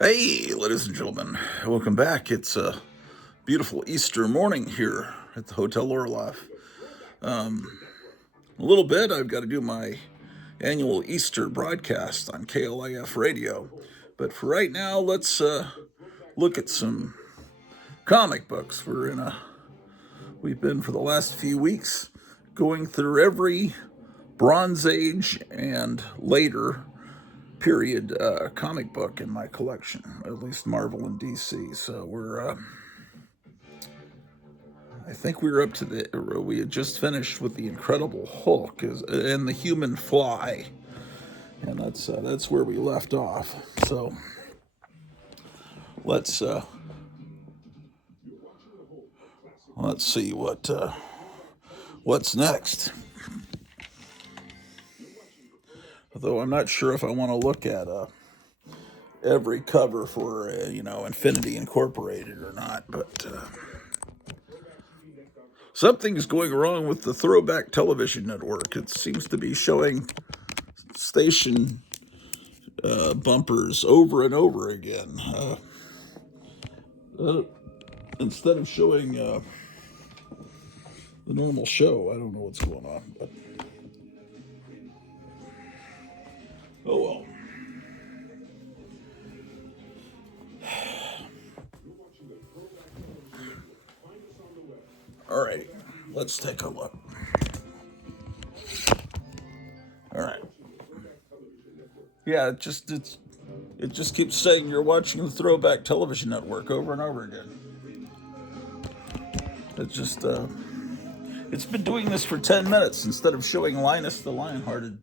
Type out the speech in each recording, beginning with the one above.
Hey, ladies and gentlemen, welcome back. It's a beautiful Easter morning here at the Hotel Orloff. A little bit, I've got to do my annual Easter broadcast on KLIF radio. But for right now, let's look at some comic books. We've been for the last few weeks going through every Bronze Age and later period comic book in my collection, at least Marvel and DC. So I think we were up to we had just finished with the Incredible Hulk and the Human Fly, and that's where we left off. So let's uh, let's see what's next. Although I'm not sure if I want to look at every cover for Infinity Incorporated or not, but. Something's going wrong with the Throwback Television Network. It seems to be showing station bumpers over and over again. Uh, Instead of showing the normal show, I don't know what's going on. But oh well. All right, let's take a look. All right. Yeah, it just keeps saying you're watching the Throwback Television Network over and over again. It's been doing this for 10 minutes instead of showing Linus the Lionhearted.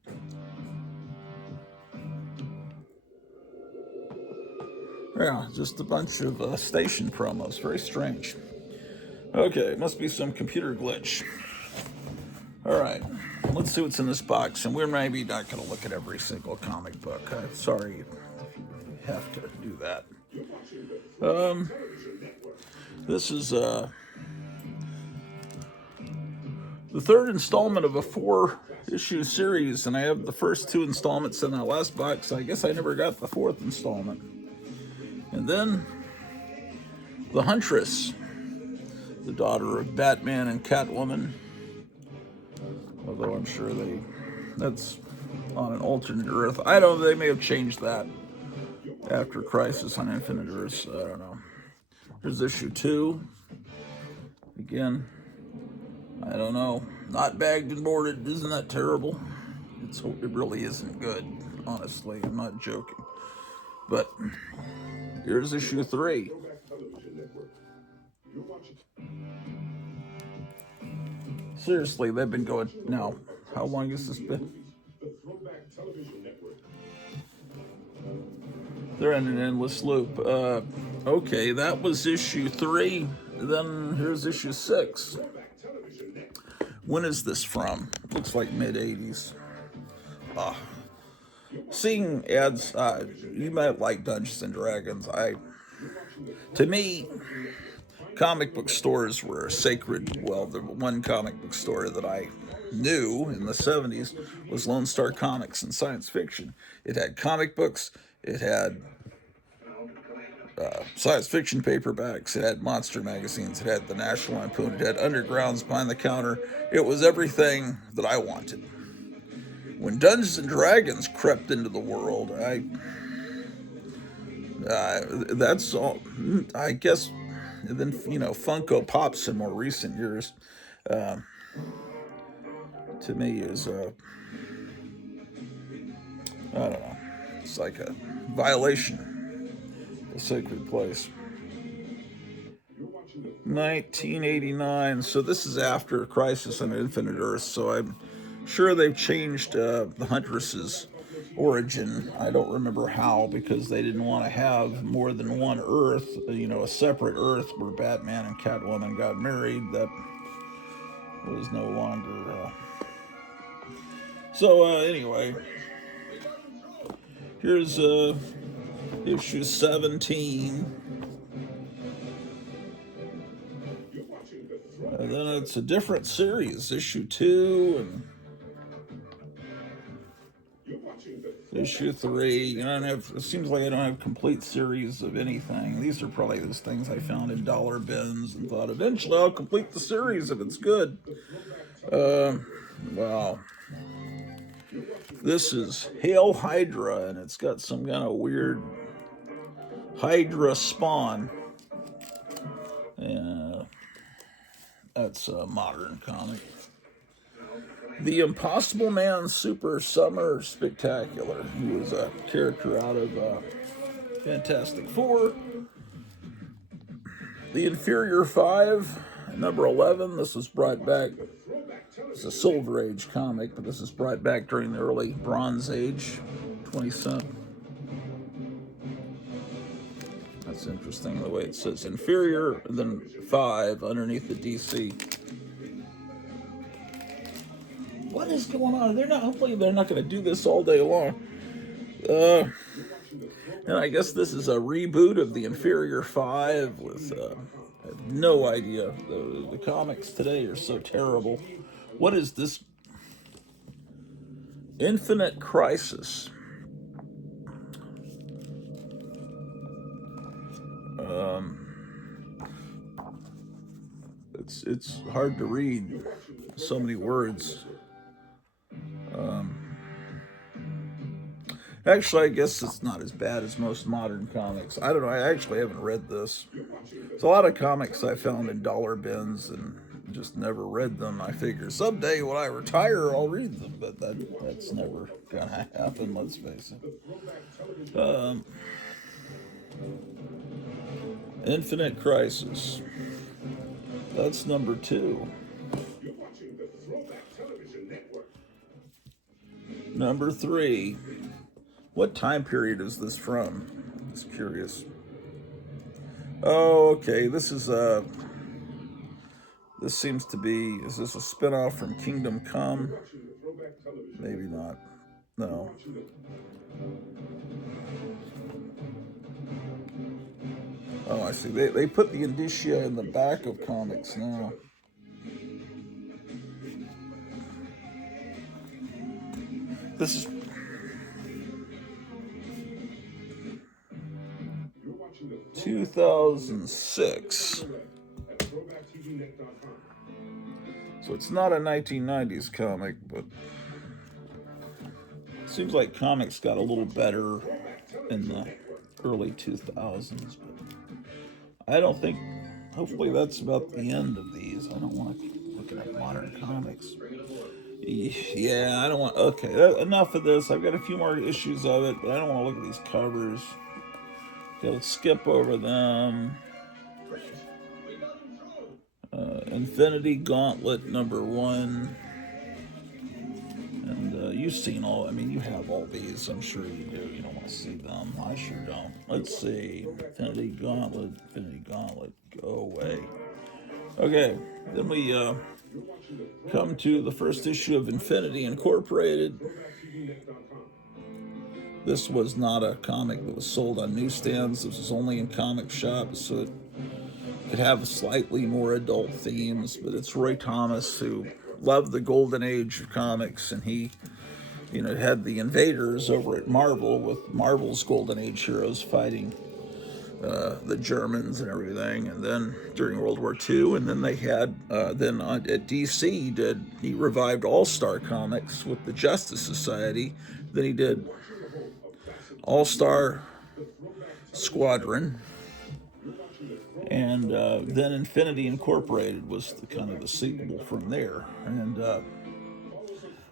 Yeah, just a bunch of station promos. Very strange. Okay, it must be some computer glitch. All right, let's see what's in this box. And we're maybe not going to look at every single comic book. Sorry if you have to do that. This is the third installment of a 4-issue series, and I have the first 2 installments in that last box. I guess I never got the 4th installment. And then The Huntress, the daughter of Batman and Catwoman. Although I'm sure that's on an alternate Earth. I don't know, they may have changed that after Crisis on Infinite Earths. I don't know. Here's issue 2. Again, I don't know. Not bagged and boarded. Isn't that terrible? It really isn't good, honestly. I'm not joking. But here's issue 3. Seriously, they've been going now. How long has this been? They're in an endless loop. Okay, that was issue 3. Then here's issue 6. When is this from? Looks like mid 80s. Seeing ads, you might like Dungeons and Dragons. To me, comic book stores were sacred. Well, the one comic book store that I knew in the 70s was Lone Star Comics and Science Fiction. It had comic books, it had science fiction paperbacks, it had monster magazines, it had the National Lampoon, it had Undergrounds behind the counter. It was everything that I wanted. When Dungeons and Dragons crept into the world, that's all. I guess. And then Funko Pops in more recent years, to me is I don't know. It's like a violation of a sacred place. 1989. So this is after Crisis on Infinite Earths. So I'm sure they've changed the Huntress's origin. I don't remember how, because they didn't want to have more than one Earth, a separate Earth where Batman and Catwoman got married. That was no longer. Anyway, here's issue 17. Then it's a different series, issue 2, and issue 3. I don't have. It seems like I don't have complete series of anything. These are probably those things I found in dollar bins and thought eventually I'll complete the series if it's good. Wow. This is Hail Hydra, and it's got some kind of weird Hydra spawn. That's a modern comic. The Impossible Man Super Summer Spectacular. He was a character out of Fantastic Four. The Inferior 5, number 11. This was brought back. It's a Silver Age comic, but this is brought back during the early Bronze Age, 20 cent. That's interesting the way it says Inferior and then 5 underneath the DC. What is going on? Hopefully they're not going to do this all day long. And I guess this is a reboot of the Inferior 5 with, I have no idea. The comics today are so terrible. What is this? Infinite Crisis. It's hard to read. So many words. Actually, I guess it's not as bad as most modern comics. I don't know. I actually haven't read this. There's a lot of comics I found in dollar bins and just never read them. I figure someday when I retire, I'll read them, but that's never gonna happen. Let's face it. Infinite Crisis. That's number 2. Number 3. What time period is this from? I'm just curious. Oh, okay. This seems to be. Is this a spinoff from Kingdom Come? Maybe not. No. Oh, I see. They put the indicia in the back of comics now. This is 2006. So it's not a 1990s comic, but it seems like comics got a little better in the early 2000s. But I don't think, hopefully that's about the end of these. I don't want to keep looking at modern comics. Yeah, I don't want, okay, enough of this. I've got a few more issues of it, but I don't want to look at these covers. Okay, let's skip over them. Infinity Gauntlet number 1. And you've seen all, I mean, you have all these. I'm sure you do. You don't want to see them. I sure don't. Let's see. Infinity Gauntlet, go away. Okay, then we come to the first issue of Infinity Incorporated. This was not a comic that was sold on newsstands. This was only in comic shops, so it could have slightly more adult themes. But it's Roy Thomas, who loved the golden age of comics, and he, had the Invaders over at Marvel with Marvel's golden age heroes fighting the Germans and everything. And then during World War II, and then they had at DC he revived All-Star Comics with the Justice Society. Then he did All-Star Squadron, and then Infinity Incorporated was the sequel from there. And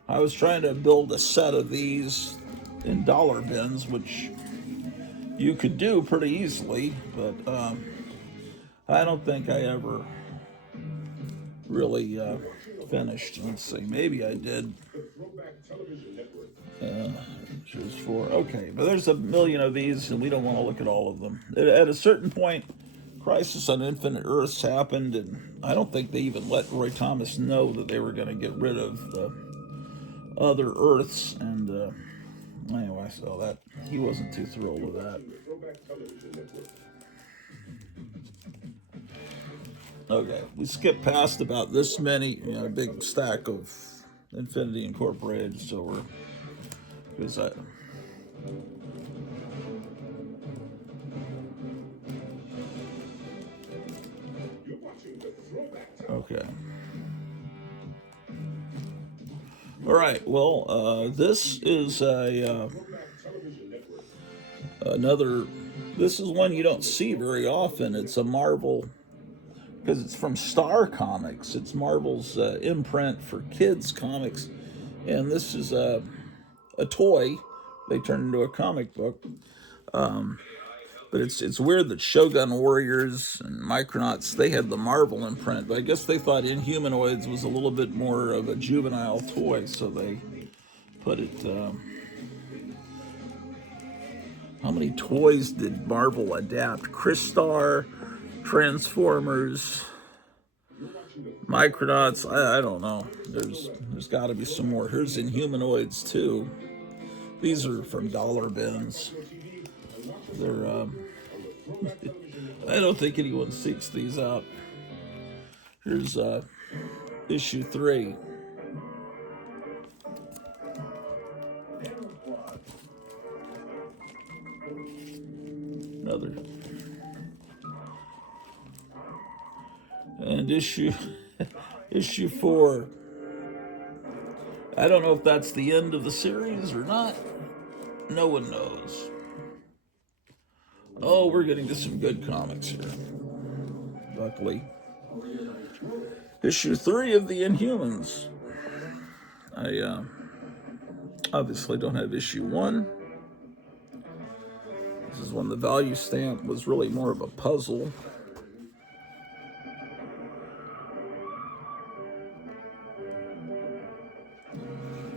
I was trying to build a set of these in dollar bins, which you could do pretty easily, but I don't think I ever really finished. Let's see, maybe I did. Choose 4. Okay, but there's a million of these, and we don't want to look at all of them. At a certain point, Crisis on Infinite Earths happened, and I don't think they even let Roy Thomas know that they were going to get rid of the other Earths. And anyway, so that he wasn't too thrilled with that. Okay, we skipped past about this many, a big stack of Infinity Incorporated, so we're, because Okay. All right. Well, this is another. This is one you don't see very often. It's a Marvel because it's from Star Comics. It's Marvel's imprint for kids comics, and this is a toy they turned into a comic book. But it's weird that Shogun Warriors and Micronauts, they had the Marvel imprint, but I guess they thought Inhumanoids was a little bit more of a juvenile toy, so they put it. How many toys did Marvel adapt? Crystar, Transformers, Micronauts. I don't know. There's got to be some more. Here's Inhumanoids too. These are from dollar bins. They're I don't think anyone seeks these out. Here's issue 3. Another. And issue 4. I don't know if that's the end of the series or not. No one knows. Oh, we're getting to some good comics here. Luckily. Issue 3 of the Inhumans. I obviously don't have issue 1. This is when the value stamp was really more of a puzzle.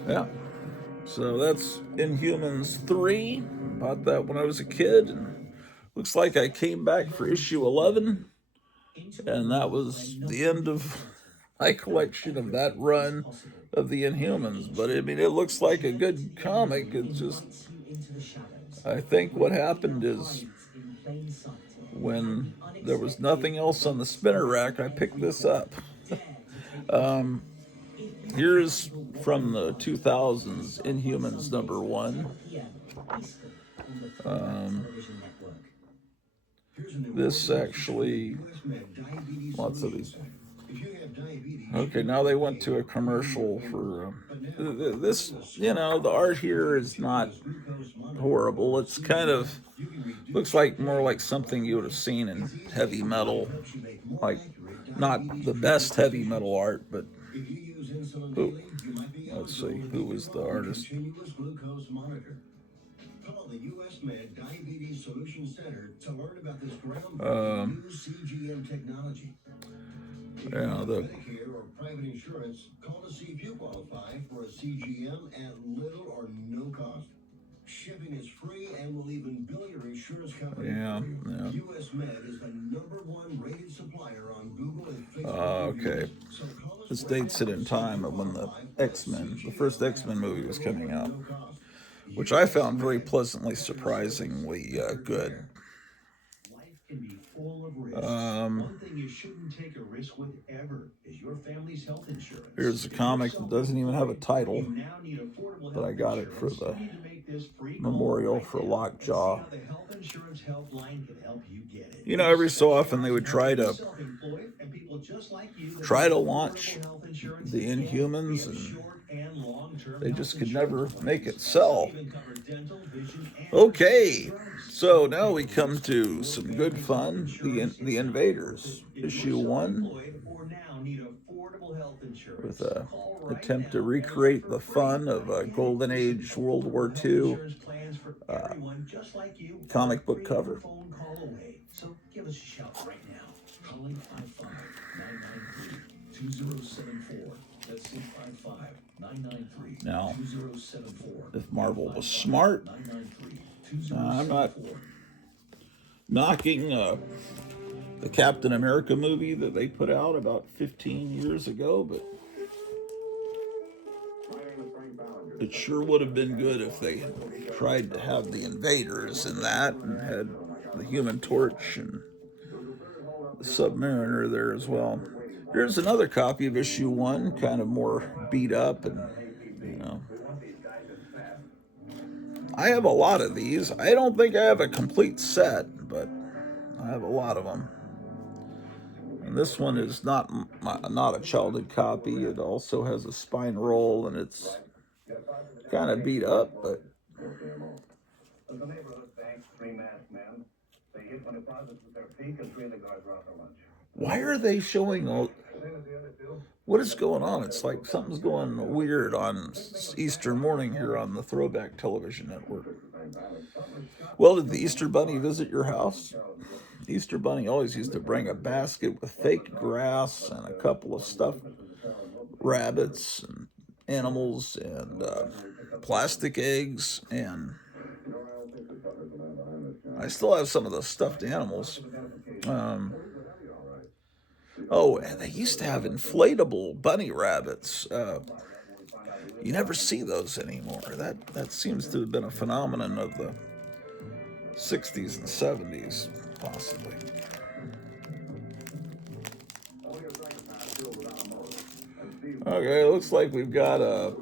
Yeah. So that's Inhumans 3. Bought that when I was a kid. And looks like I came back for issue 11. And that was the end of my collection of that run of the Inhumans. But I mean, it looks like a good comic. It's just, I think what happened is when there was nothing else on the spinner rack, I picked this up. Here's from the 2000s Inhumans #1. This actually, lots of these. Okay, now they went to a commercial for this. You know, the art here is not horrible. It's kind of looks like more like something you would have seen in heavy metal, like not the best heavy metal art, but let's see, who was the artist? Call the U.S. Med Diabetes Solution Center to learn about this groundbreaking new CGM technology. Yeah, the Medicare or private insurance, call to see if you qualify for a CGM at little or no cost. Shipping is free and will even bill your insurance company. Yeah. U.S. Med is the #1 rated supplier on Google and Facebook. Okay. So this dates it in time of when the first X-Men movie was coming out, which I found very pleasantly, surprisingly good. Life can be full of risks. One thing you shouldn't take a risk with ever is your family's health insurance. Here's a comic that doesn't even have a title, but I got it for the memorial for Lockjaw. You know, every so often they would try to launch the Inhumans, and they just could never make it sell. Okay, so now we come to some good fun. The Invaders, issue 1, with an attempt to recreate the fun of a Golden Age World War II comic book cover. So give us a shout right now. Call 855-993-2074. That's 855-993-2074. Now, if Marvel was smart, I'm not knocking the Captain America movie that they put out about 15 years ago, but it sure would have been good if they tried to have the Invaders in that and had the Human Torch and the Submariner there as well. Here's another copy of issue 1, kind of more beat up and, you know, I have a lot of these. I don't think I have a complete set, but I have a lot of them. And this one is not a childhood copy. It also has a spine roll, and it's kind of beat up, but why are they showing all? What is going on? It's like something's going weird on Easter morning here on the Throwback Television Network. Well, did the Easter Bunny visit your house? Easter Bunny always used to bring a basket with fake grass and a couple of stuffed rabbits and animals and plastic eggs, and I still have some of those stuffed animals. Oh, and they used to have inflatable bunny rabbits. You never see those anymore. That seems to have been a phenomenon of the 60s and 70s, possibly. Okay, looks like we've got a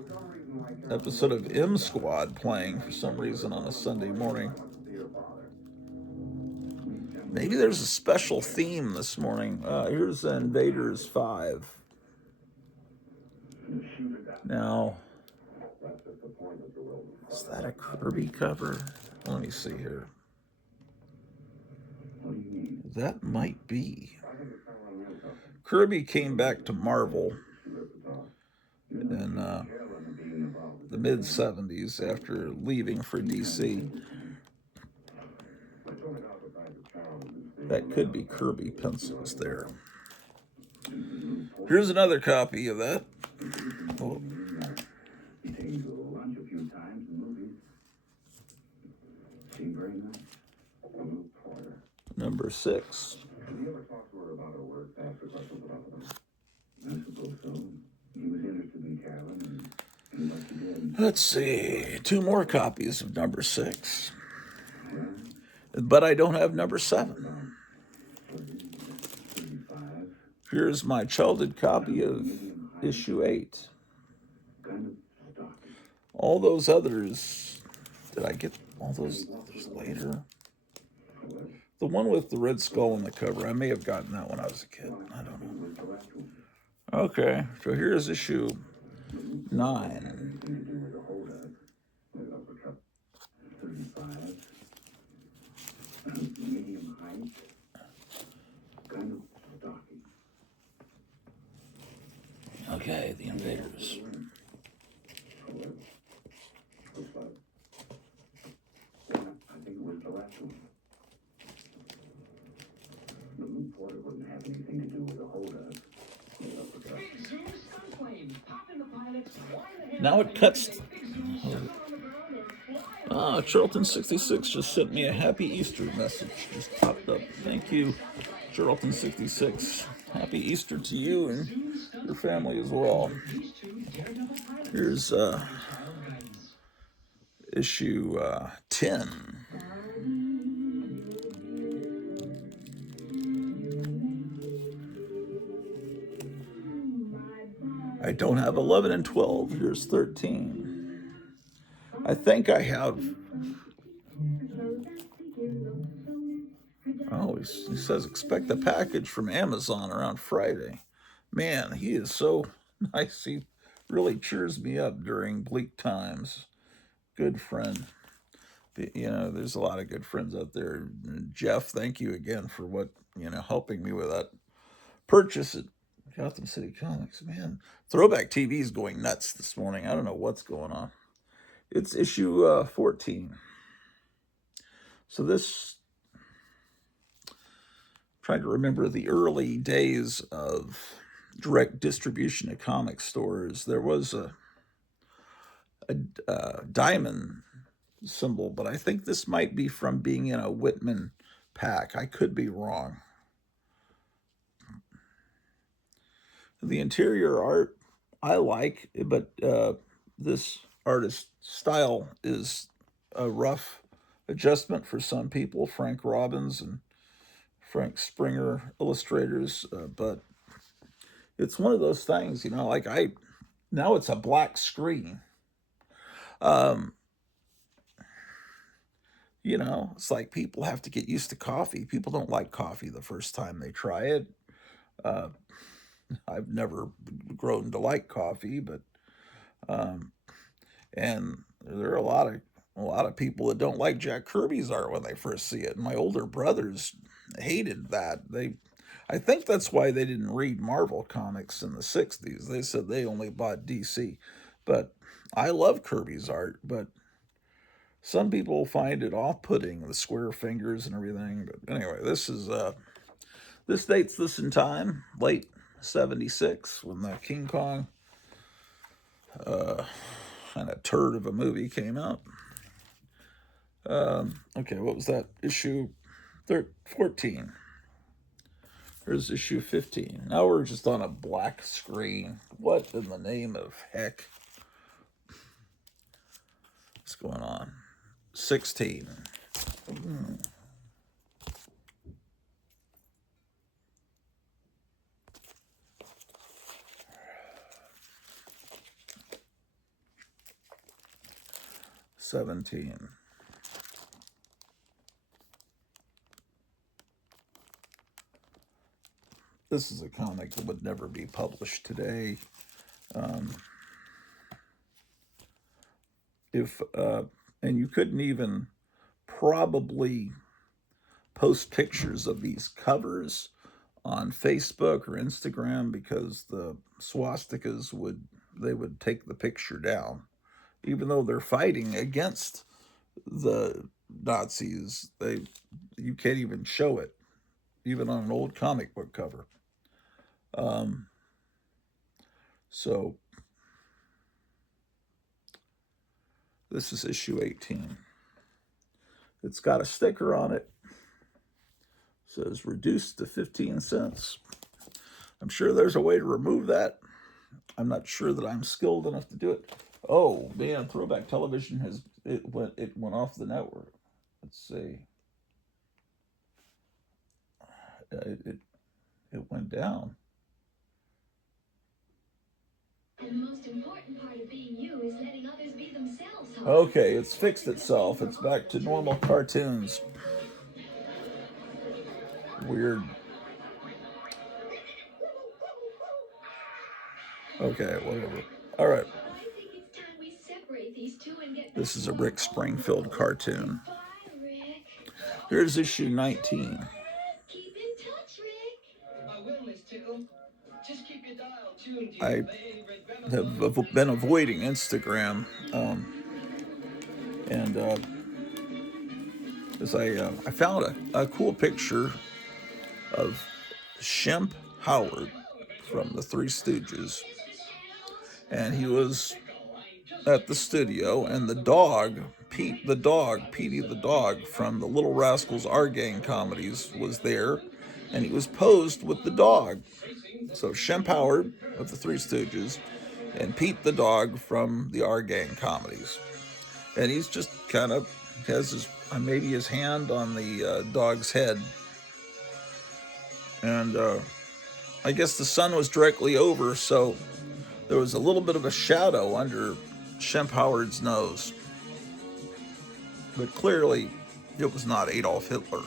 episode of M Squad playing for some reason on a Sunday morning. Maybe there's a special theme this morning. Here's Invaders 5. Now, is that a Kirby cover? Let me see here. That might be. Kirby came back to Marvel in the mid-70s after leaving for DC. That could be Kirby pencils there. Here's another copy of that. Oh. Number 6. Let's see. 2 more copies of number 6. But I don't have number 7. Here's my childhood copy of issue 8. All those others, did I get all those others later? The one with the red skull on the cover, I may have gotten that when I was a kid. I don't know. Okay, so here's issue 9. Okay, the Invaders. Now it cuts. Charlton66 just sent me a happy Easter message. Just popped up. Thank you, Charlton66. Happy Easter to you and your family as well. Here's issue 10. I don't have 11 and 12. Here's 13. I think I have. Oh, he says expect the package from Amazon around Friday. Man, he is so nice. He really cheers me up during bleak times. Good friend. You know, there's a lot of good friends out there. Jeff, thank you again for helping me with that purchase at Gotham City Comics. Man, Throwback TV is going nuts this morning. I don't know what's going on. It's issue 14. So this, trying to remember the early days of direct distribution at comic stores. There was a diamond symbol, but I think this might be from being in a Whitman pack. I could be wrong. The interior art I like, but this artist's style is a rough adjustment for some people. Frank Robbins and Frank Springer illustrators, but it's one of those things, like now it's a black screen. You know, it's like people have to get used to coffee. People don't like coffee the first time they try it. Uh, I've never grown to like coffee, but um, and there are a lot of people that don't like Jack Kirby's art when they first see it. My older brothers hated that. I think that's why they didn't read Marvel comics in the '60s. They said they only bought DC, but I love Kirby's art, but some people find it off-putting, the square fingers and everything. But anyway, this dates this in time, late '76, when the King Kong uh, kind of turd of a movie came out. Okay, what was that? Issue 14. Here's issue 15. Now we're just on a black screen. What in the name of heck is going on? 16. 17. This is a comic that would never be published today. Um, if and you couldn't even probably post pictures of these covers on Facebook or Instagram because the swastikas would take the picture down, even though they're fighting against the Nazis. You can't even show it, even on an old comic book cover. Um, so this is issue 18. It's got a sticker on it. It says reduced to 15 cents. I'm sure there's a way to remove that. I'm not sure that I'm skilled enough to do it. Oh man, Throwback Television went off the network. Let's see. It went down. And the most important part of being you is letting others be themselves. Okay, it's fixed itself. It's back to normal cartoons. Weird. Okay, whatever. All right. I think it's time we separate these two and get. This is a Rick Springfield cartoon. Bye, Rick. Here's issue 19. Keep in touch, Rick. I will, Miss Tickle. Just keep your dial tuned to I your favorite have been avoiding Instagram, and as I found a cool picture of Shemp Howard from the Three Stooges, and he was at the studio, and the dog, Petey the dog from the Little Rascals R Gang comedies was there, and he was posed with the dog. So Shemp Howard of the Three Stooges and Pete the dog from the R Gang comedies. And he's just kind of has maybe his hand on the dog's head. And I guess the sun was directly over, so there was a little bit of a shadow under Shemp Howard's nose. But clearly, it was not Adolf Hitler.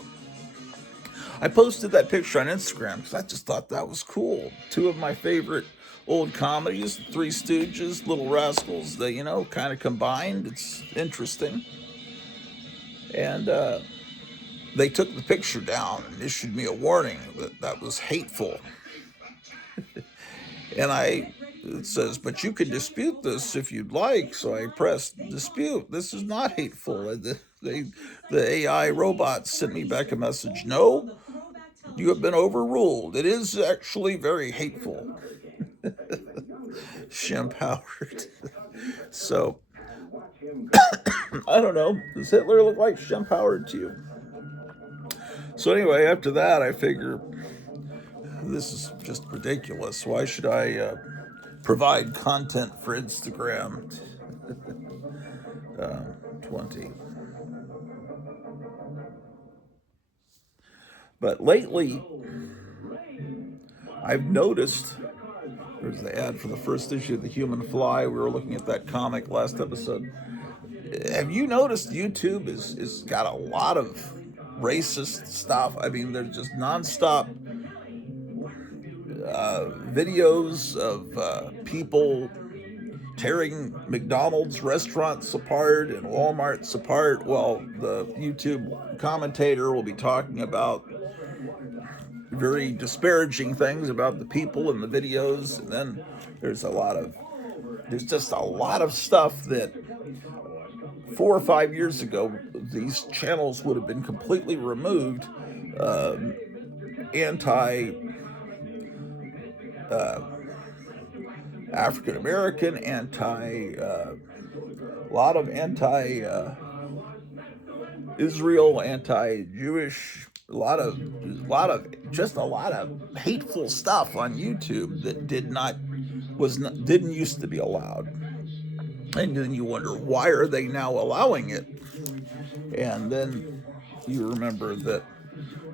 I posted that picture on Instagram because I just thought that was cool. Two of my favorite old comedies, Three Stooges, Little Rascals, they, kind of combined. It's interesting. And they took the picture down and issued me a warning that was hateful. And it says, but you can dispute this if you'd like. So I pressed dispute. This is not hateful. The AI robot sent me back a message. No, you have been overruled. It is actually very hateful. Shemp Howard. So, I don't know. Does Hitler look like Shemp Howard to you? So anyway, after that, I figure this is just ridiculous. Why should I provide content for Instagram? 20. But lately, I've noticed, there's the ad for the first issue of The Human Fly. We were looking at that comic last episode. have you noticed YouTube is got a lot of racist stuff? I mean, there's just nonstop videos of people tearing McDonald's restaurants apart and Walmart's apart, while the YouTube commentator will be talking about very disparaging things about the people in the videos. And then there's just a lot of stuff that 4 or 5 years ago these channels would have been completely removed. Anti African American, a lot of anti Israel, anti-Jewish, a lot of hateful stuff on YouTube that didn't used to be allowed. And then you wonder, why are they now allowing it? And then you remember that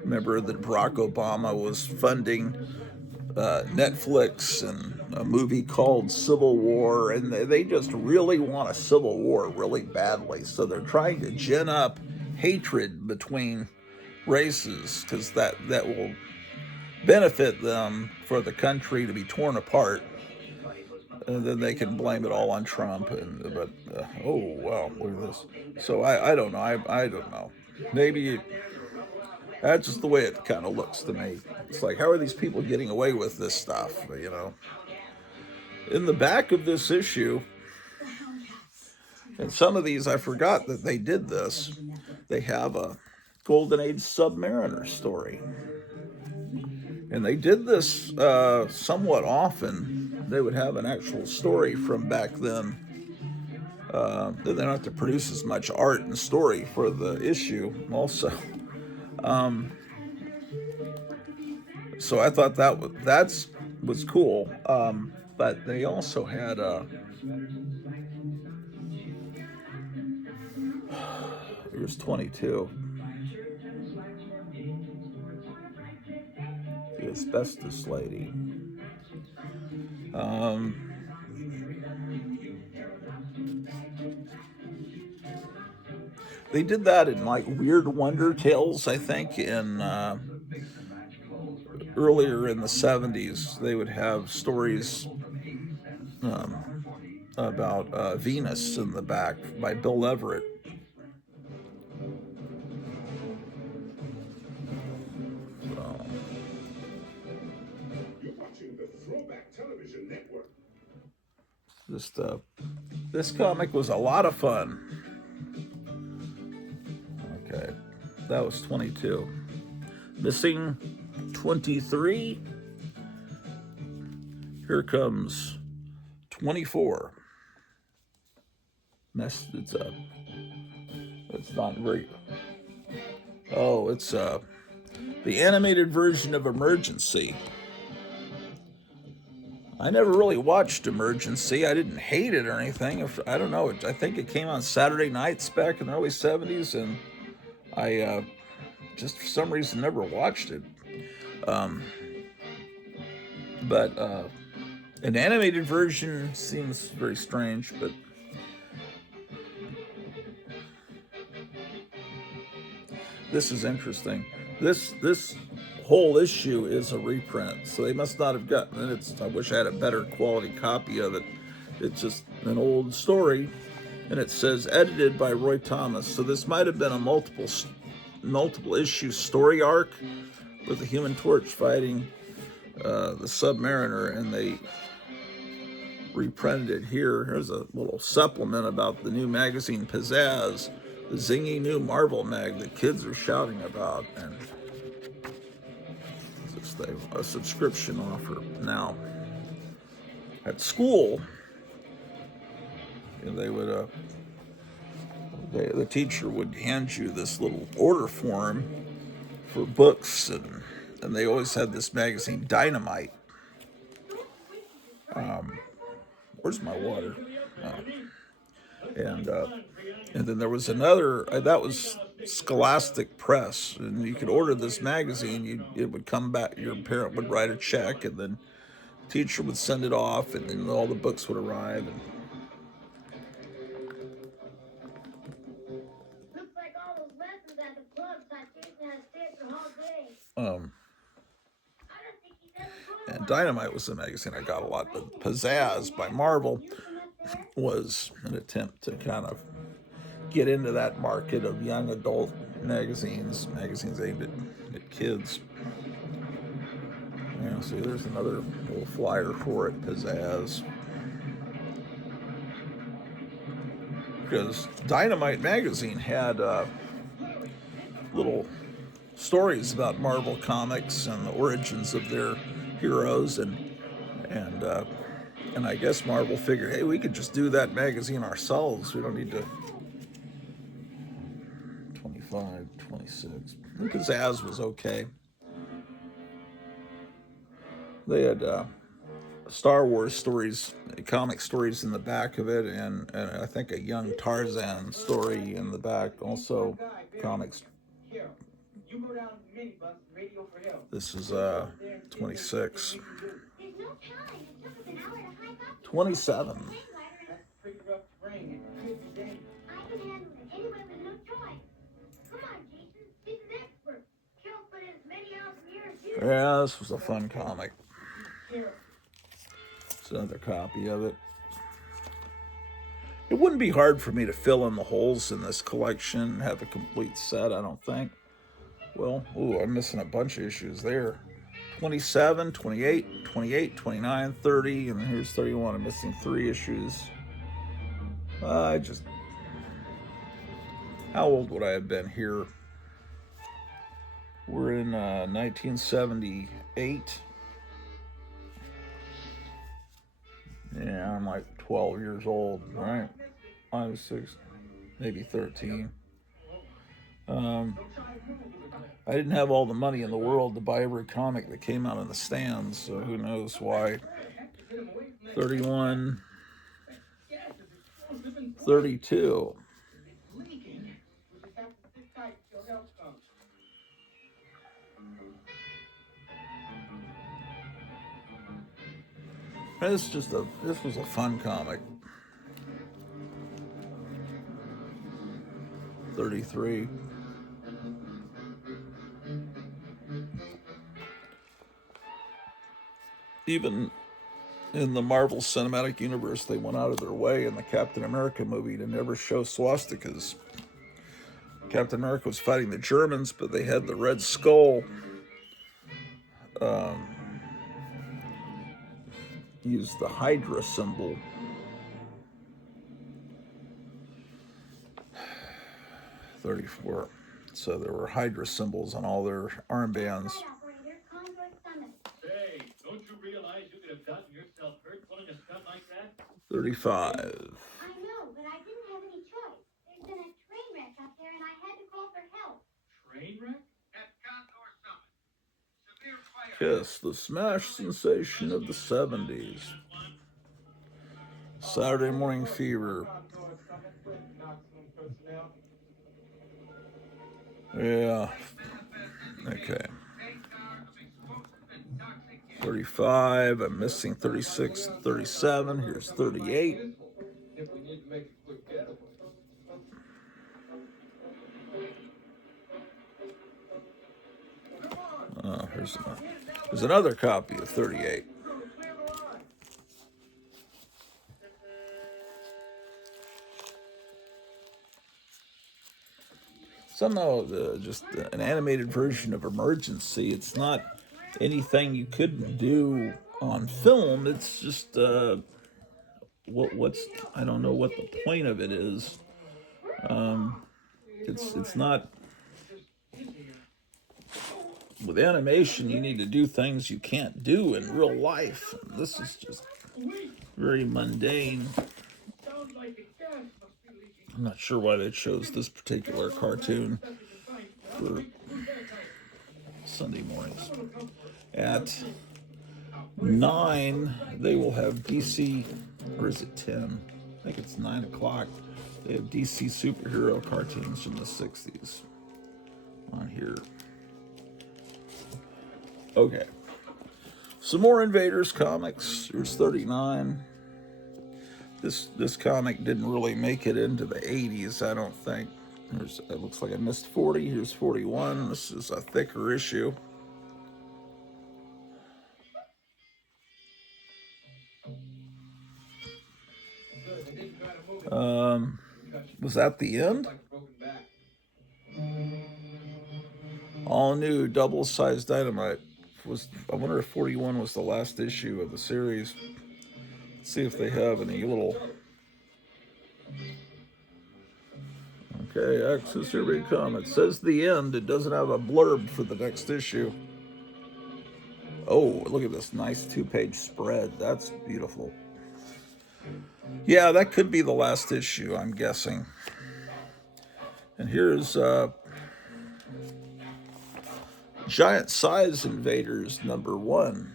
Barack Obama was funding Netflix and a movie called Civil War, and they just really want a civil war really badly. So they're trying to gin up hatred between races, because that will benefit them for the country to be torn apart. And then they can blame it all on Trump. Oh wow, look at this. So I don't know. I don't know. Maybe that's just the way it kind of looks to me. It's like, how are these people getting away with this stuff? You know. In the back of this issue, and some of these I forgot that they did this. They have a Golden Age Submariner story. And they did this somewhat often. They would have an actual story from back then. They don't have to produce as much art and story for the issue also. So I thought that was cool. But they also had here's 22. The asbestos lady. They did that in like Weird Wonder Tales, I think, in earlier in the 70s. They would have stories about Venus in the back by Bill Everett. Just this comic was a lot of fun. Okay, that was 22. Missing 23. Here comes 24. It's not very. Oh, it's the animated version of Emergency. I never really watched Emergency. I didn't hate it or anything. I don't know. I think it came on Saturday nights back in the early 70s, and I just for some reason never watched it. But an animated version seems very strange, but this is interesting. This whole issue is a reprint, so they must not have gotten it. I wish I had a better quality copy of it. It's just an old story, and it says edited by Roy Thomas. So this might have been a multiple issue story arc with the Human Torch fighting the Submariner, and they reprinted it here. Here's a little supplement about the new magazine Pizzazz, the zingy new Marvel mag that kids are shouting about, and a subscription offer now. At school, they would the teacher would hand you this little order form for books, and they always had this magazine Dynamite. Where's my water? And then there was another that was Scholastic Press, and you could order this magazine. It would come back. Your parent would write a check, and then the teacher would send it off, and then all the books would arrive. And And Dynamite was the magazine I got a lot, but Pizzazz by Marvel was an attempt to kind of get into that market of young adult magazines aimed at kids. Yeah, see, there's another little flyer for it, Pizzazz. Because Dynamite magazine had little stories about Marvel comics and the origins of their heroes, and and I guess Marvel figured, hey, we could just do that magazine ourselves. We don't need to. 25, 26. Pizzazz was okay. They had Star Wars stories, comic stories in the back of it, and I think a young Tarzan story in the back. Also, comics. This is 26. 27. Yeah, this was a fun comic. It's another copy of it. It wouldn't be hard for me to fill in the holes in this collection and have a complete set, I don't think. Well, ooh, I'm missing a bunch of issues there. 27, 28, 28, 29, 30, and here's 31. I'm missing 3 issues. How old would I have been here? We're in 1978. Yeah, I'm like 12 years old, right? I was 6, maybe 13. I didn't have all the money in the world to buy every comic that came out in the stands, so who knows why. 31, 32. This was a fun comic. 33. Even in the Marvel Cinematic Universe, they went out of their way in the Captain America movie to never show swastikas. Captain America was fighting the Germans, but they had the Red Skull use the Hydra symbol. 34. So there were Hydra symbols on all their armbands. Hey, don't you realize you could have gotten yourself hurt pulling a stunt like that? 35. I know, but I didn't have any choice. There's been a train wreck up there, and I had to call for help. Train wreck? At Condor Summit. Severe fire. Kiss, the smash sensation of the 70s. Saturday Morning Fever. Yeah. Okay. 35. I'm missing 36, 37. Here's 38. There's another copy of 38. Somehow, just an animated version of Emergency. It's not anything you couldn't do on film. It's just what's I don't know what the point of it is. It's not. With animation, you need to do things you can't do in real life. This is just very mundane. I'm not sure why they chose this particular cartoon for Sunday mornings. At 9, they will have DC, or is it 10? I think it's 9 o'clock. They have DC superhero cartoons from the 60s on here. Okay. Some more Invaders comics. Here's 39. This comic didn't really make it into the 80s, I don't think. It looks like I missed 40. Here's 41. This is a thicker issue. Was that the end? All new double-sized dynamite. I wonder if 41 was the last issue of the series. Let's see if they have any little. Okay, Access, here we come. It says the end. It doesn't have a blurb for the next issue. Oh, look at this nice 2-page spread. That's beautiful. Yeah, that could be the last issue, I'm guessing. And here's Giant Size Invaders #1.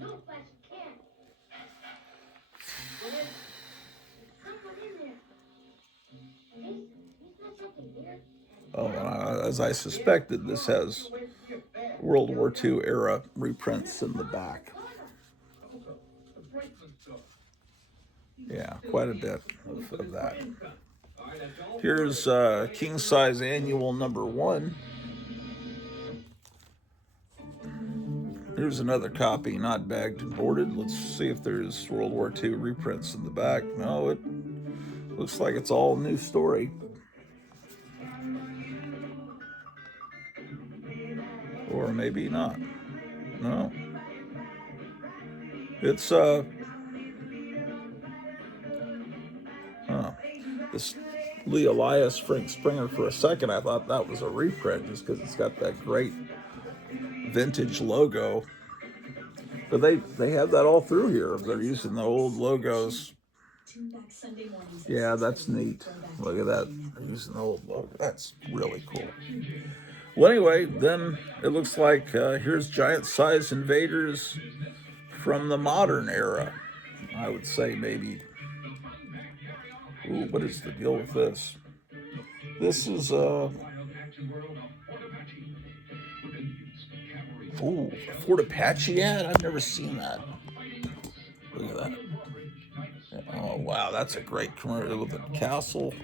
No, Flash, you can't. Someone in there. Jason, you smell something weird? Oh, as I suspected, this has World War II era reprints in the back. Yeah, quite a bit of that. Here's King Size Annual #1. Here's another copy, not bagged and boarded. Let's see if there's World War II reprints in the back. No, it looks like it's all a new story. Or maybe not. No. It's this Lee Elias, Frank Springer. For a second I thought that was a reprint just because it's got that great vintage logo. But they have that all through here. They're using the old logos. Yeah, that's neat. Look at that. They're using the old logo. That's really cool. Well, anyway, then it looks like here's Giant Size Invaders from the modern era. I would say maybe. Ooh, what is the deal with this? This is ooh, a Fort Apache ad? I've never seen that. Look at that. Oh wow, that's a great commercial with the castle.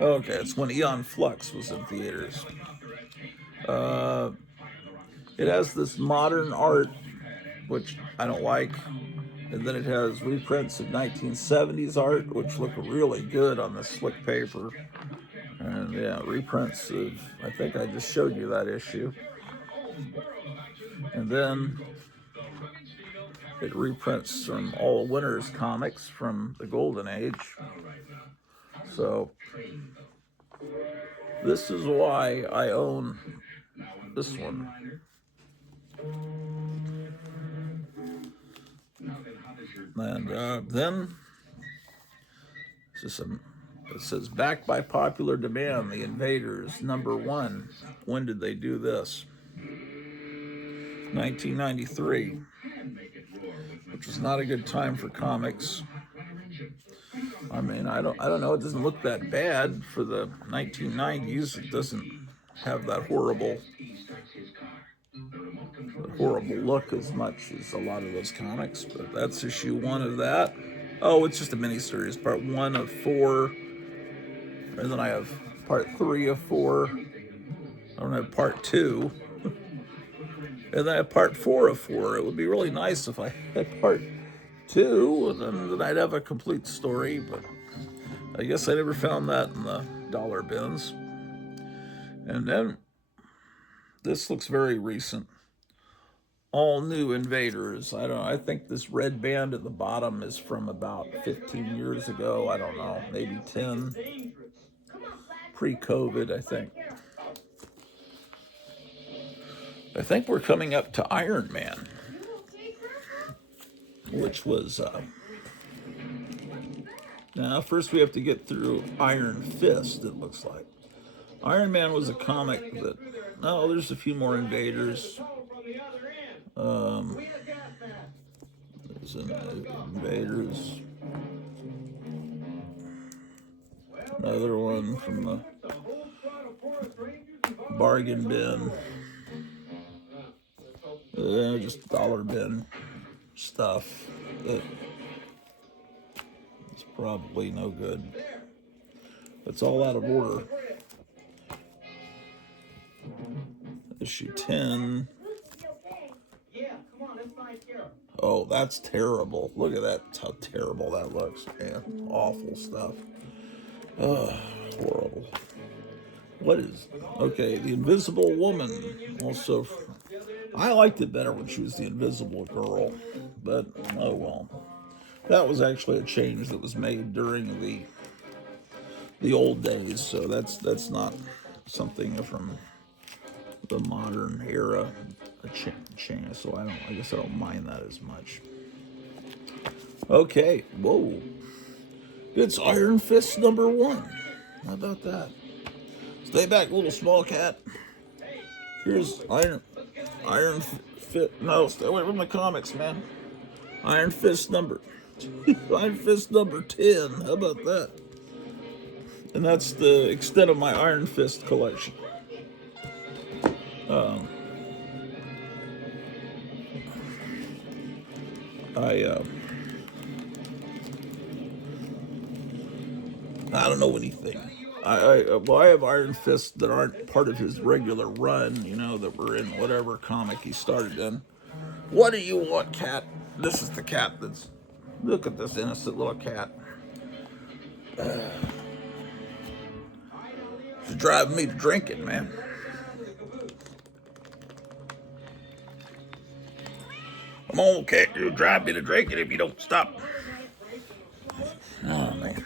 Okay, it's when Eon Flux was in theaters. It has this modern art, which I don't like, and then it has reprints of 1970s art, which look really good on this slick paper. And yeah, reprints of, I think I just showed you that issue. And then it reprints from all Winter's comics from the Golden Age. So this is why I own this one. And then it says backed by popular demand, the Invaders #1. When did they do this? 1993, which was not a good time for comics. I mean, I don't know. It doesn't look that bad for the 1990s. It doesn't have that horrible look as much as a lot of those comics. But that's issue 1 of that. Oh, it's just a miniseries, part 1 of 4, and then I have part 3 of 4. I don't have part 2. And then I have part 4 of 4. It would be really nice if I had part 2, and then I'd have a complete story, but I guess I never found that in the dollar bins. And then this looks very recent. All new Invaders. I don't know. I think this red band at the bottom is from about 15 years ago. I don't know, maybe 10. Pre-COVID, I think. I think we're coming up to Iron Man, which was now first we have to get through Iron Fist. It looks like Iron Man was a comic that there's a few more Invaders. There's Invaders. Another one from the bargain bin. Just dollar bin stuff that is probably no good. It's all out of order. Issue 10. Oh, that's terrible. Look at that, how terrible that looks, man. Awful stuff. Ugh, horrible. What is... Okay, The Invisible Woman. Also, I liked it better when she was the Invisible Girl. But, oh well. That was actually a change that was made during the old days. So that's not something from the modern era. A change. So I guess I don't mind that as much. Okay, whoa. It's Iron Fist #1. How about that? Stay back, little small cat. Here's Iron Fist. No, stay away from the comics, man. Iron Fist Iron Fist #10. How about that? And that's the extent of my Iron Fist collection. I I don't know anything. I have Iron Fists that aren't part of his regular run, that were in whatever comic he started in. What do you want, cat? This is the cat that's... Look at this innocent little cat. It's driving me to drinking, man. Come on, cat, you'll drive me to drinking if you don't stop. Oh, man.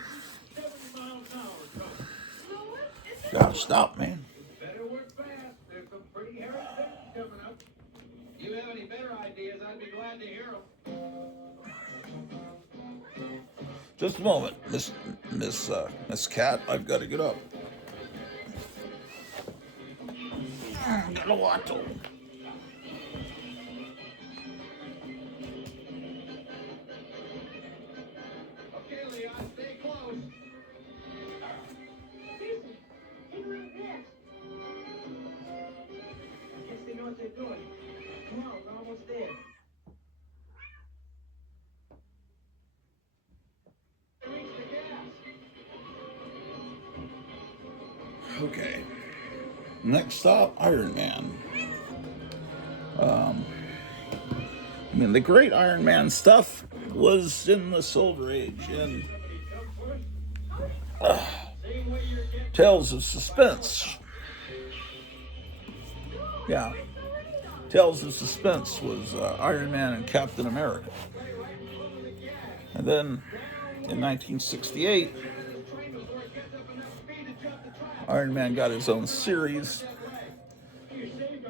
Gotta stop, man. Better work fast. There's some pretty hairy things coming up. You have any better ideas, I'd be glad to hear them. Just a moment, Miss Cat. I've got to get up. Gotta watch them. Okay, Leon, stay close. Seriously, take a look at this. Guess they know what they're doing. Come on, we're almost there. Reach the gas. Okay. Next stop, Iron Man. I mean, the great Iron Man stuff was in the Silver Age, and Tales of Suspense. Yeah. Tales of Suspense was Iron Man and Captain America. And then in 1968, Iron Man got his own series,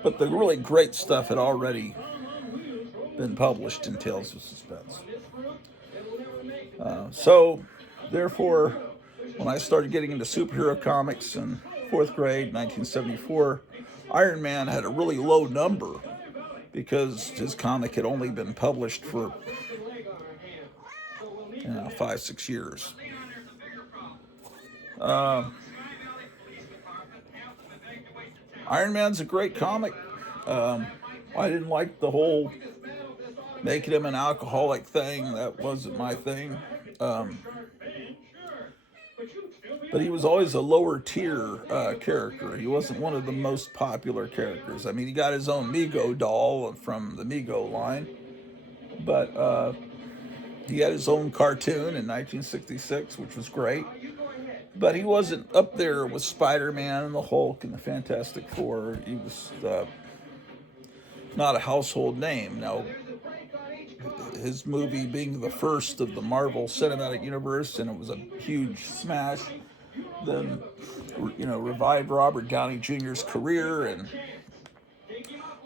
but the really great stuff had already been published in Tales of Suspense. So, therefore, when I started getting into superhero comics in 4th grade, 1974, Iron Man had a really low number because his comic had only been published for 5-6 years. Iron Man's a great comic. I didn't like the whole making him an alcoholic thing. That wasn't my thing. But he was always a lower tier character. He wasn't one of the most popular characters. I mean, he got his own Mego doll from the Mego line. But he had his own cartoon in 1966, which was great. But he wasn't up there with Spider-Man and the Hulk and the Fantastic Four. He was not a household name. Now, his movie being the first of the Marvel Cinematic Universe, and it was a huge smash, then, revived Robert Downey Jr.'s career and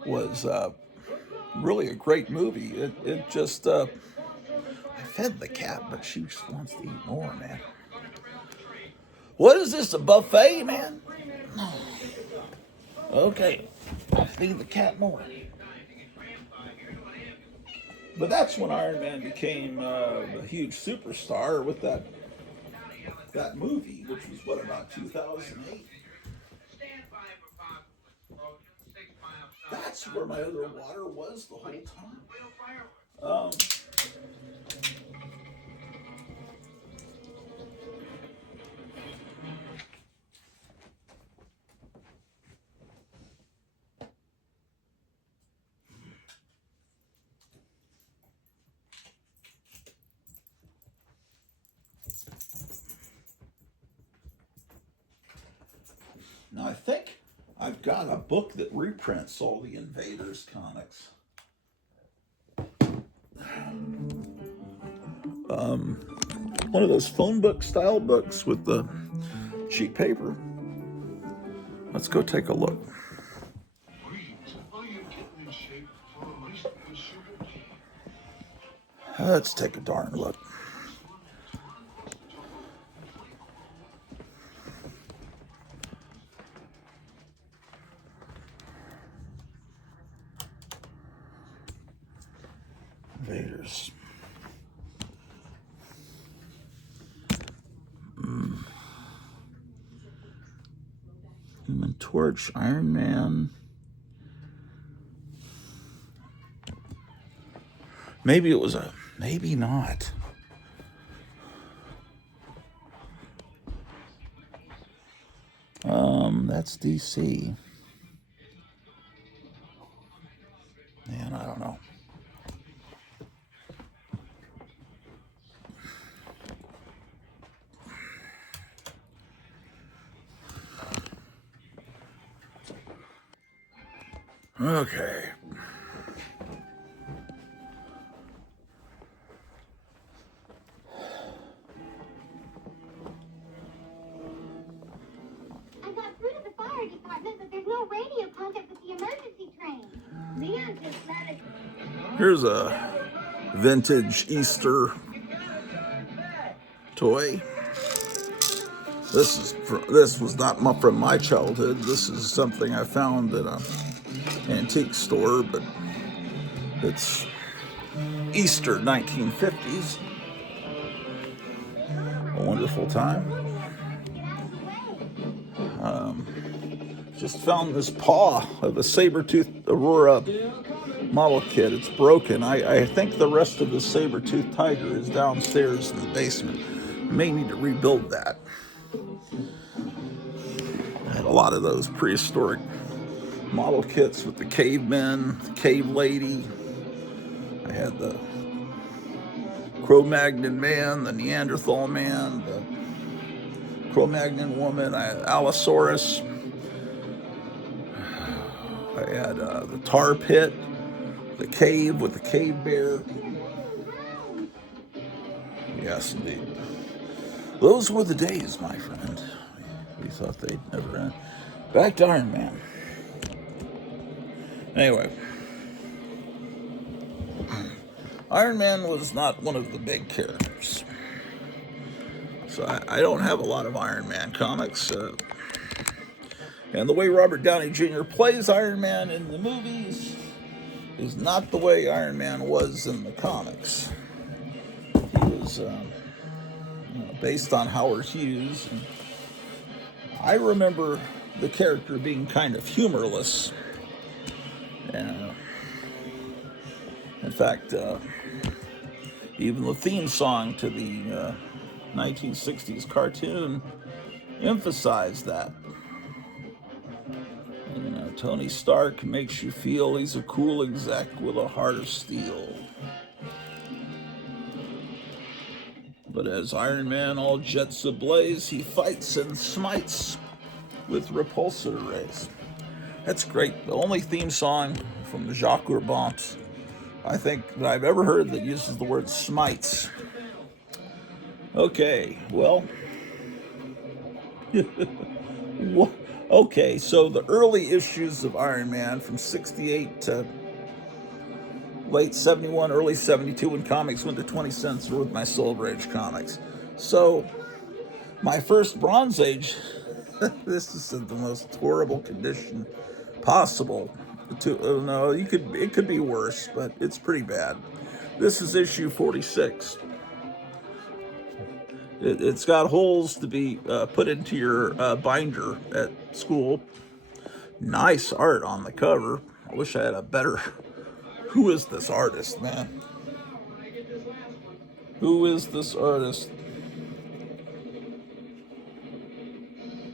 was really a great movie. It just... I fed the cat, but she just wants to eat more, man. What is this, a buffet, man? Okay, feed the cat more. But that's when Iron Man became a huge superstar with that movie, which was, about 2008? That's where my other water was the whole time. Now I think I've got a book that reprints all the Invaders comics. One of those phone book style books with the cheap paper. Let's go take a look. Let's take a darn look. Invaders. Human Torch, Iron Man. Maybe it was a, maybe not. That's DC. Man, I don't know. Okay. I got through to the fire department, but there's no radio contact with the emergency train. Leon just let it. Here's a vintage Easter toy. This was not from my childhood. This is something I found at an antique store, but it's Easter 1950s. A wonderful time. Just found this paw of a saber-toothed Aurora model kit. It's broken. I think the rest of the saber-toothed tiger is downstairs in the basement. May need to rebuild that. I had a lot of those prehistoric model kits with the cavemen, the cave lady. I had the Cro-Magnon man, the Neanderthal man, the Cro-Magnon woman. I had Allosaurus. I had the tar pit, the cave with the cave bear. Yes, indeed. Those were the days, my friend. We thought they'd never end. Back to Iron Man. Anyway, Iron Man was not one of the big characters. So I don't have a lot of Iron Man comics. And the way Robert Downey Jr. plays Iron Man in the movies is not the way Iron Man was in the comics. He was based on Howard Hughes. And I remember the character being kind of humorless. And, in fact, even the theme song to the 1960s cartoon emphasized that. Tony Stark makes you feel he's a cool exec with a heart of steel. But as Iron Man, all jets ablaze, he fights and smites with repulsor rays. That's great. The only theme song from Jacques Urbant, I think, that I've ever heard that uses the word smites. Okay, well. Okay, so the early issues of Iron Man from 68 to late 71, early 72 when comics went to 20 cents were with my Silver Age comics. So my first Bronze Age, this is in the most horrible condition possible. No, it could be worse, but it's pretty bad. This is issue 46. It's got holes to be put into your binder at school. Nice art on the cover. I wish I had a better... Who is this artist, man? Who is this artist?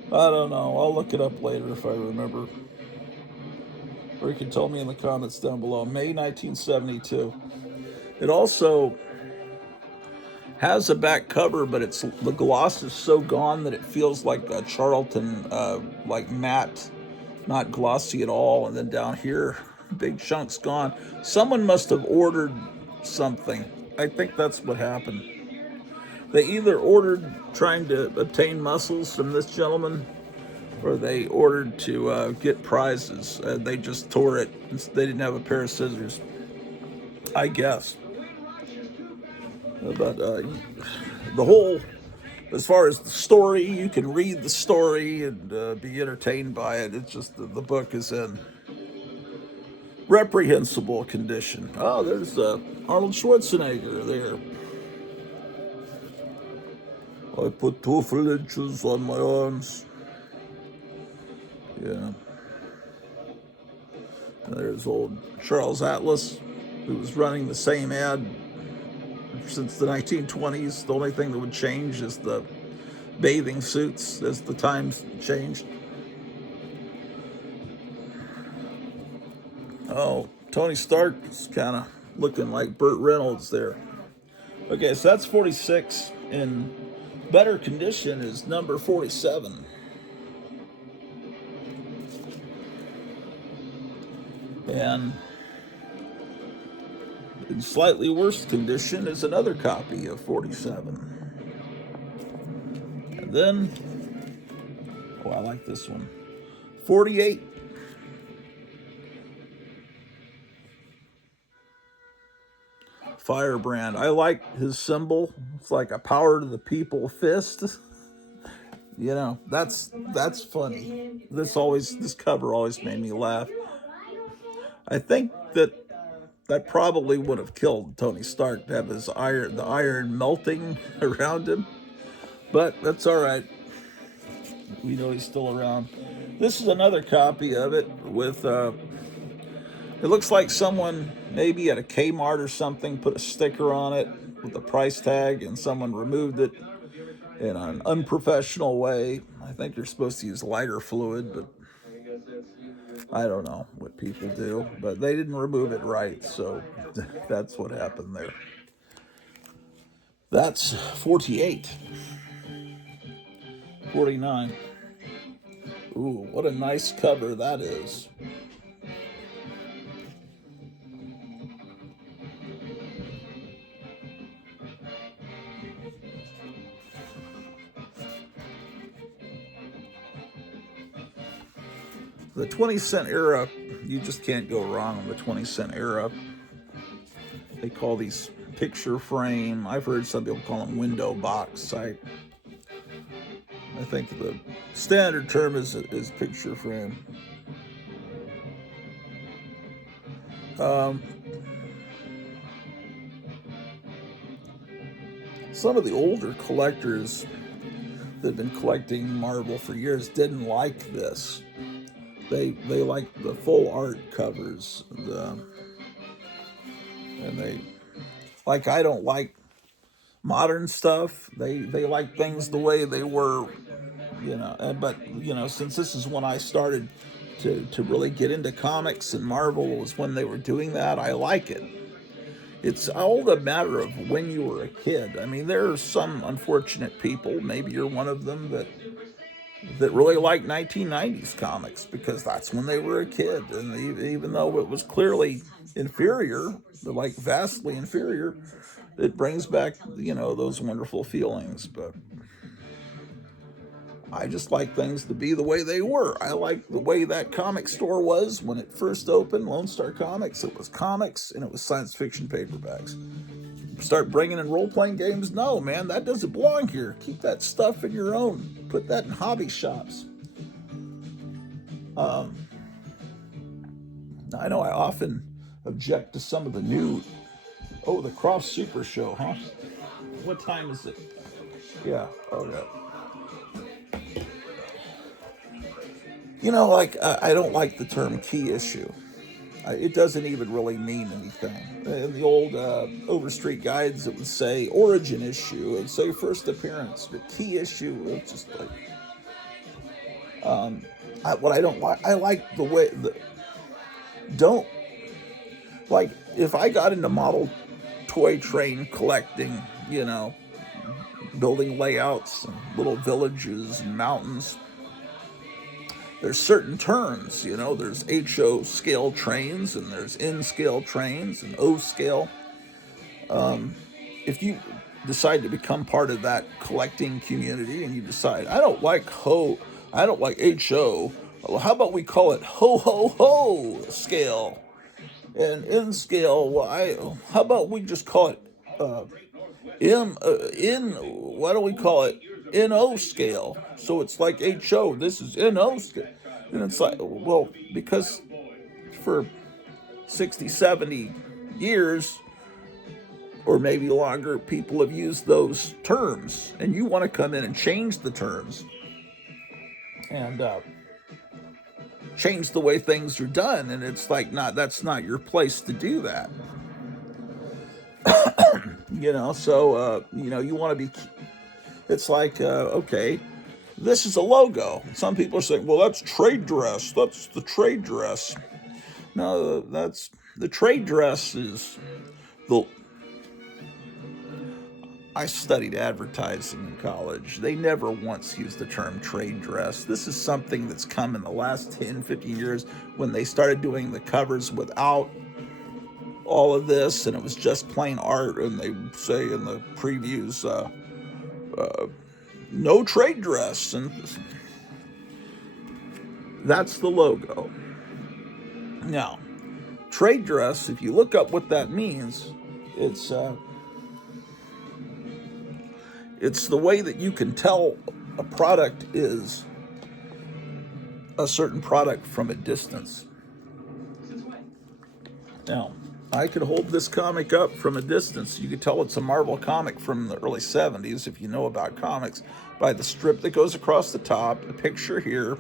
I don't know. I'll look it up later if I remember. Or you can tell me in the comments down below. May 1972. It also has a back cover, but the gloss is so gone that it feels like a Charlton, like matte, not glossy at all. And then down here, big chunks gone. Someone must have ordered something. I think that's what happened. They either ordered trying to obtain muscles from this gentleman, or they ordered to get prizes. They just tore it. They didn't have a pair of scissors, I guess. But the whole, as far as the story, you can read the story and be entertained by it. It's just the book is in reprehensible condition. Oh, there's Arnold Schwarzenegger there. I put 2 inches on my arms. Yeah. And there's old Charles Atlas, who was running the same ad since the 1920s. The only thing that would change is the bathing suits as the times changed. Oh, Tony Stark is kind of looking like Burt Reynolds there. Okay, so that's 46. In better condition is number 47. And in slightly worse condition is another copy of 47. And then, oh, I like this one, 48. Firebrand. I like his symbol. It's like a power to the people fist. You know, that's funny. This cover always made me laugh. I think that probably would have killed Tony Stark to have the iron melting around him. But that's all right. We know he's still around. This is another copy of it with it looks like someone maybe at a Kmart or something put a sticker on it with a price tag, and someone removed it in an unprofessional way. I think you're supposed to use lighter fluid, but I don't know what people do. But they didn't remove it right, so that's what happened there. That's 48. 49. Ooh, what a nice cover that is. The 20-cent era, you just can't go wrong in the 20-cent era. They call these picture frame. I've heard some people call them window box. I think the standard term is picture frame. Some of the older collectors that have been collecting Marvel for years didn't like this. They like the full art covers, and they like. I don't like modern stuff. They like things the way they were, you know. But you know, since this is when I started to really get into comics, and Marvel was when they were doing that, I like it. It's all a matter of when you were a kid. I mean, there are some unfortunate people, maybe you're one of them, that really like 1990s comics because that's when they were a kid. And even though it was clearly inferior, like vastly inferior, it brings back, you know, those wonderful feelings. But I just like things to be the way they were. I like the way that comic store was when it first opened, Lone Star Comics. It was comics and it was science fiction paperbacks. Start bringing in role-playing games? No, man, that doesn't belong here. Keep that stuff in your own. Put that in hobby shops. I know I often object to some of the new... Oh, the Croft Super Show, huh? What time is it? Yeah, oh yeah. You know, like, I don't like the term key issue. It doesn't even really mean anything. In the old Overstreet guides, it would say origin issue. It would say first appearance. But key issue, it's just like... what I don't like, I like the way... Don't... Like, if I got into model toy train collecting, you know, building layouts and little villages and mountains. There's certain terms, you know, there's HO scale trains and there's N scale trains and O scale. If you decide to become part of that collecting community and you decide, I don't like HO, well, how about we call it ho ho ho scale? And N scale, well, how about we just call it why don't we call it NO scale? So it's like HO, this is NO scale. And it's like, well, because for 60, 70 years, or maybe longer, people have used those terms, and you want to come in and change the terms and change the way things are done, and it's like, that's not your place to do that. You know, so you know, you want to be. It's like, okay, this is a logo. Some people are saying, well, that's trade dress. That's the trade dress. No, that's the trade dress is the. I studied advertising in college. They never once used the term trade dress. This is something that's come in the last 10, 15 years when they started doing the covers without all of this, and it was just plain art, and they say in the previews, no trade dress, and that's the logo. Now, trade dress, if you look up what that means, it's the way that you can tell a product is a certain product from a distance. Now, I could hold this comic up from a distance. You could tell it's a Marvel comic from the early 70s, if you know about comics, by the strip that goes across the top, a picture here.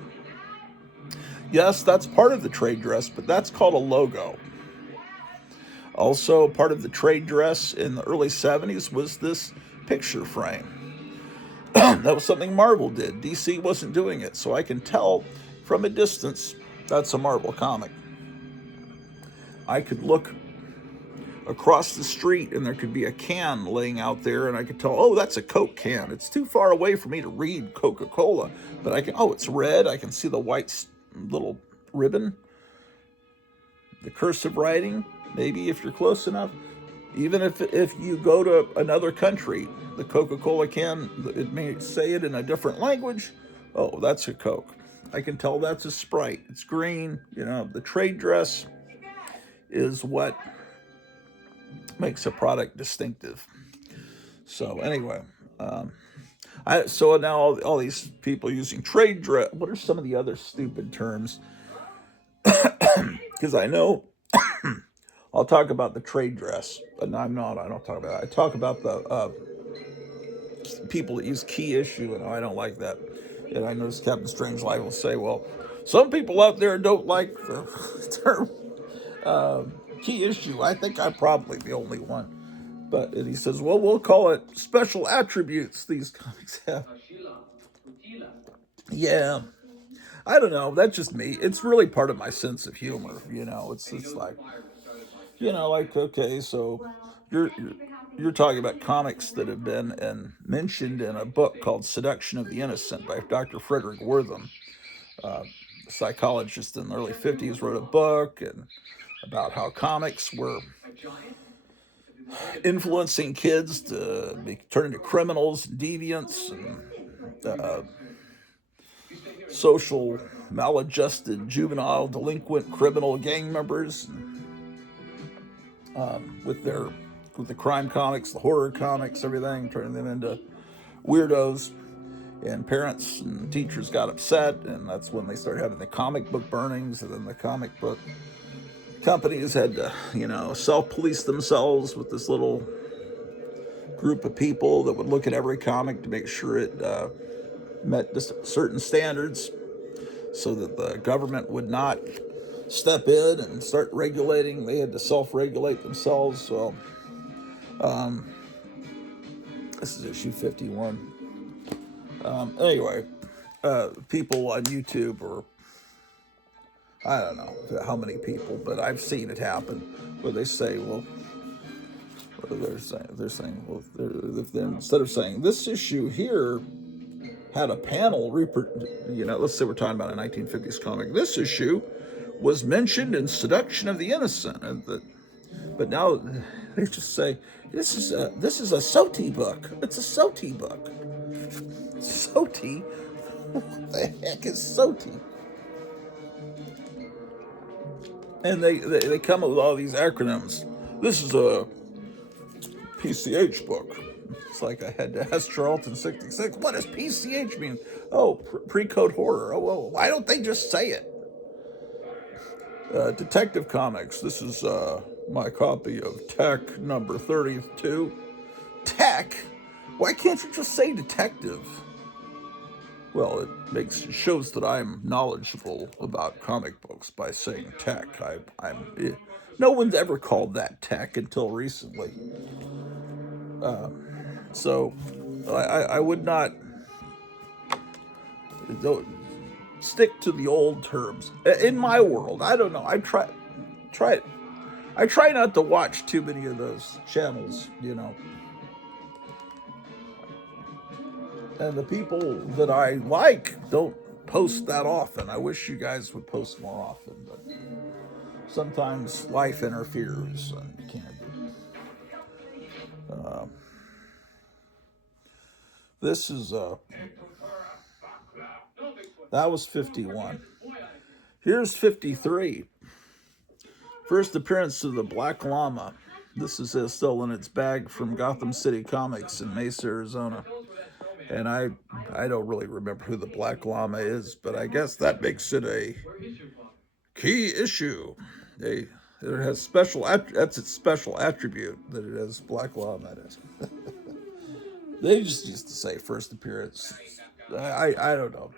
Yes, that's part of the trade dress, but that's called a logo. Also, part of the trade dress in the early 70s was this picture frame. That was something Marvel did. DC wasn't doing it, so I can tell from a distance that's a Marvel comic. I could look across the street and there could be a can laying out there, and I could tell, oh, that's a Coke can. It's too far away for me to read Coca-Cola, but I can, oh, it's red. I can see the white little ribbon, the cursive writing, maybe if you're close enough. Even if you go to another country, the Coca-Cola can, it may say it in a different language. Oh, that's a Coke. I can tell that's a Sprite. It's green. You know, the trade dress is what makes a product distinctive. So anyway, so now all these people using trade dress. What are some of the other stupid terms? Because I know I'll talk about the trade dress, but no, I'm not. I don't talk about that. I talk about the people that use key issue, and I don't like that. And I notice Captain Strangelove will say, well, some people out there don't like the term key issue. I think I'm probably the only one. But and he says, well, we'll call it special attributes these comics have. Yeah. I don't know. That's just me. It's really part of my sense of humor. You know, it's like, you know, like, okay, so you're talking about comics that have been mentioned in a book called Seduction of the Innocent by Dr. Frederick Wortham. A psychologist in the early 50s wrote a book and about how comics were influencing kids to turn into criminals, deviants, and social maladjusted juvenile delinquent criminal gang members, with the crime comics, the horror comics, everything, turning them into weirdos. And parents and teachers got upset, and that's when they started having the comic book burnings, and then the comic book companies had to, you know, self-police themselves with this little group of people that would look at every comic to make sure it met certain standards, so that the government would not step in and start regulating. They had to self-regulate themselves. So this is issue 51. Anyway, people on YouTube, or I don't know how many people, but I've seen it happen where they say, well, They're saying, well, instead of saying this issue here had a panel, let's say we're talking about a 1950s comic. This issue was mentioned in Seduction of the Innocent, but now they just say this is a SOTI book. It's a SOTI book. SOTI? What the heck is SOTI? And they come up with all these acronyms. This is a PCH book. It's like I had to ask Charlton 66, what does PCH mean? Oh, pre-code horror. Oh, well, why don't they just say it? Detective Comics. This is my copy of Tech number 32. Tech? Why can't you just say detective? Well, it shows that I'm knowledgeable about comic books by saying tech. No one's ever called that tech until recently. So I would not stick to the old terms. In my world, I don't know. I try not to watch too many of those channels, And the people that I like don't post that often. I wish you guys would post more often, but sometimes life interferes and you can't do it. This is that was 51. Here's 53. First appearance of the Black Llama. This is still in its bag from Gotham City Comics in Mesa, Arizona. And I don't really remember who the Black Llama is, but I guess that makes it a key issue. It has that's its special attribute, that it has Black Llama in it. They just used to say first appearance. I don't know.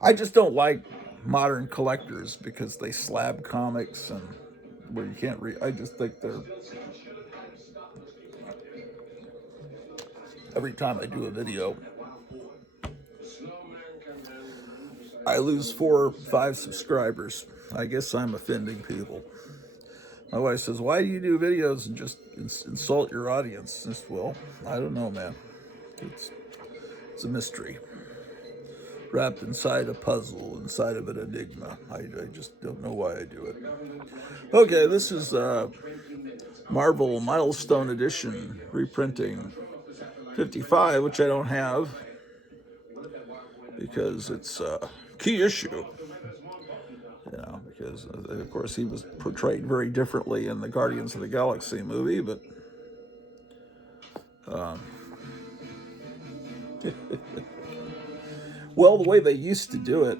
I just don't like modern collectors because they slab comics and where you can't read. I just think they're. Every time I do a video, I lose 4 or 5 subscribers. I guess I'm offending people. My wife says, why do you do videos and just insult your audience? I said, well, I don't know, man. It's a mystery. Wrapped inside a puzzle, inside of an enigma. I just don't know why I do it. Okay, this is Marvel Milestone Edition reprinting 55, which I don't have because it's a key issue. Because of course he was portrayed very differently in the Guardians of the Galaxy movie, but well, the way they used to do it,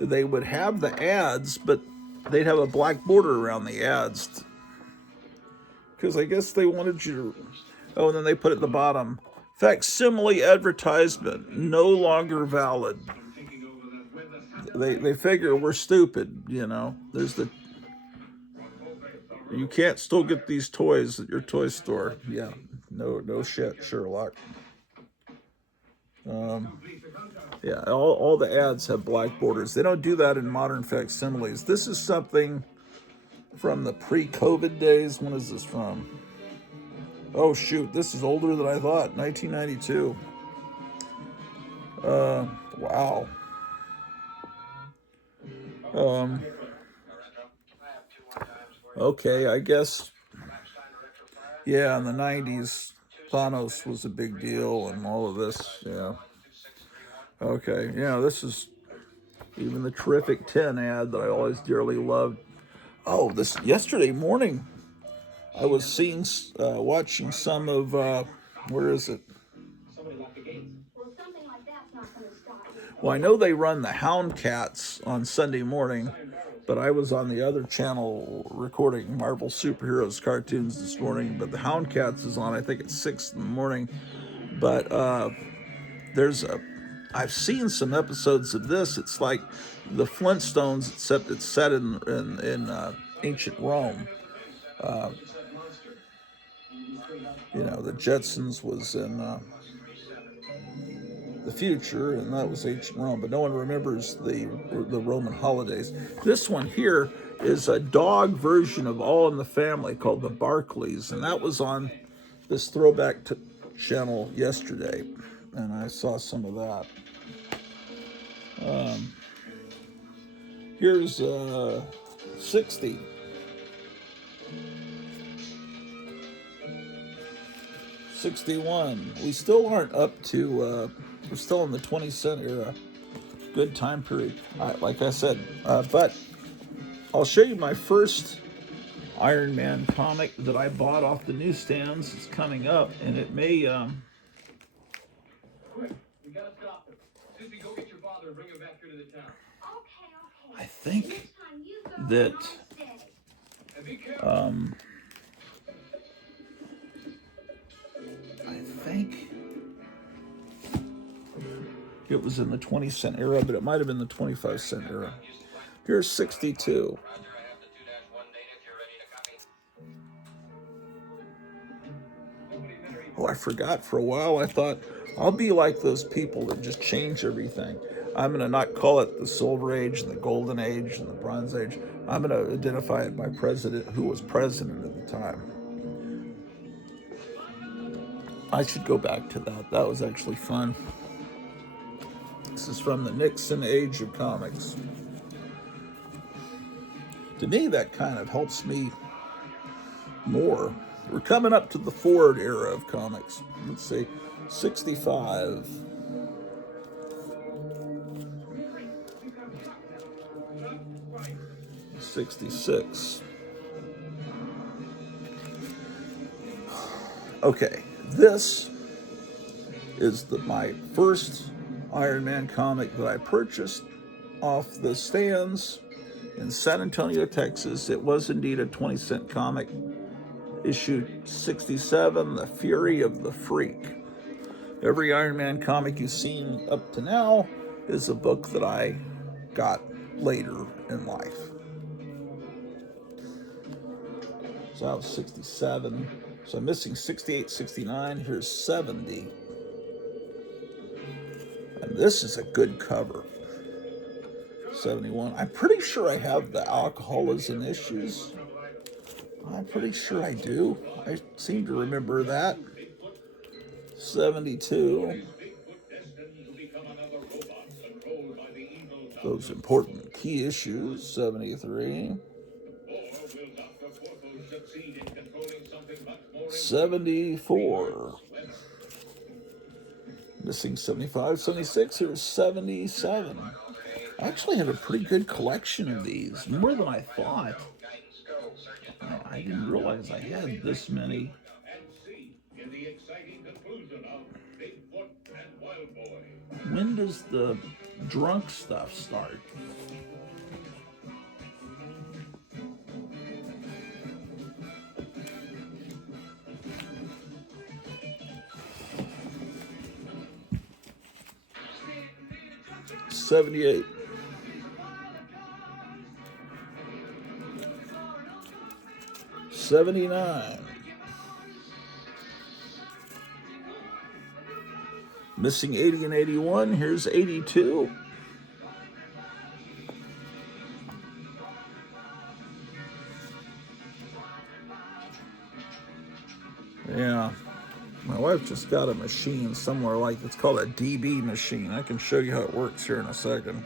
they would have the ads, but they'd have a black border around the ads because I guess they wanted you to. Oh, and then they put at the bottom, facsimile advertisement no longer valid. They figure we're stupid, There's you can't still get these toys at your toy store. Yeah, no shit, Sherlock. Yeah, all the ads have black borders. They don't do that in modern facsimiles. This is something from the pre-COVID days. When is this from? Oh shoot, this is older than I thought. 1992. Wow. Okay, I guess. Yeah, in the 90s, Thanos was a big deal, and all of this. Yeah. Okay, yeah, this is even the terrific 10 ad that I always dearly loved. Oh, this yesterday morning, I was watching some of, where is it? Well, I know they run the Hound Cats on Sunday morning, but I was on the other channel recording Marvel Superheroes cartoons this morning, but the Hound Cats is on, I think, at 6 in the morning. But I've seen some episodes of this. It's like the Flintstones, except it's set in ancient Rome. The Jetsons was in the future, and that was ancient Rome, but no one remembers the Roman holidays. This one here is a dog version of All in the Family called the Barclays, and that was on this throwback channel yesterday, and I saw some of that. Here's 60. 61. We still aren't up to, we're still in the 20-cent era. Good time period. Like I said, but I'll show you my first Iron Man comic that I bought off the newsstands. It's coming up, and it may, Quick, we gotta stop him. Sissy, go get your father and bring him back here to the town. Okay. I think Next time you go, that, I'll stay. And be careful. I think it was in the 20-cent era, but it might have been the 25-cent era. Here's 62. Oh, I forgot for a while. I thought, I'll be like those people that just change everything. I'm going to not call it the Silver Age and the Golden Age and the Bronze Age. I'm going to identify it by president, who was president at the time. I should go back to that. That was actually fun. This is from the Nixon Age of Comics. To me, that kind of helps me more. We're coming up to the Ford era of comics. Let's see, 65. 66. Okay, this is my first Iron Man comic that I purchased off the stands in San Antonio, Texas. It was indeed a 20-cent comic. Issue 67, The Fury of the Freak. Every Iron Man comic you've seen up to now is a book that I got later in life. So that was 67. So I'm missing 68, 69. Here's 70. And this is a good cover. 71. I'm pretty sure I have the alcoholism issues. I'm pretty sure I do. I seem to remember that. 72. Those important key issues. 73. 74. Missing 75, 76. Here's 77. I actually have a pretty good collection of these, more than I thought. I didn't realize I had this many. When does the drunk stuff start? '78. 79. Missing 80 and 81. Here's 82. Yeah. My wife just got a machine somewhere it's called a DB machine. I can show you how it works here in a second.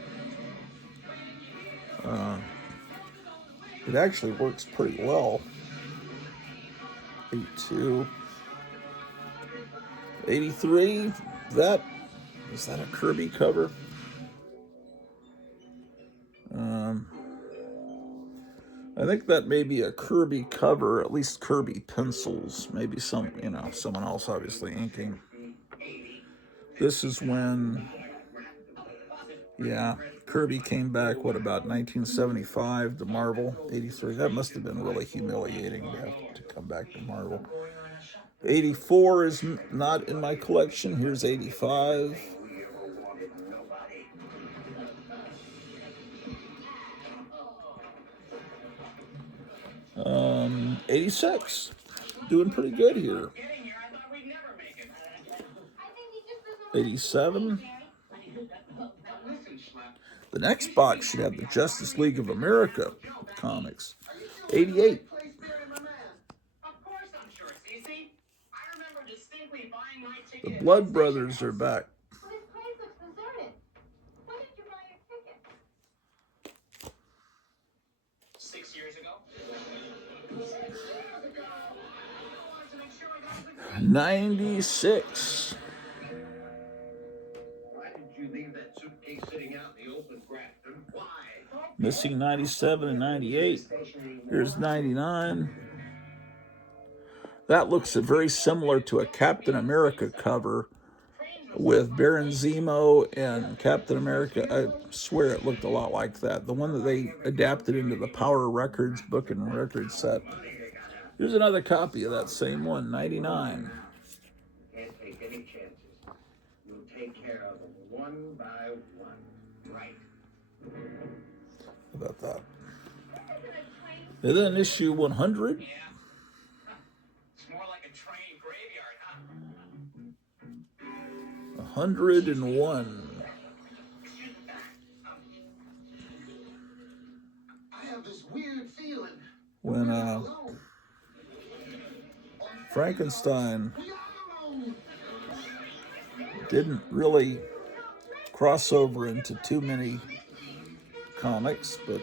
It actually works pretty well. 82. 83. Is that a Kirby cover? I think that may be a Kirby cover, at least Kirby pencils. Maybe someone else obviously inking. This is when, Kirby came back, about 1975 to Marvel. 83. That must have been really humiliating to have to come back to Marvel. 84 is not in my collection. Here's 85. 86. Doing pretty good here. I think he just doesn't 87. Now listen, Schlep. The next box should have the Justice League of America comics. Are you still 88. place Barry, my man? Of course I'm sure, Cece. I remember distinctly buying my The ticket. Blood Brothers are back. Well, this place looks deserted. When did you buy your ticket? 6 years ago. 6 years ago. I wanted to make sure I got the 96. Why did you leave that suitcase sitting out in the open, Grafton? Why? Missing 97 and 98. Here's 99. That looks very similar to a Captain America cover with Baron Zemo and Captain America. I swear it looked a lot like that. The one that they adapted into the Power Records book and record set. Here's another copy of that same one, 99. Can't take any chances. You'll take care of them one by one. Right. How about that? And then issue 100. Yeah. It's more like a train graveyard, huh? 101. I have this weird feeling. When Frankenstein We are alone. didn't really cross over into too many comics, but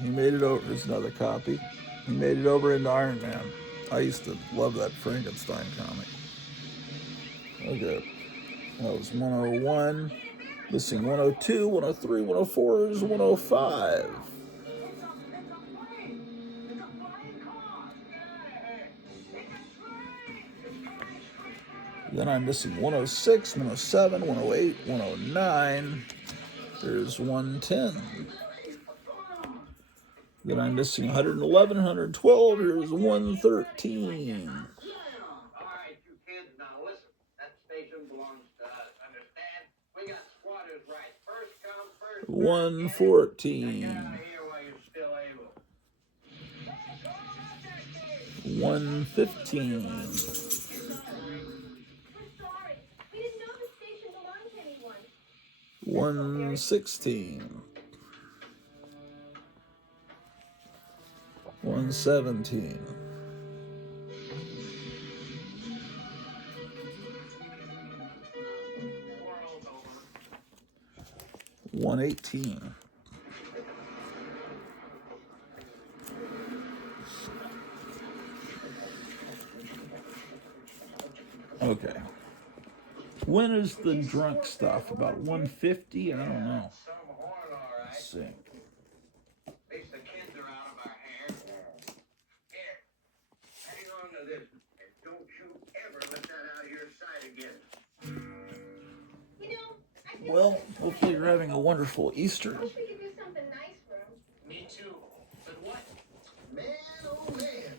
he made it over. Here's another copy. He made it over into Iron Man. I used to love that Frankenstein comic. Okay. That was 101. Missing 102, 103, 104 is 105. Then I'm missing 106, 107, 108, 109. There's 110. Then I'm missing 111, 112. Here's 113. All right, you kids, now listen. That station belongs to us, understand? We got squatters' rights. First come, first served. 114. Get out of here while you're still able. 115. We're sorry. We didn't know the station belonged to anyone. 116. 117. 118. Okay. When is the drunk stuff? About 150? I don't know. Some horn, all right. Let's see. At least the kids are out of our hair. Here, hang on to this, and don't you ever let that out of your sight again. You know, I think Well, hopefully you're having a wonderful Easter. I wish we could do something nice for him. Me too. But what? Man, oh man,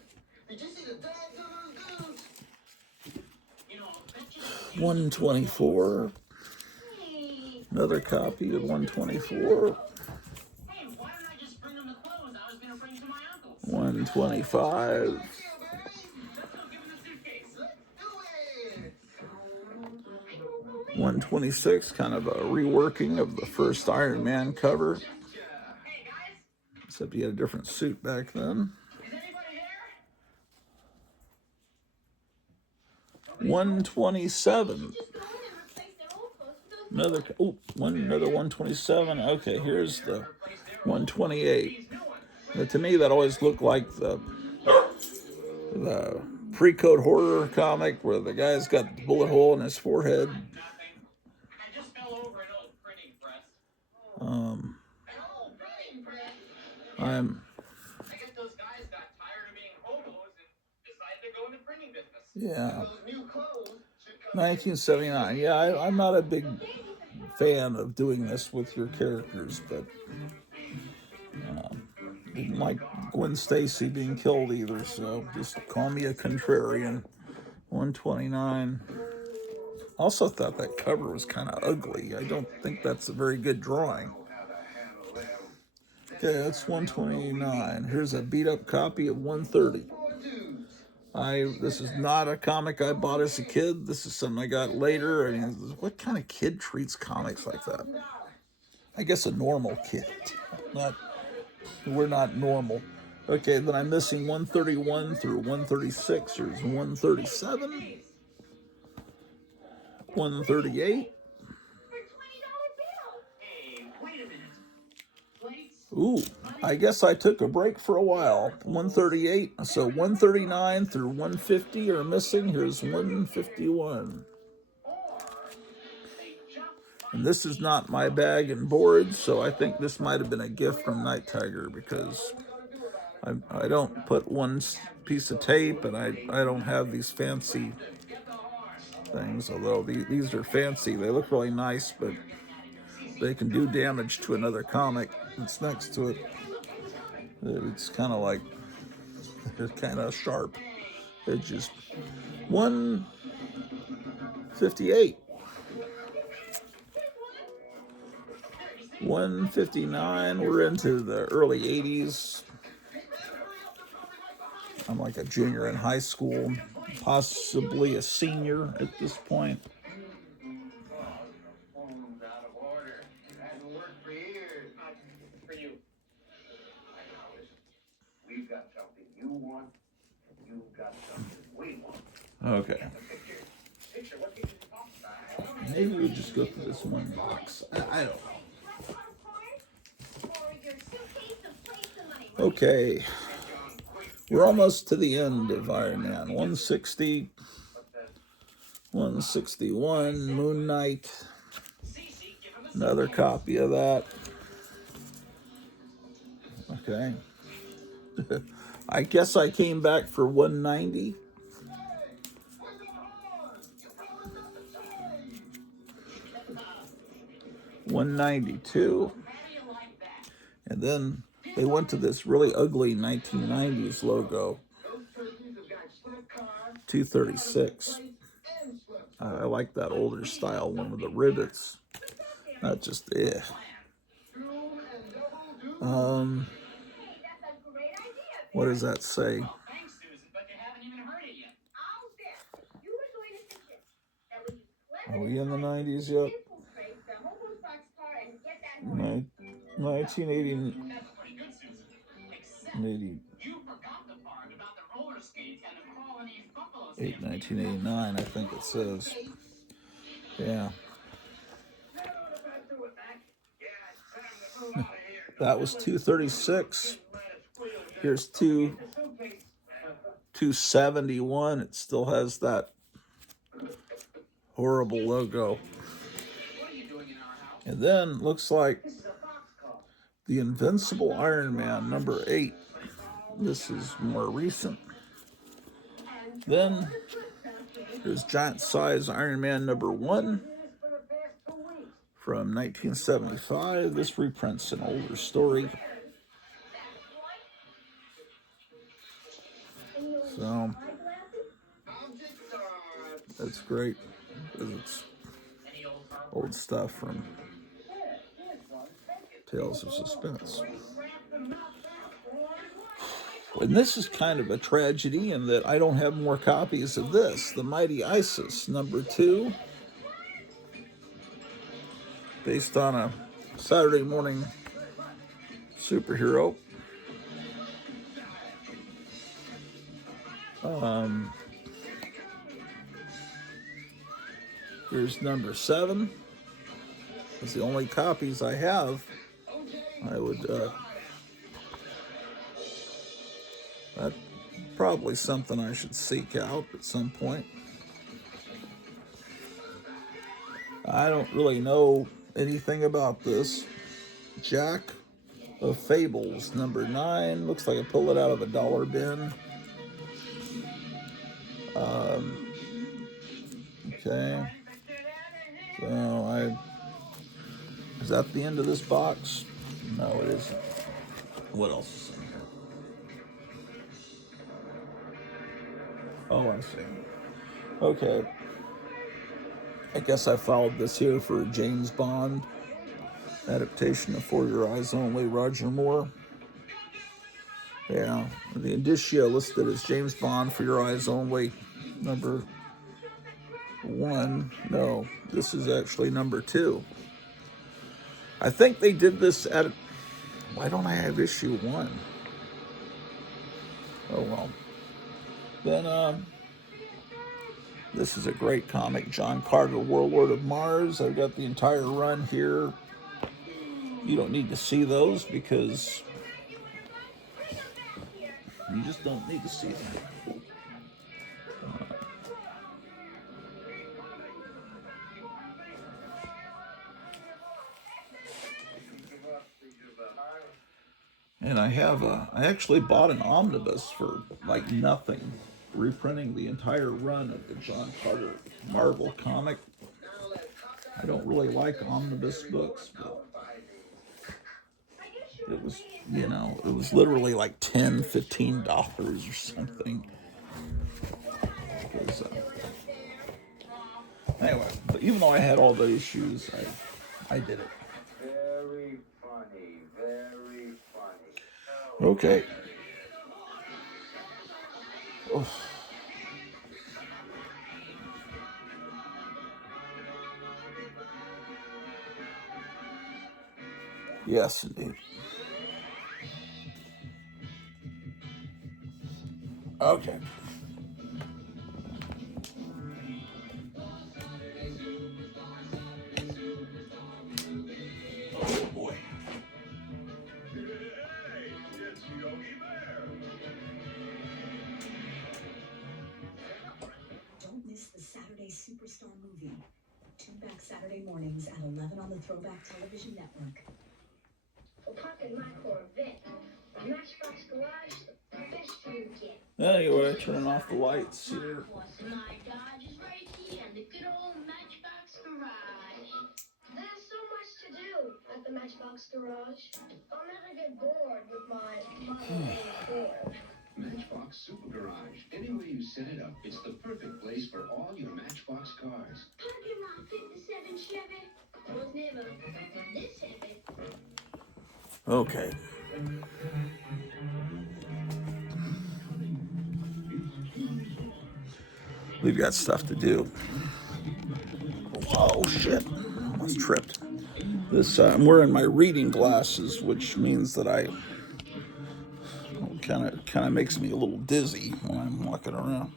did you see the tags on those dudes? You know, that just 124. Hey, Another copy of 124. hey, why didn't I just bring them the clothes I was gonna bring to my uncle's? 125. Let's go give him the suitcase. Let's do it! 126, kind of a reworking of the first Iron Man cover, Hey guys, except he had a different suit back then. is anybody there? 127. just go in and replace their old clothes with those. Another 127. Okay, here's the 128. But to me, that always looked like the pre-code horror comic where the guy's got the bullet hole in his forehead. Nothing. I just fell over an old printing press. Um, An old printing press? I'm I guess those guys got tired of being hobos and decided to go in the printing business. yeah, Those new clothes should come 1979. Yeah, I'm not a big fan of doing this with your characters, but didn't like Gwen Stacy being killed either, so just call me a contrarian. 129. Also thought that cover was kind of ugly. I don't think that's a very good drawing. Okay, that's 129. Here's a beat up copy of 130. four dudes. This is not a comic I bought as a kid. This is something I got later. I mean, what kind of kid treats comics like that? I guess a normal kid. Not, we're not normal. Okay, then I'm missing 131 through 136. Here's 137, 138. Ooh, I guess I took a break for a while. 138, so 139 through 150 are missing. Here's 151. And this is not my bag and board, so I think this might have been a gift from Night Tiger, because I don't put one piece of tape, and I don't have these fancy things, although these are fancy. They look really nice, but they can do damage to another comic that's next to it. It's kind of like, it's kind of sharp edges. 158. 159. We're into the early 80s. I'm like a junior in high school, possibly a senior at this point. Phone's out of order. It hasn't worked for years. Not for you. I know. Listen, we've got something you want, and you've got something we want. Okay. Picture. What picture you talking about? Maybe we just go through this one box. I don't know. Okay. We're almost to the end of Iron Man. 160, 161, Moon Knight. Another copy of that. Okay. I guess I came back for 190. $192. And then they went to this really ugly 1990s logo. $236. I like that older style one with the rivets. Not just what does that say? Are we in the 90s yet? 1980. 1989, I think it says. Yeah. That was 236. Here's 271. It still has that horrible logo. And then looks like the Invincible Iron Man number 8. This is more recent. Then there's giant size Iron Man number 1 from 1975. This reprints an older story. So that's great, because it's old stuff from Tales of Suspense. And this is kind of a tragedy in that I don't have more copies of this. The Mighty Isis, number 2. Based on a Saturday morning superhero. Here's number 7. It's the only copies I have. I would, that's probably something I should seek out at some point. I don't really know anything about this. Jack of Fables, number 9. Looks like I pulled it out of a dollar bin. Okay. So is that the end of this box? No, it isn't. What else is in here? Oh, I see. Okay. I guess I followed this here for James Bond. Adaptation of For Your Eyes Only, Roger Moore. Yeah, the indicia listed as James Bond for Your Eyes Only, number 1. No, this is actually number 2. I think they did this at. Why don't I have issue 1? Oh well. Then this is a great comic, John Carter, Warlord of Mars. I've got the entire run here. You don't need to see those because you just don't need to see them. And I actually bought an omnibus for like nothing, reprinting the entire run of the John Carter Marvel comic. I don't really like omnibus books, but it was, it was literally like $10, $15 or something. Because, anyway, but even though I had all the issues, I did it. Very funny, very funny. Okay. Oh. Yes, indeed. Okay. Oh boy. Don't miss the Saturday Superstar movie. Tune back Saturday mornings at 11 on the Throwback Television Network. For parking my Corvette, the Matchbox Garage, the best you get. Anyway, turning off the lights here. My Dodge is right here in the good old Matchbox Garage. There's so much to do at the Matchbox Garage. I'll never get bored with my Model A Ford. Matchbox Super Garage. Any way you set it up, it's the perfect place for all your Matchbox cars. Parking lot 57 Chevy was never this heavy. Okay. We've got stuff to do. Oh shit! Almost tripped. This I'm wearing my reading glasses, which means that I kind of makes me a little dizzy when I'm walking around.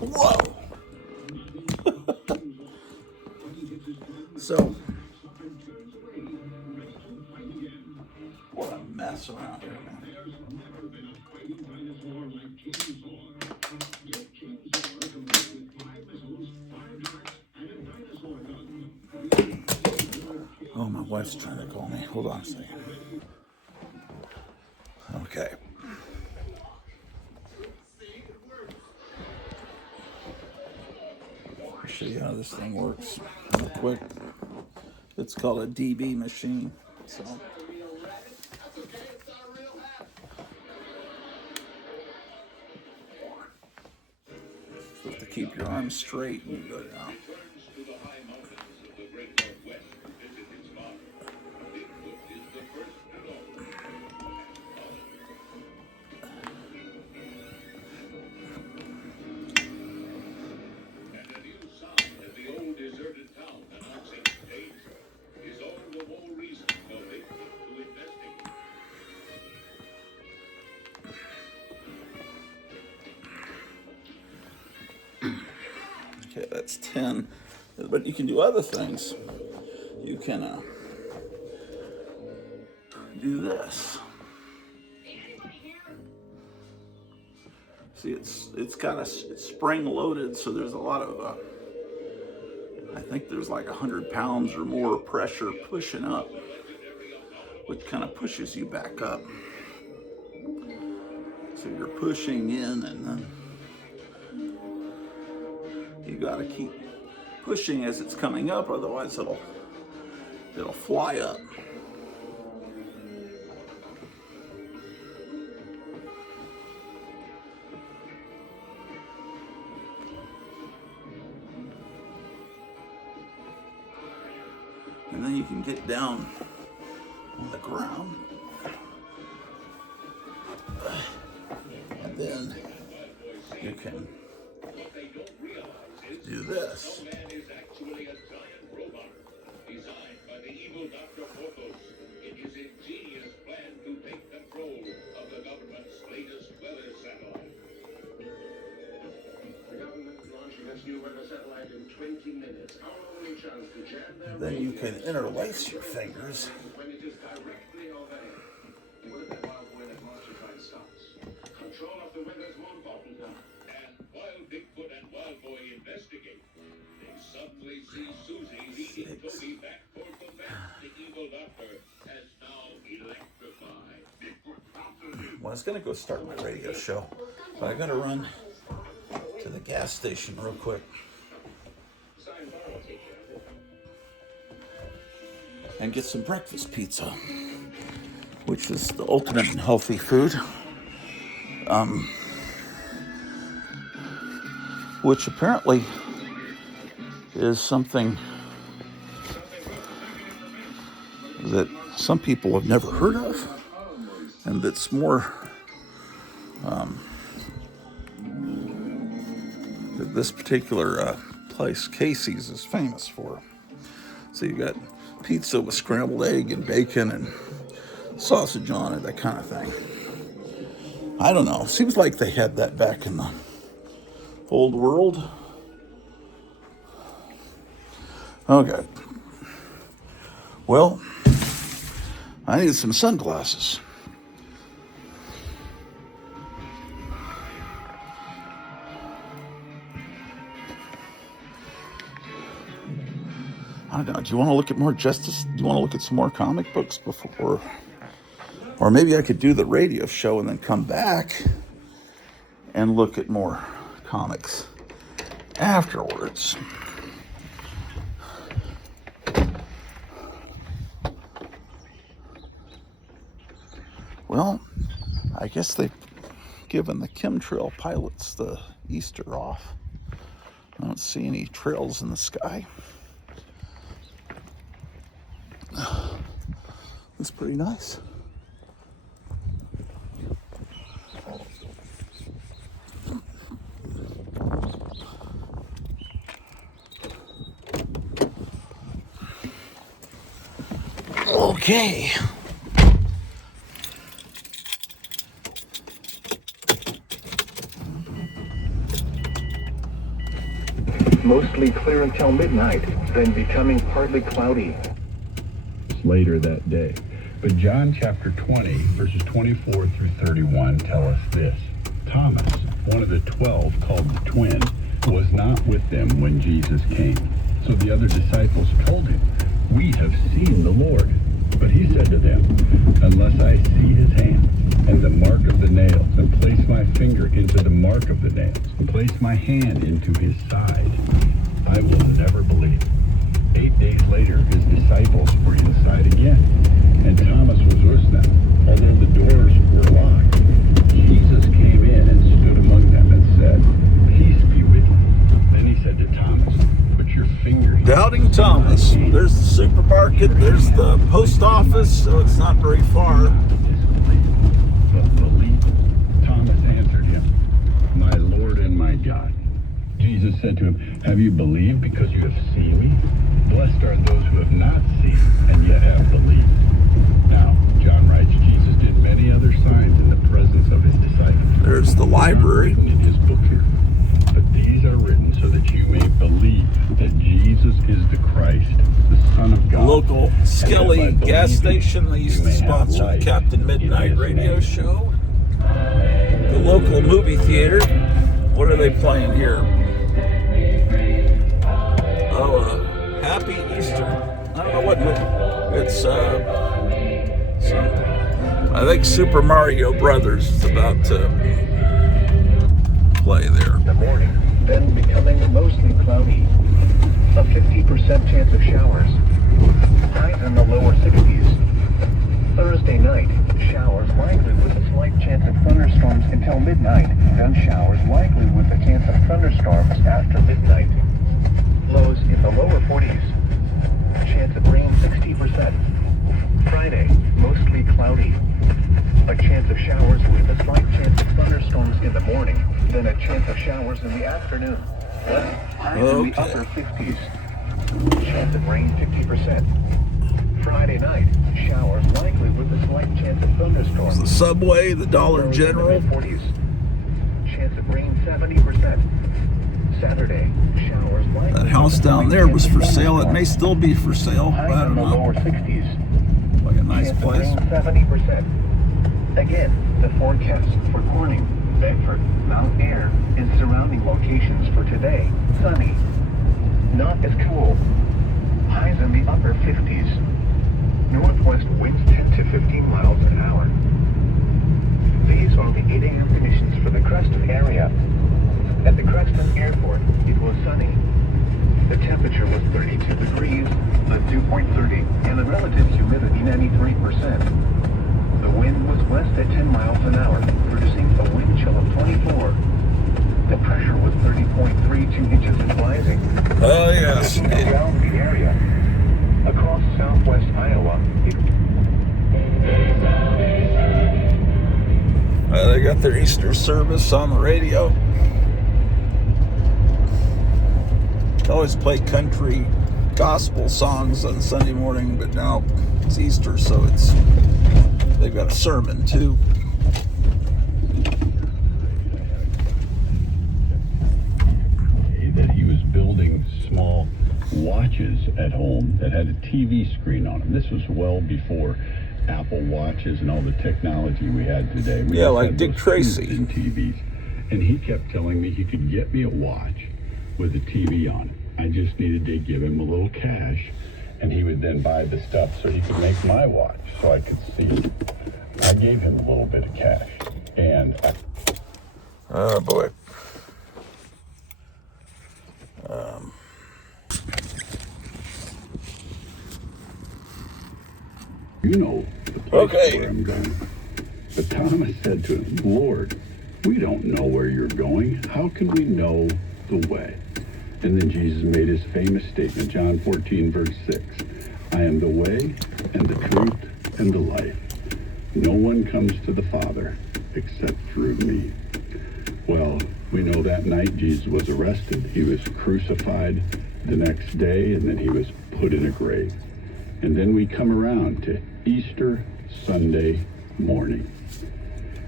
Whoa! So, what a mess around here, man. Oh, my wife's trying to call me. Hold on a second. Okay. I'll show you how this thing works real quick. It's called a DB machine. So. You have to keep your arms straight when you go down. Okay, that's 10. But you can do other things. You can do this. See, it's kind of spring loaded, so there's a lot of I think there's like 100 pounds or more pressure pushing up, which kind of pushes you back up. So you're pushing in, and then you got to keep pushing as it's coming up, otherwise it'll fly up. And then you can get down on the ground. And then you can do this. Designed by the evil Dr. Porthos in his ingenious plan to take control of the government's latest weather satellite. The government launching its new weather satellite in 20 minutes. Our only chance to jam their Then you can interlace your fingers. when it is directly overhead. What if that wild boy that monster trying stops? Control of the weather's more important now. And while Bigfoot and Wild Boy investigate, they suddenly see Susie leading Toby back toward the fence the evil doctor has now electrified. Well, I was going to go start my radio show, but I got to run to the gas station real quick and get some breakfast pizza, which is the ultimate in healthy food, which apparently is something that some people have never heard of, and that's more that this particular place, Casey's, is famous for. So you got pizza with scrambled egg and bacon and sausage on it, that kind of thing. I don't know. Seems like they had that back in the old world. Okay. Well, I need some sunglasses. I don't know. Do you want to look at more Justice? Do you want to look at some more comic books before? Or maybe I could do the radio show and then come back and look at more comics afterwards. Well, I guess they've given the chemtrail pilots the Easter off. I don't see any trails in the sky. It's pretty nice. Okay. Mostly clear until midnight, then becoming partly cloudy. Later that day. But John chapter 20, verses 24 through 31 tell us this. Thomas, one of the 12 called the twin, was not with them when Jesus came. So the other disciples told him, "We have seen the Lord." But he said to them, "Unless I see his hand and the mark of the nails, and place my finger into the mark of the nails, and place my hand into his side, I will never believe." 8 days later, his disciples were inside again, and Thomas was with them. Although the doors were locked, Jesus came in and stood among them and said, "Peace be with you." Then he said to Thomas, "Put your finger here." Doubting Thomas. There's the supermarket, there's the post office, so it's not very far. But believe. Thomas answered him, "My Lord and my God." Jesus said to him, "Have you believed because you have seen me? Blessed are those who have not seen and yet have believed." Now, John writes, Jesus did many other signs in the presence of his disciples. There's the library. They're not written in his book here. But these are written so that you may believe that Jesus is the Christ, the Son of God. Local Skelly gas station. They used to sponsor the Captain Midnight radio show. The local movie theater. What are they playing here? Oh, Happy Easter. I don't know what movie. It's I think Super Mario Brothers is about to play there. In the morning, then becoming mostly cloudy. A 50% chance of showers. Highs in the lower 60s. Thursday night, showers likely with a slight chance of thunderstorms until midnight. Then showers likely with a chance of thunderstorms after midnight. Lows in the lower 40s. chance of rain 60%. Friday, mostly cloudy. A chance of showers with a slight chance of thunderstorms in the morning, then a chance of showers in the afternoon. Highs in the upper 50s. Chance of rain 50%. Friday night, showers likely with a slight chance of thunderstorms. The Subway, the Dollar General. 40s. Chance of rain 70%. Saturday, showers likely. That house down there was for sale. It may still be for sale. I Highs don't in the know. lower 60s. Like a nice Chance of place. rain 70%. Again, the forecast for Corning, Bedford, Mount Ayr, and surrounding locations for today. Sunny. Not as cool. Highs in the upper 50s. Northwest winds 10 to 15 miles an hour. These are the 8 a.m. conditions for the Creston area. At the Creston Airport, it was sunny. The temperature was 32 degrees, a dew point 30, and the relative humidity 93%. The wind was west at 10 miles an hour, producing a wind chill of 24. The pressure was 30.32 inches and rising. Oh, yes. Around the area. Across southwest Iowa, They got their Easter service on the radio. They always play country gospel songs on Sunday morning, but now it's Easter, so they've got a sermon too. That he was building small watches at home that had a TV screen on them. This was well before Apple Watches and all the technology we had today. We Yeah, just like had Dick those Tracy. tubes in TVs. And he kept telling me he could get me a watch with a TV on it. I just needed to give him a little cash, and he would then buy the stuff so he could make my watch so I could see. I gave him a little bit of cash, and Oh boy. you know the place Okay. where I'm going. But Thomas said to him, Lord, we don't know where you're going. How can we know the way? And then Jesus made his famous statement, John 14, verse 6. I am the way and the truth and the life. No one comes to the Father except through me. Well, we know that night Jesus was arrested. He was crucified the next day, and then he was put in a grave. And then we come around to Easter Sunday morning.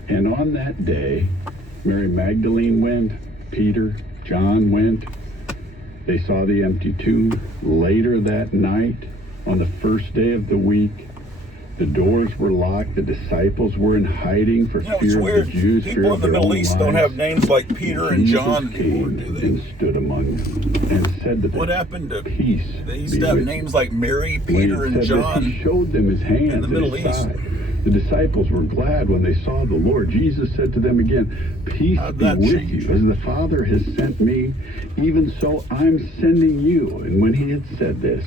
And on that day, Mary Magdalene went, Peter, John went. They saw the empty tomb. Later that night, on the first day of the week, the doors were locked. The disciples were in hiding for You know, it's fear weird. of the Jews. fear People in of the their Middle own East don't lives. have names like Peter and Jesus John anymore, came do they? and stood among them and said to them, What happened to peace They used be to have with names you." like Mary, When he Peter, and said this, John. he showed them his hands in the Middle and his East. side. The disciples were glad when they saw the Lord. Jesus said to them again, peace How'd be that with change? you. As the Father has sent me, even so I'm sending you. And when he had said this,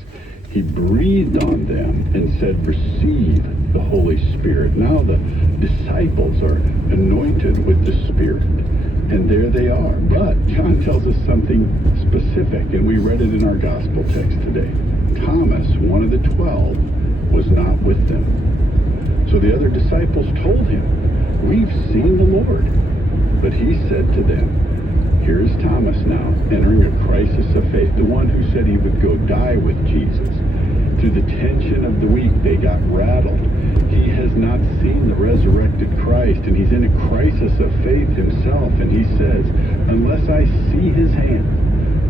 he breathed on them and said, receive the Holy Spirit. Now the disciples are anointed with the Spirit. And there they are. But John tells us something specific, and we read it in our gospel text today. Thomas, one of the 12, was not with them. So the other disciples told him, we've seen the Lord. But he said to them, here is Thomas now, entering a crisis of faith, the one who said he would go die with Jesus. Through the tension of the week, they got rattled. He has not seen the resurrected Christ, and he's in a crisis of faith himself. And he says, unless I see his hand,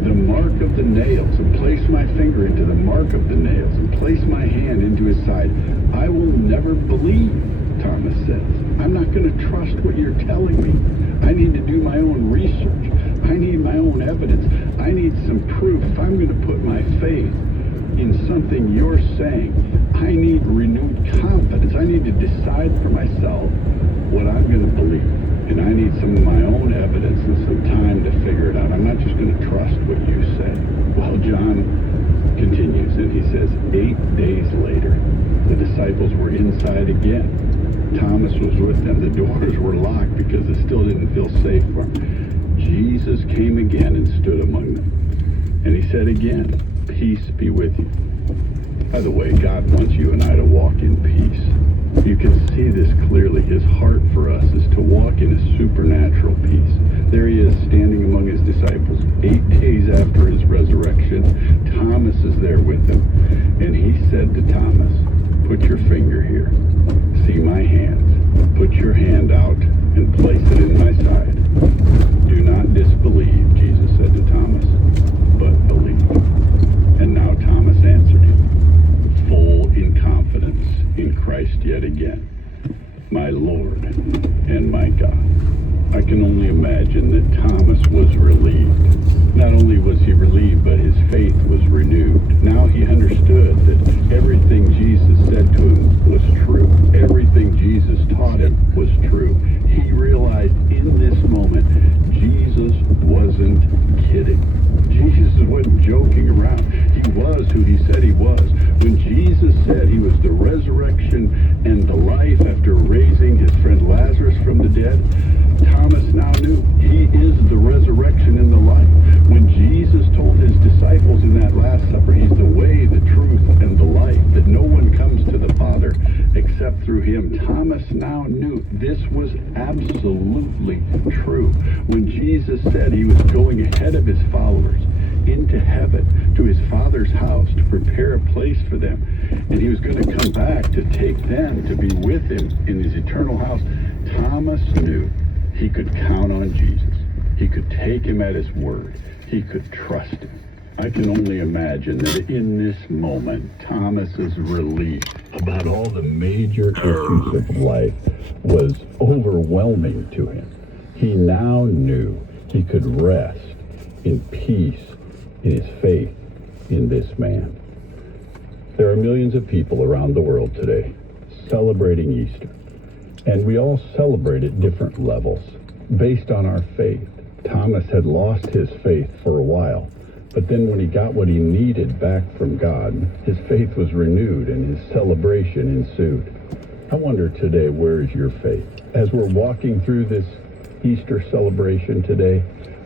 the mark of the nails, and place my finger into the mark of the nails, and place my hand into his side, I will never believe, Thomas says. I'm not going to trust what you're telling me. I need to do my own research. I need my own evidence. I need some proof. If I'm going to put my faith in something you're saying, I need renewed confidence. I need to decide for myself what I'm going to believe. And I need some of my own evidence and some time to figure it out. I'm not just going to trust what you say. Well, John continues, and he says, 8 days later, the disciples were inside again. Thomas was with them. The doors were locked because it still didn't feel safe for him. Jesus came again and stood among them. And he said again, peace be with you. By the way, God wants you and I to walk in peace. You can see this clearly. His heart for us is to walk in a supernatural peace. There he is standing among his disciples 8 days after his resurrection. Thomas is there with him. And he said to Thomas, "Put your finger here. See my hands. Put your hand out and place it in my side. Do not disbelieve," Jesus said to Thomas, "but believe." And now Thomas answered him, full in confidence in Christ yet again, "My Lord and my God." I can only imagine that Thomas was relieved. Not only was he relieved, but his faith was renewed. Now he understood that everything Jesus said to him was true. Everything Jesus taught him was true. He realized in this moment, Jesus wasn't kidding. Jesus wasn't joking around. He was who he said he was. When Jesus said he was the resurrection and the life after raising his friend Lazarus from the dead, Thomas now knew he is the resurrection and the life. When Jesus told his disciples in that Last Supper, he's the way, the truth, and the life, that no one comes to the Father except through him, Thomas now knew this was absolutely true. When Jesus said he was going ahead of his followers into heaven, to his Father's house, to prepare a place for them, and he was going to come back to take them to be with him in his eternal house, Thomas knew he could count on Jesus. He could take him at his word. He could trust him. I can only imagine that in this moment, Thomas's relief about all the major issues of life was overwhelming to him. He now knew he could rest in peace in his faith in this man. There are millions of people around the world today celebrating Easter, and we all celebrate at different levels based on our faith. Thomas had lost his faith for a while, but then when he got what he needed back from God, his faith was renewed and his celebration ensued. I wonder today, where is your faith? As we're walking through this Easter celebration today,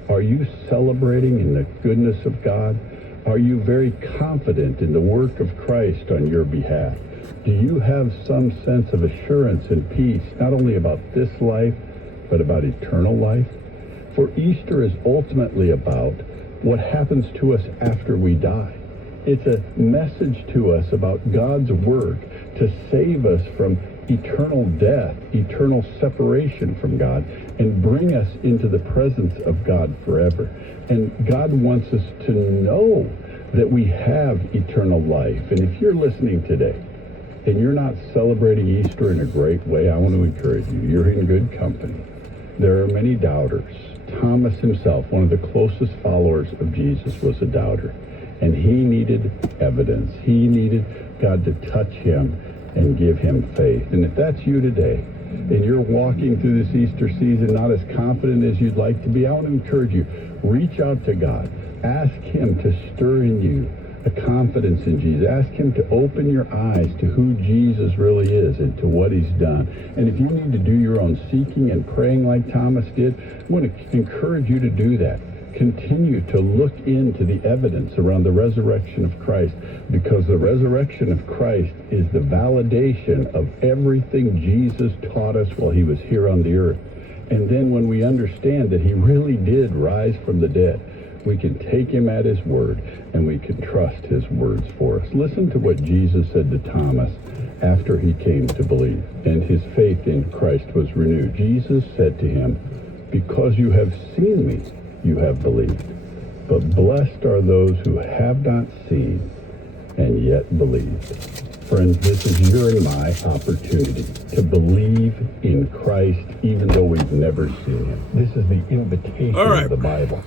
are you celebrating in the goodness of God? Are you very confident in the work of Christ on your behalf? Do you have some sense of assurance and peace, not only about this life, but about eternal life? For Easter is ultimately about what happens to us after we die. It's a message to us about God's work to save us from eternal death, eternal separation from God, and bring us into the presence of God forever. And God wants us to know that we have eternal life. And if you're listening today and you're not celebrating Easter in a great way, I want to encourage you. You're in good company. There are many doubters. Thomas himself, one of the closest followers of Jesus, was a doubter. And he needed evidence. He needed God to touch him and give him faith. And if that's you today, and you're walking through this Easter season not as confident as you'd like to be, I want to encourage you, reach out to God. Ask him to stir in you a confidence in Jesus. Ask him to open your eyes to who Jesus really is and to what he's done. And if you need to do your own seeking and praying like Thomas did, I want to encourage you to do that. Continue to look into the evidence around the resurrection of Christ, because the resurrection of Christ is the validation of everything Jesus taught us while he was here on the earth. And then when we understand that he really did rise from the dead, we can take him at his word and we can trust his words for us. Listen to what Jesus said to Thomas after he came to believe and his faith in Christ was renewed. Jesus said to him, "Because you have seen me, you have believed. But blessed are those who have not seen and yet believe." Friends, this is your and my opportunity to believe in Christ even though we've never seen him. This is the invitation of the Bible.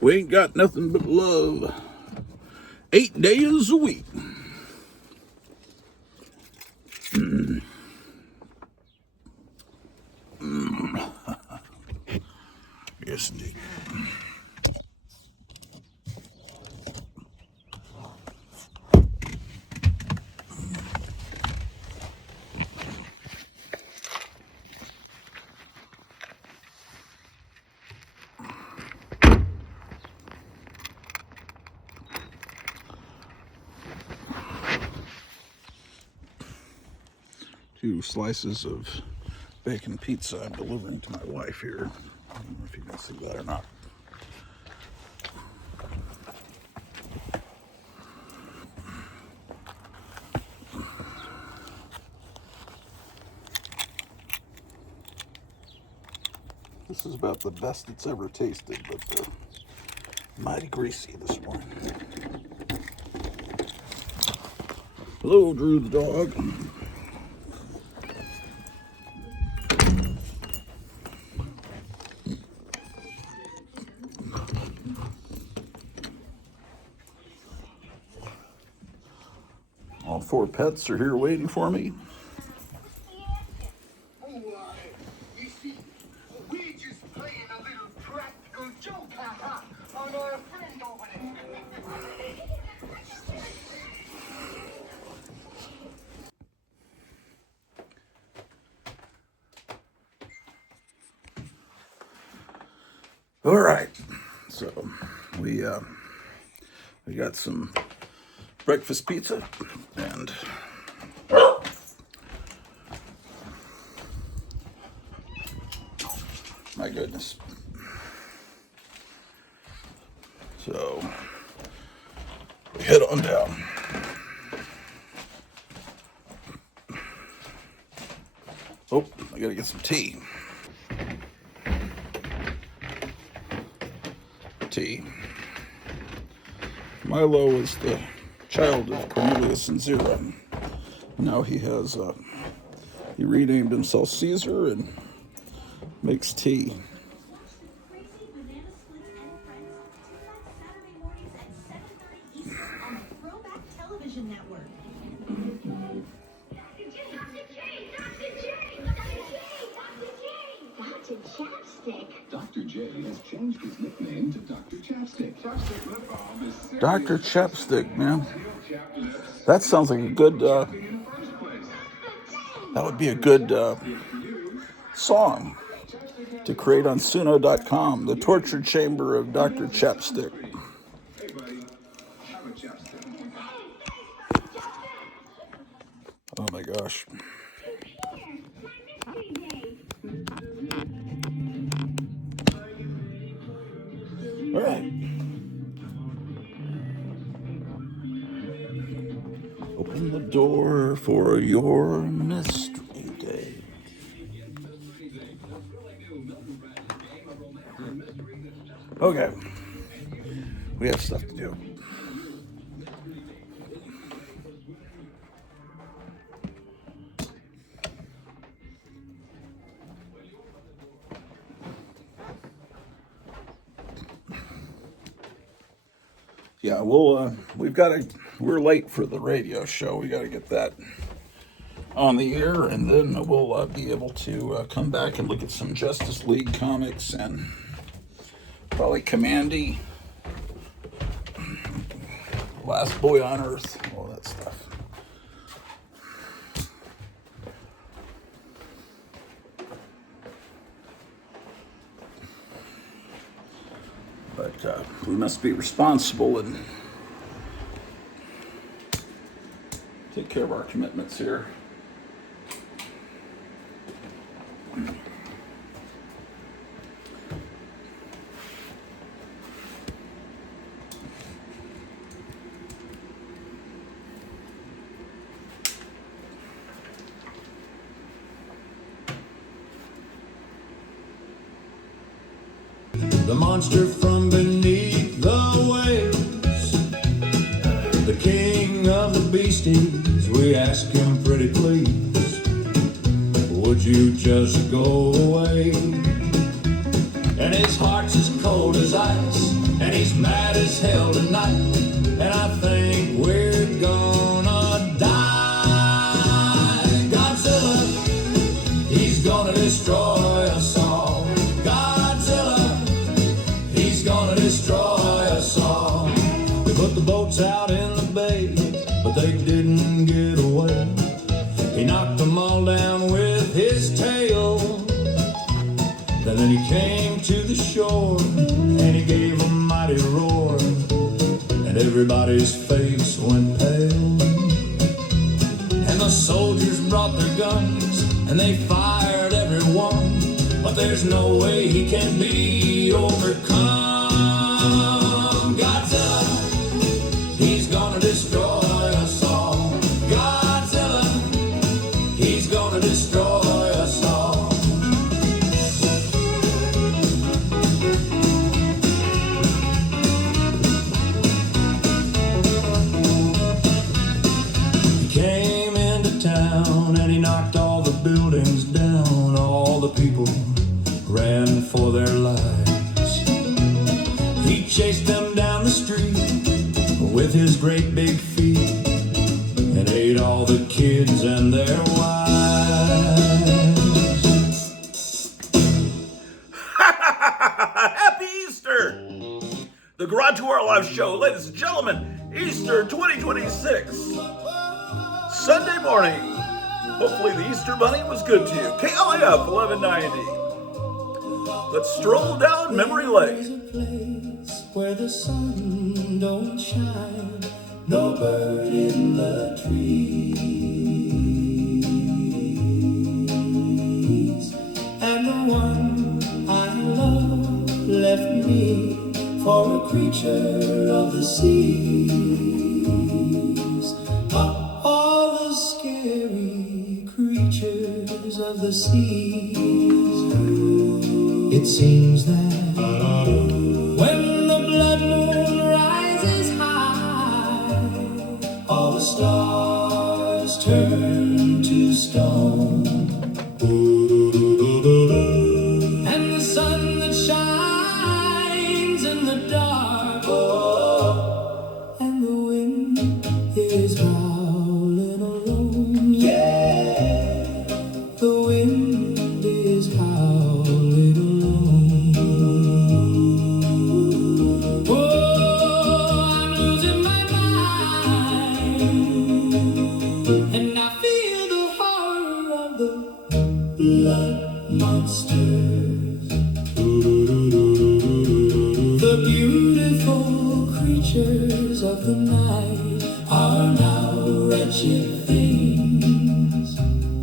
We ain't got nothing but love 8 days a week. Yes, indeed. 2 slices of bacon pizza I'm delivering to my wife here. I don't know if you can see that or not. This is about the best it's ever tasted, but they're mighty greasy this morning. Hello, Drew the dog. All 4 pets are here waiting for me. You see, we're just playing a little practical joke on our friend over there. All right, so we got some breakfast pizza and my goodness. So we head on down. Oh, I gotta get some tea. Milo is the child of Cornelius and Zira. Now he has he renamed himself Caesar and makes tea. Dr. J has changed his nickname to Dr. Chapstick. Chapstick lip balm is serious. Dr. Chapstick, man. That sounds like a good, that would be a good song to create on Suno.com. The torture chamber of Dr. Chapstick. Hey, buddy, have a chapstick. Oh my gosh. All right. Open the door for your mystery day. Okay. We have stuff to do. Yeah, we're late for the radio show. We got to get that on the air, and then we'll be able to come back and look at some Justice League comics and probably Commandy, Last Boy on Earth, all that stuff. But we must be responsible and take care of our commitments here. The monster from beneath the waves, the king of the beasties, we ask him pretty please, would you just go away? And his heart's as cold as ice, and he's mad as hell tonight, and I think we're gonna die. Godzilla, he's gonna destroy us all. Destroy us all. They put the boats out in the bay, but they didn't get away. He knocked them all down with his tail. And then he came to the shore, and he gave a mighty roar, and everybody's face went pale. And the soldiers brought their guns and they fired everyone, but there's no way he can be overcome. Godzilla, he's gonna destroy us all. Godzilla, he's gonna destroy us all. He came into town and he knocked all the buildings down. All the people ran for their lives. He chased them down the street with his great big feet and ate all the kids and their wives. Happy Easter! The Grottu Orloff Show, ladies and gentlemen, Easter 2026. Sunday morning. Hopefully the Easter Bunny was good to you. KLAF 1190. Let's stroll down memory lane. There's a place where the sun don't shine, no bird in the trees, and the one I love left me for a creature of the seas. All the scary creatures of the seas. It seems that when the blood moon rises high, all the stars turn to stone, and the sun that shines in the dark, oh, and the wind is howling alone. Yeah, the wind is howling alone. Oh, I'm losing my mind, and I feel the horror of the blood monsters. The beautiful creatures of the night are now wretched things.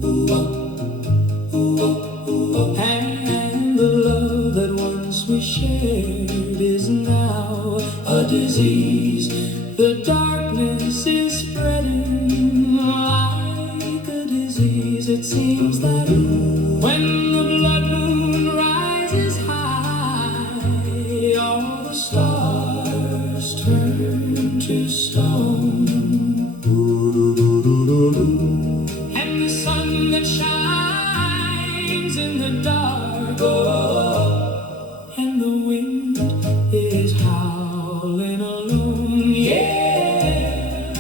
Ooh, oh, ooh, oh, ooh, oh. And the love that once we shared is now a disease. The darkness is spreading like a disease. It seems that when the blood moon rises high, all the stars turn to stone, and the sun that shines in the dark, oh, and the wind is howling alone. Yeah,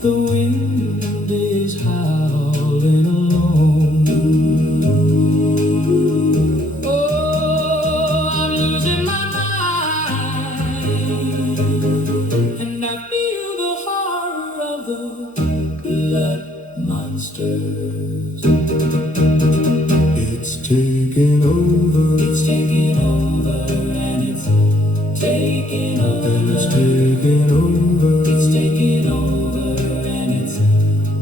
the wind is howling alone. Oh, I'm losing my mind, and I feel the horror of the blood monsters. It's taking over. It's taking over, and it's taking over. And it's taking over. It's taking over, and it's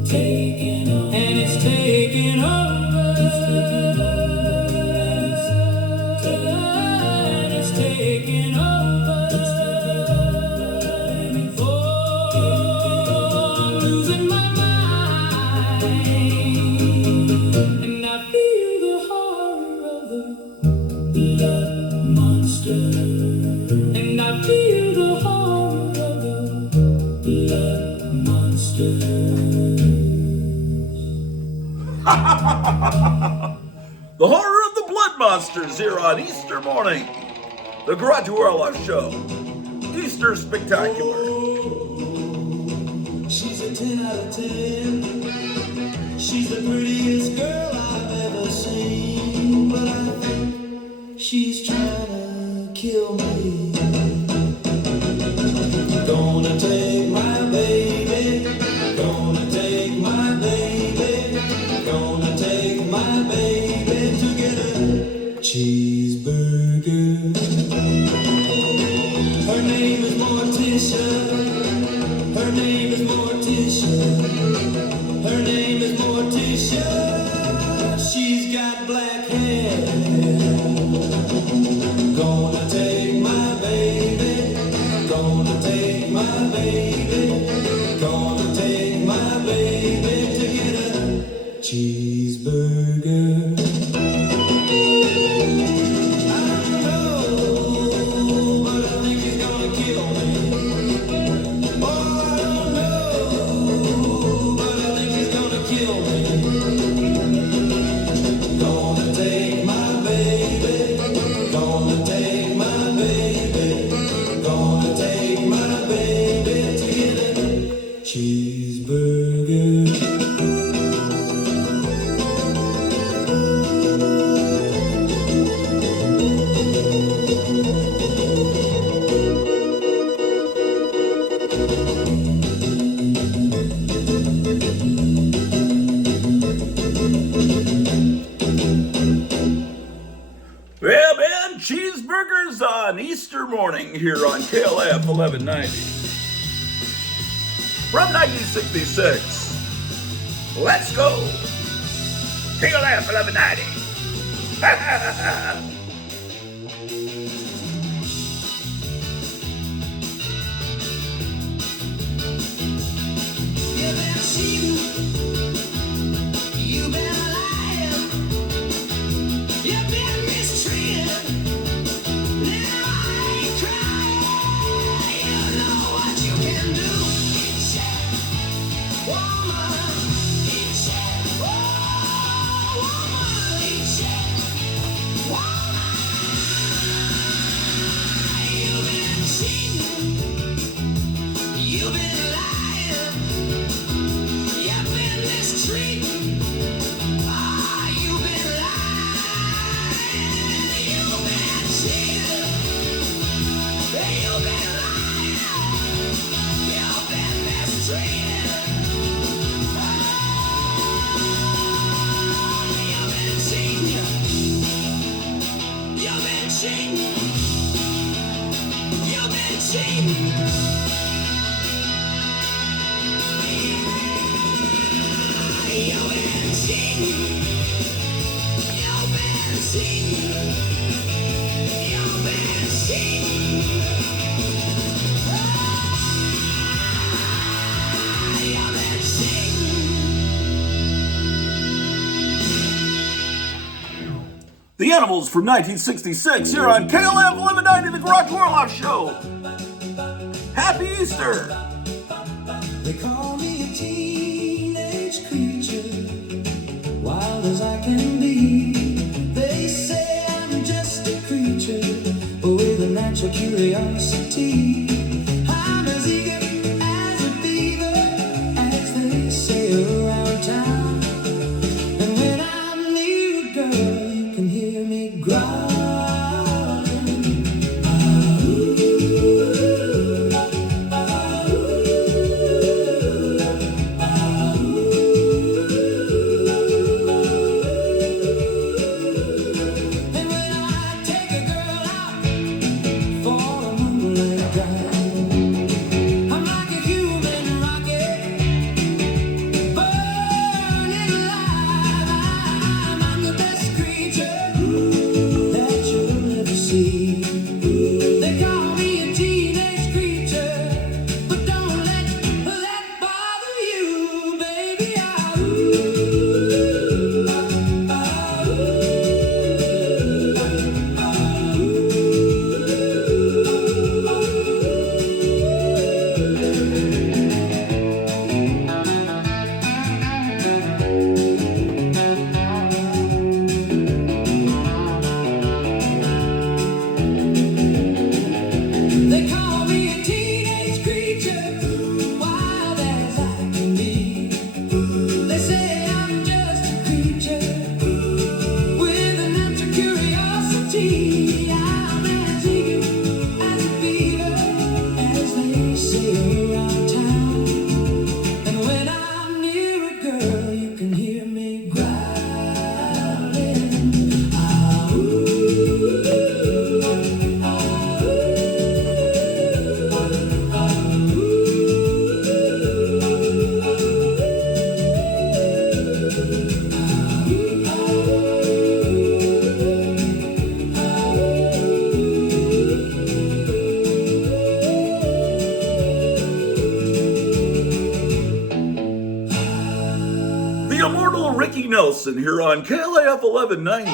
taking over. And it's taking over. It's taking over, and it's taking over. Oh, I'm losing my mind, and I feel the horror of the blood monster, and I feel the horror of the blood monster. The horror of the blood monsters here on Easter morning. The Grottu Orloff Show. Easter Spectacular. She's a 10 out of 10. She's the prettiest girl I've ever seen, but I think she's trying to kill me. Gonna take my baby, gonna take my baby, gonna take my baby to get a cheeseburger. Her name is Morticia. Her name is Morticia. Her name is Morticia. got black hair. Gonna take my baby. Gonna take my baby. Gonna take my baby to get a cheeseburger. I don't know, but I think he's gonna kill me. Oh, I don't know, but I think he's gonna kill me. Gonna take my baby. Gonna take my baby. Gonna take my baby to get a cheeseburger. Well, man, cheeseburgers on Easter morning here on KLF 1190. From 1966. Let's go. KLF 1190. You've been cheating. You've been lying. You've been mistreated. Now I ain't crying. You know what you can do. Eat shit, woman. Eat shit, oh, woman. Eat shit, woman. You've been cheating. You've been lying. You've been mistreated. Ah, you've been lying. You've been cheated. You've been lying. You've been mistreated. Ah, you've been cheating. You've been cheating. You've been cheating. You've been cheating. You've been cheating. You've been cheating. You've been cheating. The Animals from 1966 here on KLF 1190, the Grottu Orloff Show. Happy Easter. They call me a teenage creature, wild as I can be. They say I'm just a creature with a natural curiosity. I'm as eager as a beaver, as they say around town. And when I'm near a girl, you can hear me growling. And when I take a girl out for a moonlight drive, I'm like a human rocket, burning alive. I'm the best creature that you'll ever see. They call me a teenage creature, but don't let that bother you, baby. They call me a teenage creature, wild as I can be. They say I'm just a creature with a natural curiosity. I'm as eager as a beaver, as they say around town. And when I'm near a girl, you can hear me growling. Ah, ooh. Nelson here on KLAF 1190,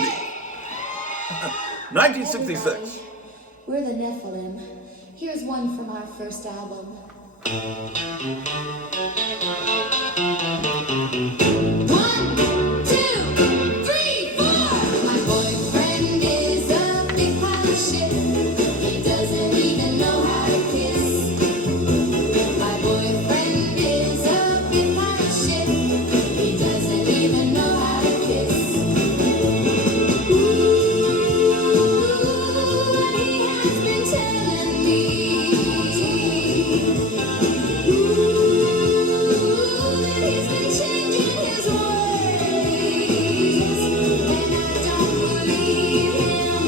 1966. We're the Nephilim. Here's one from our first album. One, two, three, four. My boyfriend is a big pile of shit. He doesn't even know how to kiss. My boyfriend is a big pile of shit. He doesn't even know how to kiss. Ooh, he has been telling me. He's been changing his ways, and I don't believe him.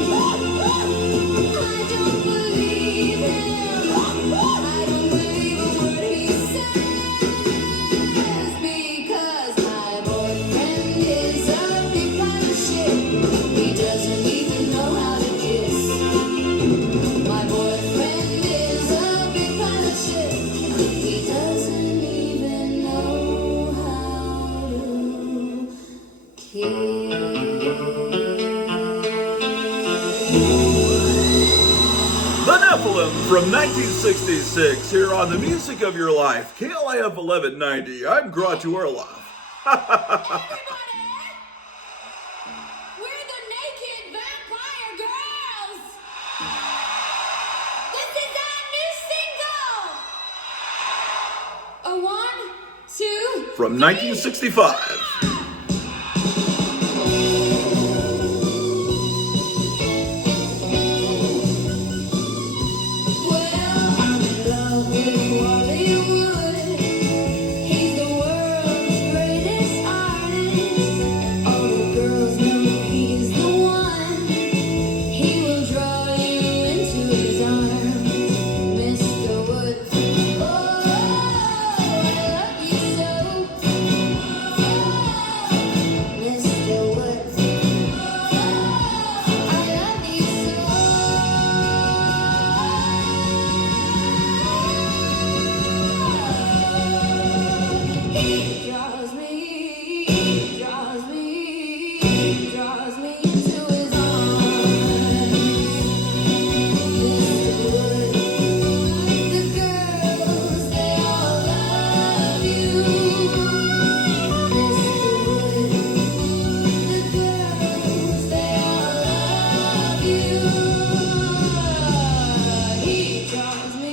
I don't believe him. I don't believe a word he says, because my boyfriend is a big pile of shit. He doesn't even know how to kiss. My boyfriend is a big pile of shit. He doesn't even know how to kiss. The Nephilim from 1966 here on the music of your life, KLAF 1190. I'm Grottu Orloff. We're the Naked Vampire Girls! This is our new single! A 1, 2, From 1965. well, I'm in love with Hollywood. He's the world's greatest artist. All the girls know he's the one. He will draw you into his arms, Mr. Woods. Oh, I love you so, Mr. Woods. I love you so. He draws me into his arms, Mr. Woods. The girls, they all love you, Mr. Woods. The girls, they all love you. He draws me.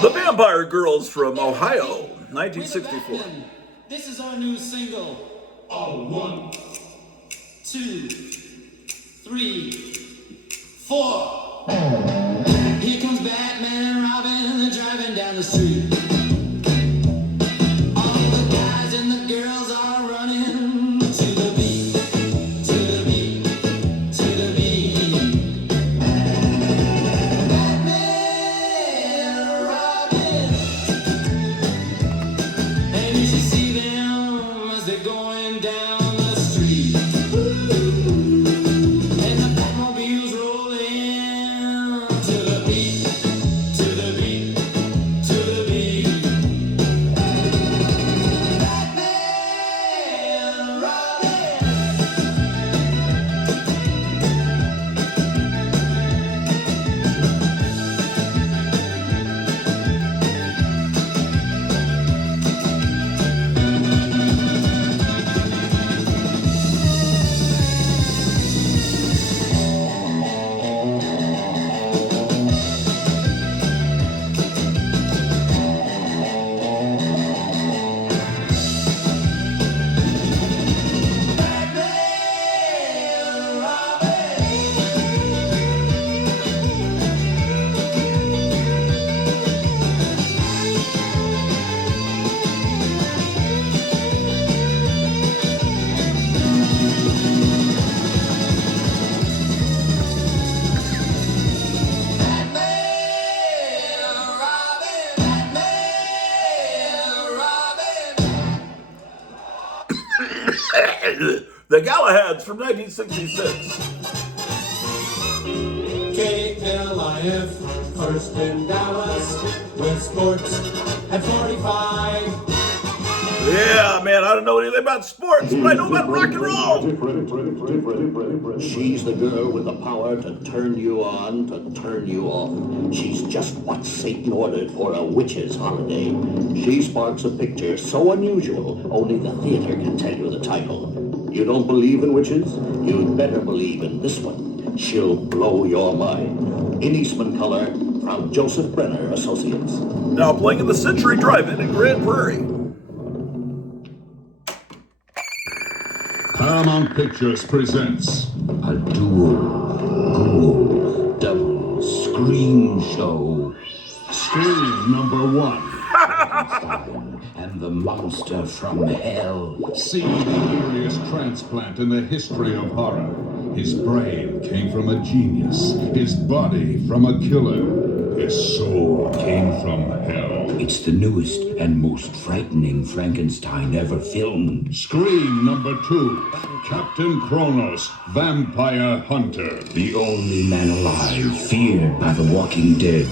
The Vampire Girls from Ohio, 1964. This is our new single. Oh, 1, 2, 3, 4. Here comes Batman and Robin, they're driving down the street. All the guys and the girls are running to the beat, to the beat, to the beat. Batman, Robin, and you should see them as they're going down the street. And the Batmobiles roll in to the beat, to the beat, to the beat. The Galahads from 1966. KLIF, first in Dallas, with sports at 45. Yeah, man, I don't know anything about sports, but I know about rock and roll. She's the girl with the power to turn you on, to turn you off. She's just what Satan ordered for a witch's holiday. She sparks a picture so unusual, only the theater can tell you the title. You don't believe in witches? You'd better believe in this one. She'll blow your mind. In Eastman color, from Joseph Brenner Associates. Now playing at the Century Drive-In in Grand Prairie. Paramount Pictures presents A dual, ghoul, double, scream show. Scream number 1. And the monster from hell. See the eeriest transplant in the history of horror. His brain came from a genius. His body from a killer. His soul came from hell. It's the newest and most frightening Frankenstein ever filmed. Scream number 2. Captain Kronos, Vampire Hunter. The only man alive feared by the walking dead.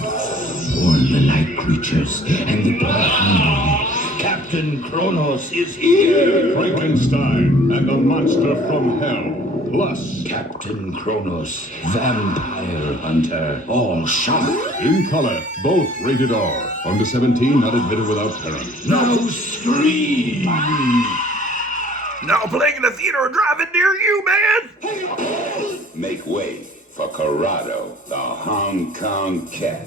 Warn the night creatures and the black moon. Captain Kronos is here. Frankenstein and the monster from hell. Plus Captain Kronos, Vampire Hunter, all shot. in color, both rated R. Under 17, not admitted without parent. Now scream! Now playing in a theater or drive-in near you, man. Make way for Corrado, the Hong Kong cat.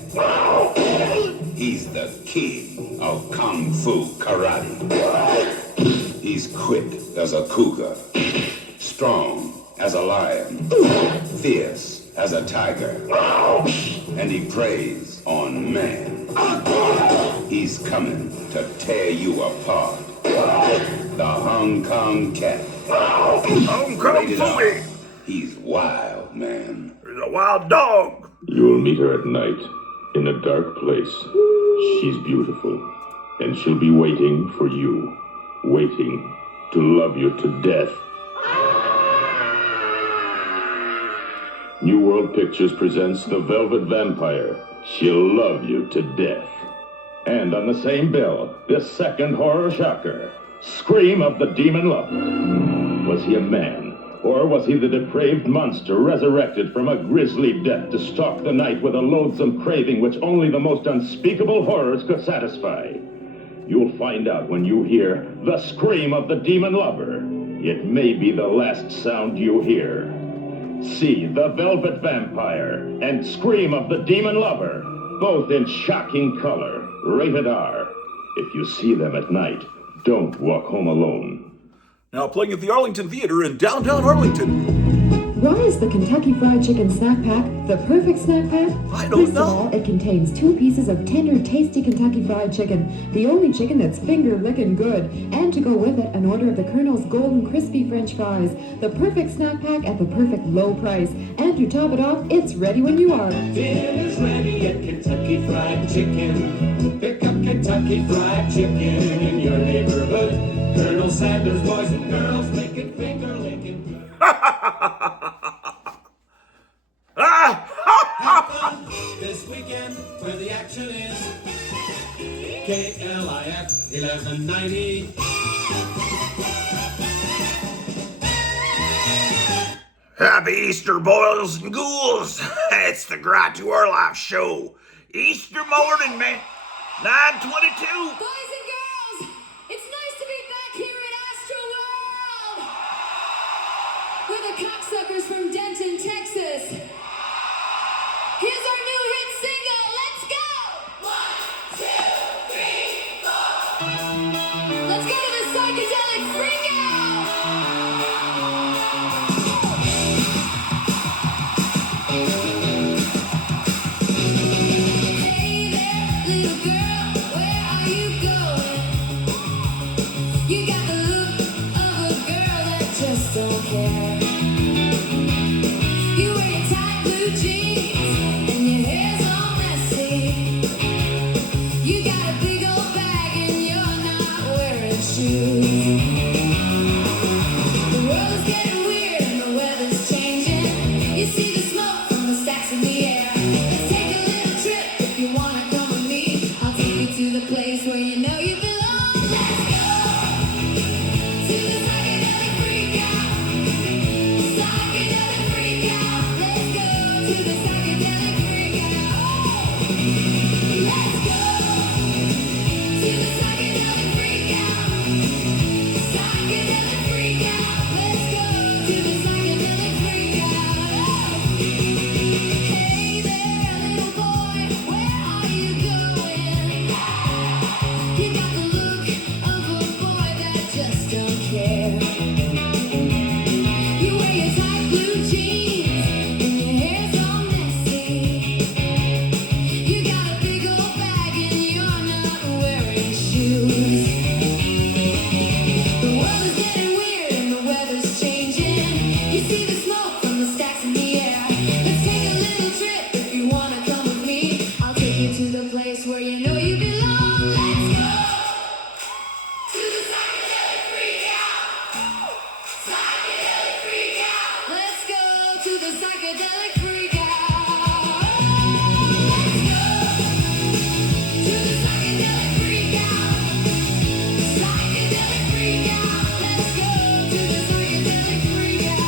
He's the king of Kung Fu Karate. He's quick as a cougar, strong as a lion, fierce as a tiger, and he preys on man. He's coming to tear you apart. The Hong Kong cat. Hong Kong Rated R. Phooey. He's wild, man. There's a wild dog. You'll meet her at night, in a dark place. She's beautiful, and she'll be waiting for you. Waiting to love you to death. New World Pictures presents The Velvet Vampire. She'll love you to death. And on the same bill, this second horror shocker, Scream of the Demon Lover. Was he a man, or was he the depraved monster resurrected from a grisly death to stalk the night with a loathsome craving which only the most unspeakable horrors could satisfy? You'll find out when you hear the Scream of the Demon Lover. It may be the last sound you hear. See The Velvet Vampire and Scream of the Demon Lover, both in shocking color, rated R. If you see them at night, don't walk home alone. Now playing at the Arlington Theater in downtown Arlington. Why is the Kentucky Fried Chicken Snack Pack the perfect snack pack? I don't First know. of all, it contains 2 pieces of tender, tasty Kentucky Fried Chicken, the only chicken that's finger-licking good, and to go with it, an order of the Colonel's Golden Crispy French Fries, the perfect snack pack at the perfect low price. And to top it off, it's ready when you are. Dinner's ready at Kentucky Fried Chicken. Pick up Kentucky Fried Chicken in your neighborhood. Colonel Sanders, boys and girls, making finger-licking good. Have fun this weekend where the action is. KLIF 1190. Happy Easter, boys and ghouls. It's the Grottu Orloff Show. Easter morning, man. 9:22. Boys and girls, it's nice to be back here at Astro World with the cocksuckers from Denton, Texas. Here's our new hit single. Let's go! 1, 2, 3, 4. Let's go to the psychedelic freak out. Hey there, little girl, where are you going? You got the look of a girl that just don't care. the smoke from the stacks in the air. Let's take a little trip if you wanna come with me. I'll take you to the place where you know you belong. Let's go to the psychedelic freak out. Psychedelic freak out. Let's go to the psychedelic freak out. Let's go to the psychedelic freak out. Psychedelic freak out. Let's go to the psychedelic freak out.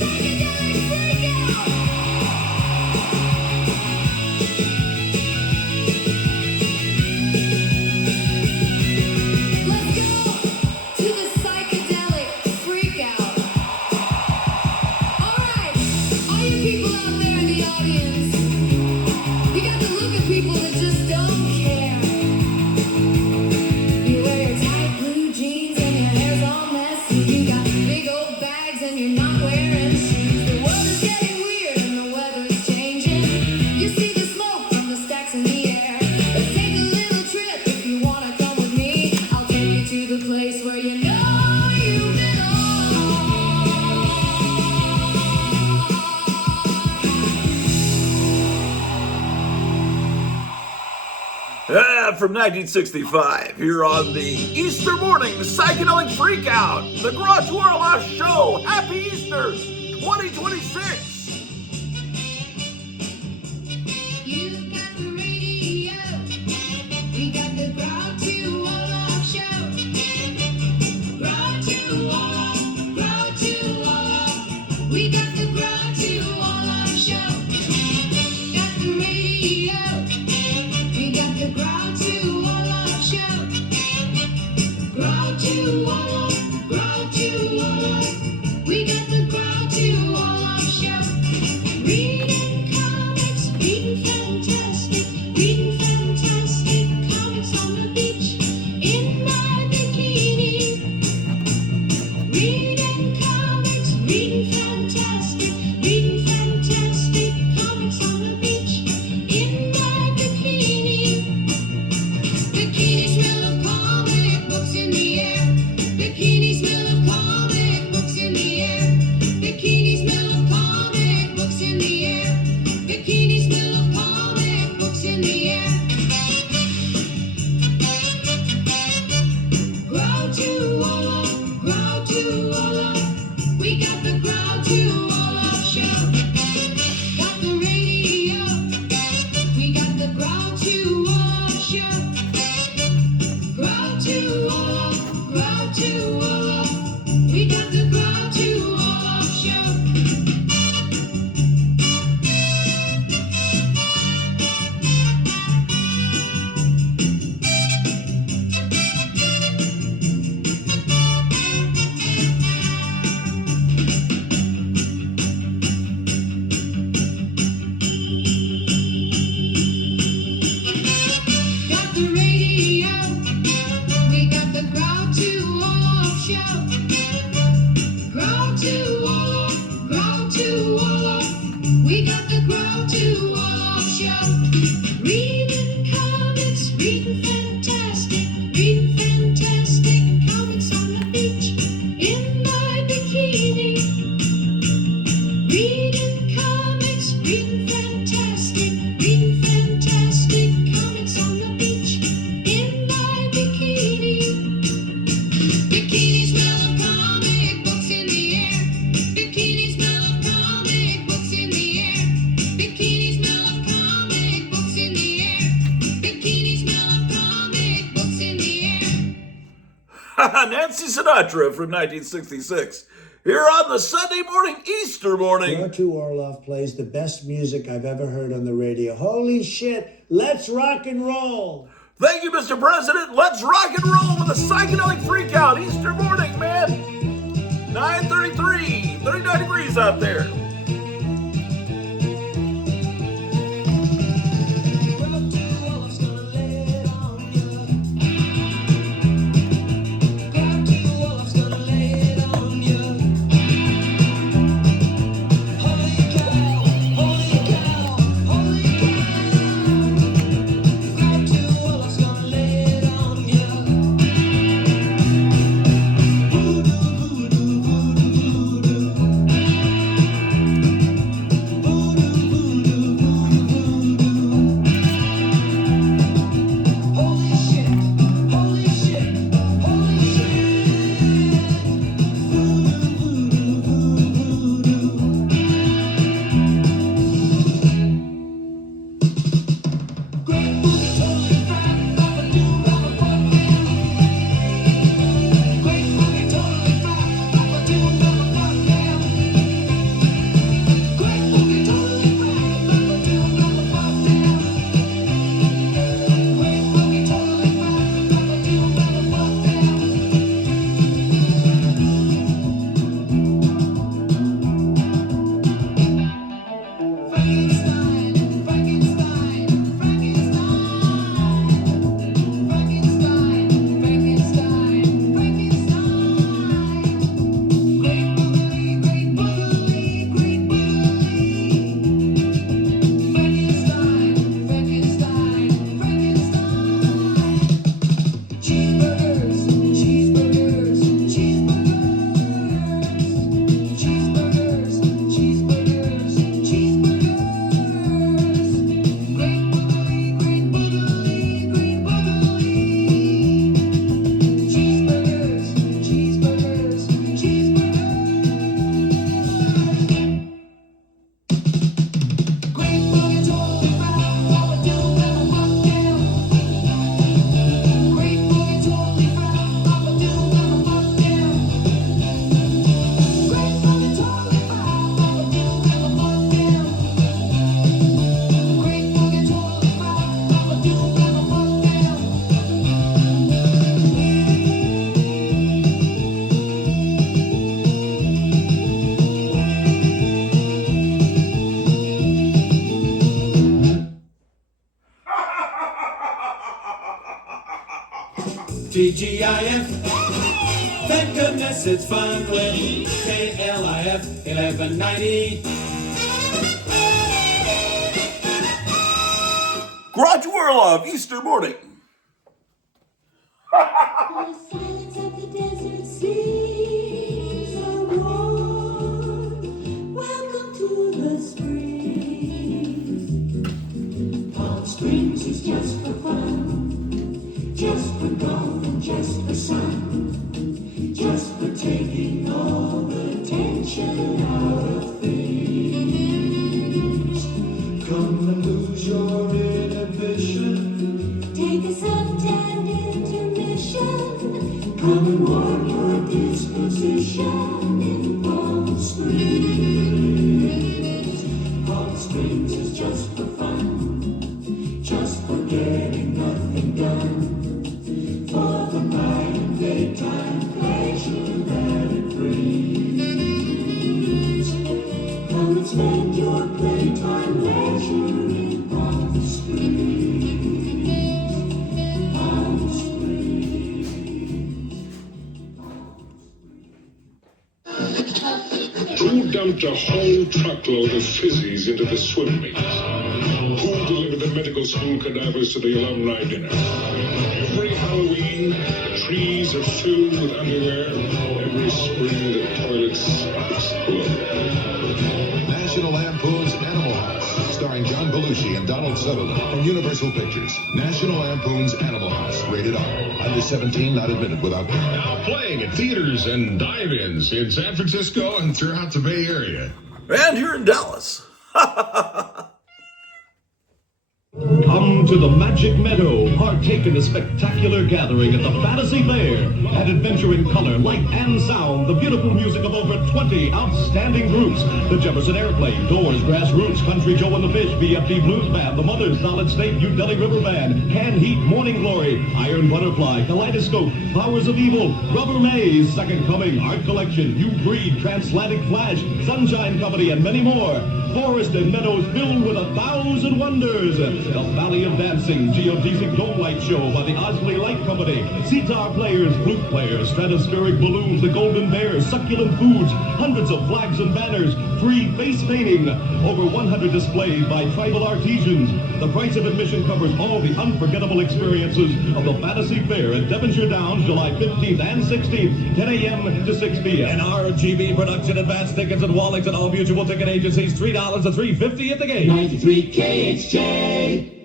Psychedelic freak out. Let's go to the psychedelic freak out. All right, all you people out there in the audience, you got the look of people that just don't care. You wear your tight blue jeans and your hair's all messy. You got big old bags and you're not wearing shoes. The world is getting weird and the weather's changing. You see the smoke from the stacks in the air. Let's take a little trip if you wanna come with me. I'll take you to the place where you know you belong. From 1965, here on the Easter morning psychedelic freakout, the Grottu Orloff Show. Happy Easter 2026. You got the radio. We got the Grottu Orloff Show. Grottu Orloff, Grottu Orloff. We got the Grottu Orloff Show. Got the radio. We got the Grottu Orloff Show. Grottu Orloff, Grottu Orloff. We got the Grottu Orloff Show. Reading comics, reading fantastic comics on the beach in my bikini. Reading comics, reading fantastic comics on the beach in my bikini. Bikini smell of comic books in the air. Bikini smell of comic books in the air. Bikini smell of comic books in the air. Bikini smell of comic books in the air. Grottu Orloff, Grottu Orloff. We got the Grottu Orloff Show. Got the radio. We got the Grottu Orloff Show. Grottu Orloff, Grottu Orloff. We got the Grottu Orloff Show. Got the radio. We got the Grottu Orloff Show. Grottu Orloff, Grottu Orloff. We got the Grottu Orloff Show. Reading comics, reading fantastic comics on the beach in my bikini. Reading comics, reading fantastic comics on the beach in my bikini. Bikini smell of comic books in the air. Bikini smell of comic books in the air. Bikini smell of comic books in the air. Bikini smell of comic books in the air. Nancy Sinatra from 1966, here on the Sunday morning, Easter morning. Grottu Orloff plays the best music I've ever heard on the radio. Holy shit, let's rock and roll. Thank you, Mr. President. Let's rock and roll with a psychedelic freakout Easter morning, man. 9:33, 39 degrees out there. Ooh. TGIF. Thank goodness it's fun with KLIF 1190. Grottu Orloff, Easter morning. The silence of the desert seems so warm. Welcome to the spring. Palm Springs is just for fun, just for golf and just for sun, just for taking all the tension out of things. Come and lose your inhibition. Take a suntan intermission. Come and warm your disposition in Palm Springs. Palm Springs is just for fun, just for getting nothing done. For the night and daytime pleasure that it brings. Come and spend your playtime leisure in Palm Springs. Palm Who dumped a whole truckload of fizzies into the swim meet? Who delivered the medical school cadavers to the alumni dinner? Every Halloween, the trees are filled with underwear. Every spring, the toilets explode. National Lampoon's Animal House, starring John Belushi and Donald Sutherland from Universal Pictures. National Lampoon's Animal House, rated R. Under 17, not admitted without parent. Now playing at theaters and dive-ins in San Francisco and throughout the Bay Area. And here in Dallas. Come to the Magic Meadow. Partake in the spectacular gathering at the Fantasy Fair. Add adventure in color, light, and sound. The beautiful music of over 20 outstanding groups. The Jefferson Airplane, Doors, Grassroots, Country Joe and the Fish, BFD Blues Band, The Mothers, Solid State, New Delhi River Band, Can Heat, Morning Glory, Iron Butterfly, Kaleidoscope, Powers of Evil, Rubber Maze, Second Coming, Art Collection, You Breed, Transatlantic Flash, Sunshine Company, and many more. Forest and meadows filled with 1,000 wonders. The Valley of Dancing, geodesic dome light show by the Osley Light Company. Sitar players, flute players, stratospheric balloons, the Golden Bears, succulent foods, hundreds of flags and banners, free face painting, over 100 displays by tribal artisans. The price of admission covers all the unforgettable experiences of the Fantasy Fair at Devonshire Downs, July 15th and 16th, 10 a.m. to 6 p.m. An RGB production. Advance tickets at Wallington, all mutual ticket agencies, $3 to $3.50 at the gate. 93 KHJ.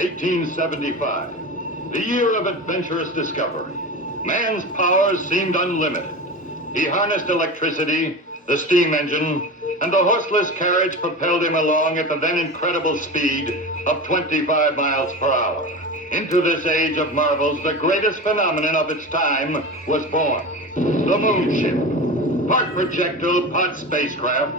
1875, the year of adventurous discovery. Man's powers seemed unlimited. He harnessed electricity, the steam engine, and the horseless carriage propelled him along at the then incredible speed of 25 miles per hour. Into this age of marvels, the greatest phenomenon of its time was born. The moonship, part projectile, part spacecraft,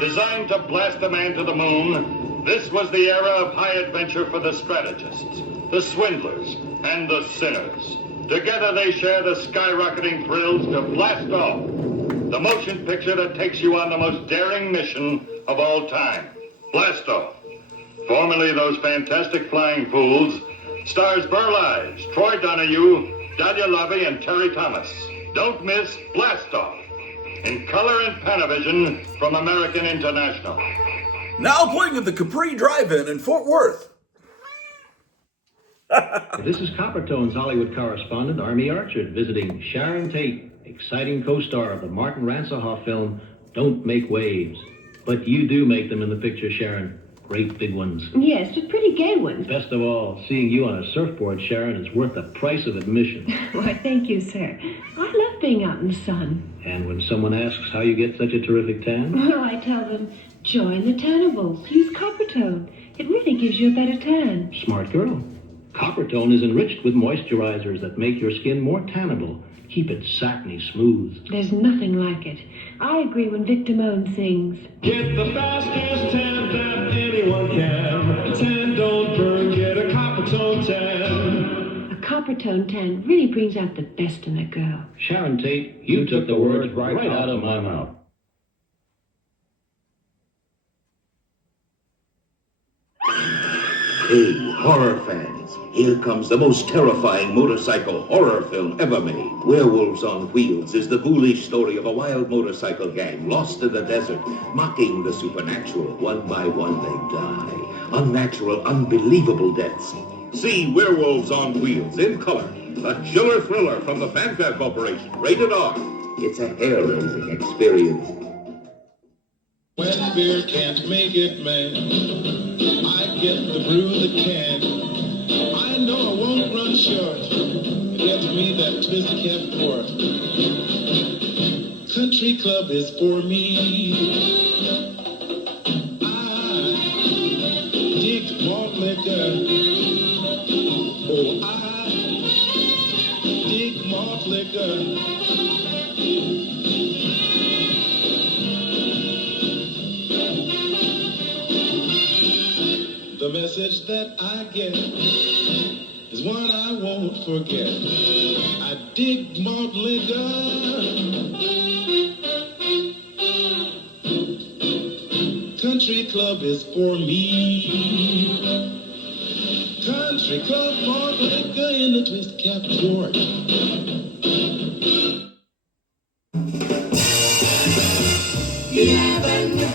designed to blast a man to the moon. This was the era of high adventure for the strategists, the swindlers, and the sinners. Together they share the skyrocketing thrills to blast off, the motion picture that takes you on the most daring mission of all time. Blast Off. Formerly those fantastic flying fools, stars Burl Ives, Troy Donahue, Dahlia Lobby, and Terry Thomas. Don't miss Blast Off, in color and Panavision from American International. Now playing at the Capri Drive-In in Fort Worth. This is Coppertone's Hollywood correspondent, Army Archer, visiting Sharon Tate, exciting co-star of the Martin Ransohoff film, Don't Make Waves. But you do make them in the picture, Sharon. Great big ones. Yes, but pretty gay ones. Best of all, seeing you on a surfboard, Sharon, is worth the price of admission. Why, thank you, sir. I love being out in the sun. And when someone asks how you get such a terrific tan? Well, I tell them, join the tannables. Use Coppertone. It really gives you a better tan. Smart girl. Coppertone is enriched with moisturizers that make your skin more tannable. Keep it satiny smooth. There's nothing like it. I agree when Victor Moan sings. Get the fastest tan that anyone can. Tan don't burn, get a Coppertone tan. A Coppertone tan really brings out the best in a girl. Sharon Tate, you took the words right out of my mouth. Hey, Horror fans, here comes the most terrifying motorcycle horror film ever made. Werewolves on Wheels is the ghoulish story of a wild motorcycle gang lost in the desert, mocking the supernatural. One by one they die. Unnatural, unbelievable deaths. See Werewolves on Wheels in color. A chiller thriller from the Fanfare Corporation. Rated R. It's a hair-raising experience. When beer can't make it, man, I get the brew that can. I know I won't run short. Get me that twist cap port. Country club is for me. I dig malt liquor. Oh, I dig malt liquor. The message that I get is one I won't forget. I dig malt liquor. Country club is for me. Country club malt liquor in the twist cap quart. 1190.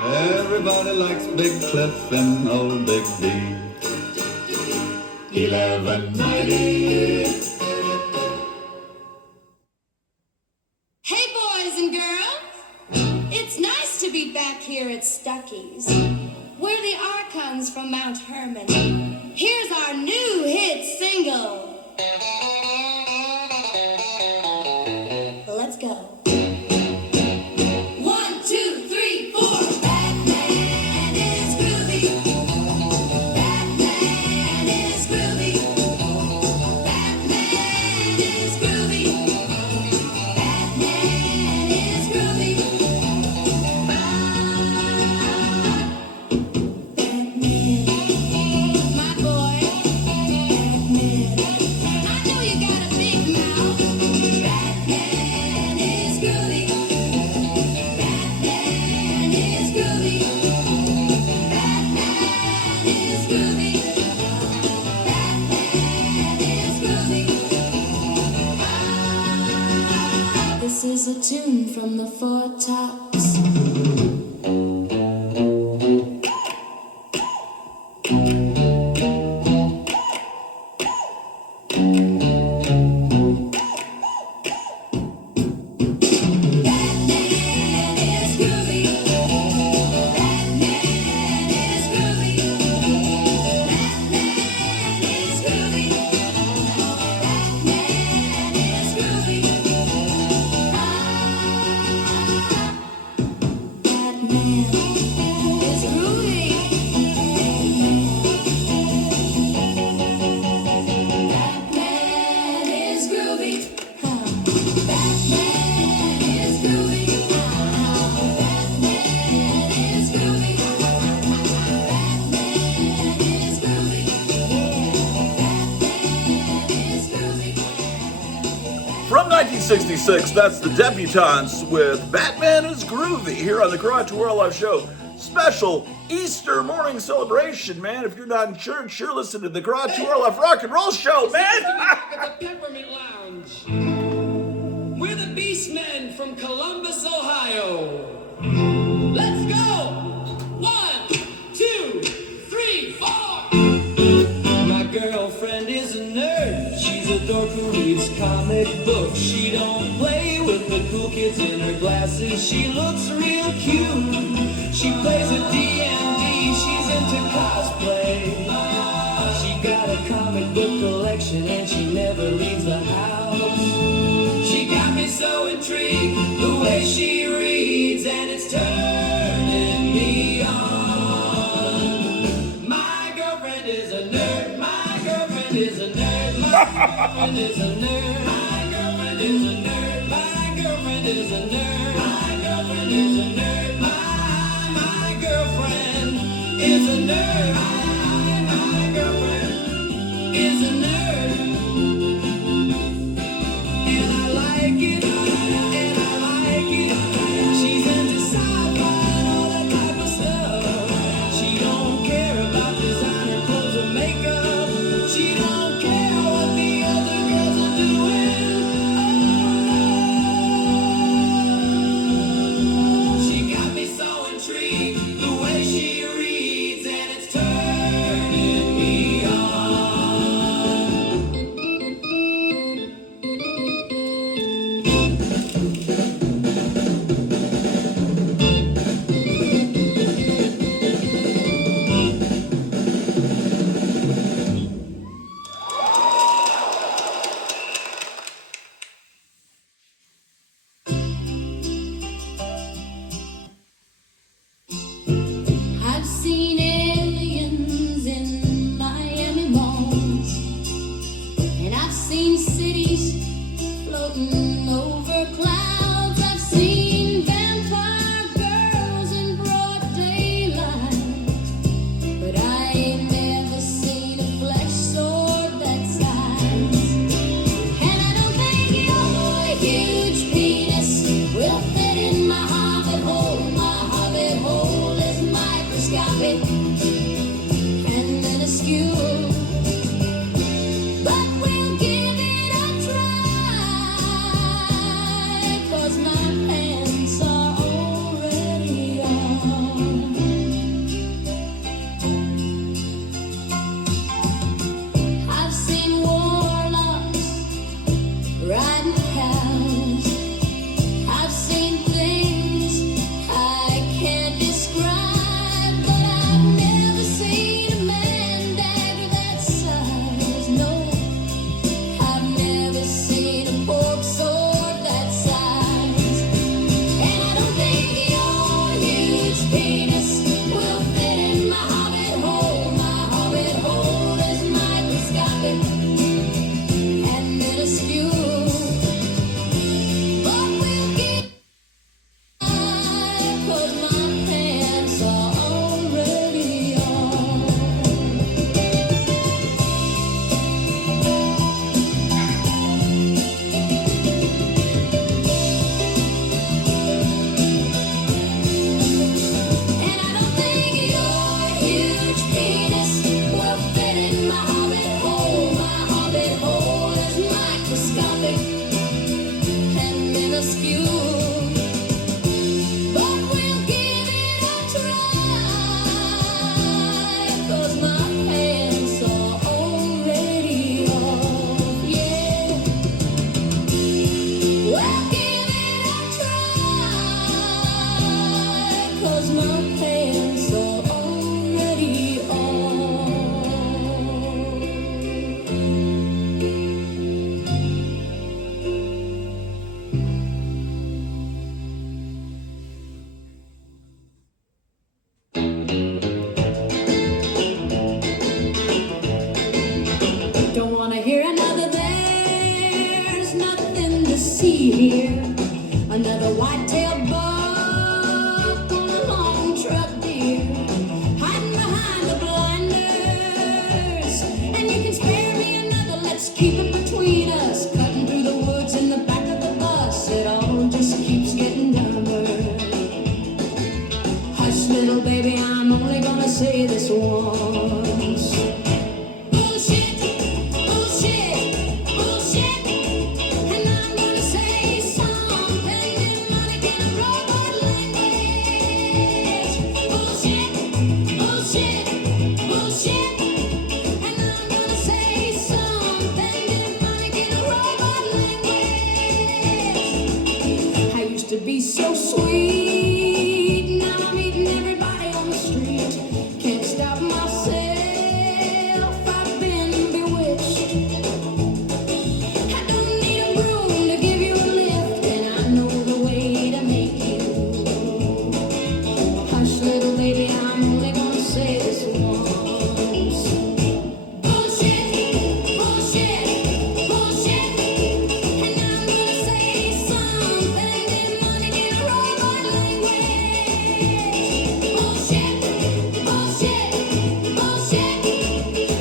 Everybody likes Big Cliff and old Big D. 1190. Hey, boys and girls. It's nice to be back here at Stuckey's. We're the Archons from Mount Hermon. Here's our new hit single. Let's go. 1, 2, 3, 4. Batman is groovy. Batman is groovy. Batman is groovy. Batman is groovy. Batman, my boy. Batman, I know you got a big mouth. Batman is groovy. Batman is groovy. Batman is groovy. Batman is groovy. This is a tune from the Four Tops. From 1966, that's the Debutantes with Batman is Groovy here on the Grottu Orloff Show. Special Easter morning celebration, man. If you're not in church, you're listening to the Grottu Orloff Rock and Roll Show, man. At the Peppermint Lounge. We're the Beastmen from Columbus, Ohio. Let's go! 1, 2, 3, 4. My girlfriend is a nerd. She's a dork who reads comic books. She don't play with the cool kids in her glasses. She looks real cute. She plays a D&D. She's into cosplay. She got a comic book collection and she never leaves the house. She got me so intrigued the way she reads, and it's turning me on. My girlfriend is a nerd. My girlfriend is a nerd. My girlfriend is a nerd. My girlfriend is a nerd. My girlfriend is a nerd. My girlfriend is a nerd. My girlfriend is a nerd. My girlfriend is a nerd. And I like it. And I like it. She's into sci-fi and all that type of stuff. seen cities floating over clouds. I've seen vampire girls in broad daylight, but I ain't never seen a flesh sword that size. And I don't think your huge penis will fit in my hobbit hole. My hobbit hole is microscopic and minuscule. But we'll give it a try, 'cause my pants are already on. I've seen warlocks riding cows. I've seen things I can't describe, but I've never seen a man dagger that size. No, I've never seen a pork sword that size. And I don't think your huge penis will fit in my hobbit hole. My hobbit hole is microscopic and minuscule. But we'll get by, 'cause my pants are already on. And I don't think your huge penis will fit in my hobbit hole. My hobbit hole is microscopic and minuscule. But we'll give it a try, 'cause my pants are already off. Yeah, we'll give it a try, 'cause my pants are already Don't wanna hear another there's nothing to see here. Another white-tailed buck on a long truck deer, hiding behind the blinders. And you can spare me another, let's keep it between us. Cutting through the woods in the back of the bus, it all just keeps getting dumber. Hush, little baby, I'm only gonna say this once. Bullshit, bullshit, bullshit. And I'm gonna say something demonic in a robot language. Bullshit, bullshit, bullshit. And I'm gonna say something demonic in a robot language. I used to be so sweet, now I'm eating everybody on the street. Can't stop myself, I've been bewitched. I don't need a broom to give you a lift, and I know the way to make you. Hush, little baby, I'm only gonna say this once. Bullshit, bullshit, bullshit. And I'm gonna say something demonic in a robot language. Bullshit, bullshit, bullshit.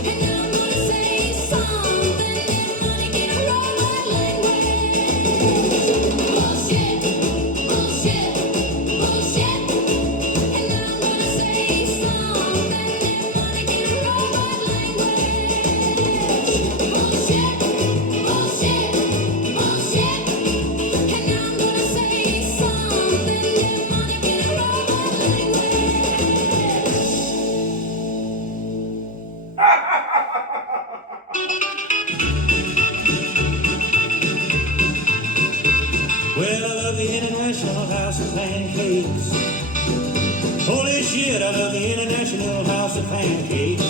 And I'm gonna say something demonic in a robot language. Bullshit, bullshit, bullshit. And I'm gonna say something demonic in a robot language. Bullshit, bullshit, bullshit. And I'm gonna say something demonic in a robot Well, I love the International House of Pancakes. Holy shit, I love the International House of Pancakes.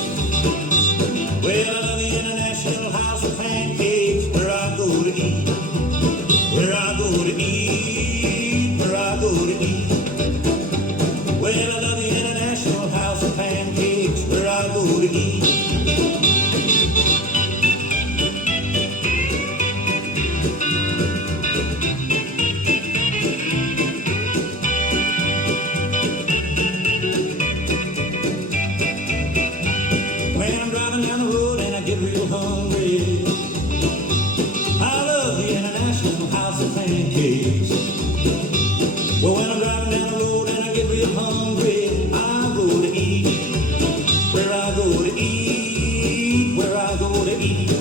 Well, I love the International House of Pancakes, where I go to eat. Where I go to eat, where I go to eat. Well, I love the International House of Pancakes, where I go to eat. driving down the road and I get real hungry, I love the International House of Pancakes. Well, when I'm driving down the road and I get real hungry, I go to eat. Where I go to eat, where I go to eat.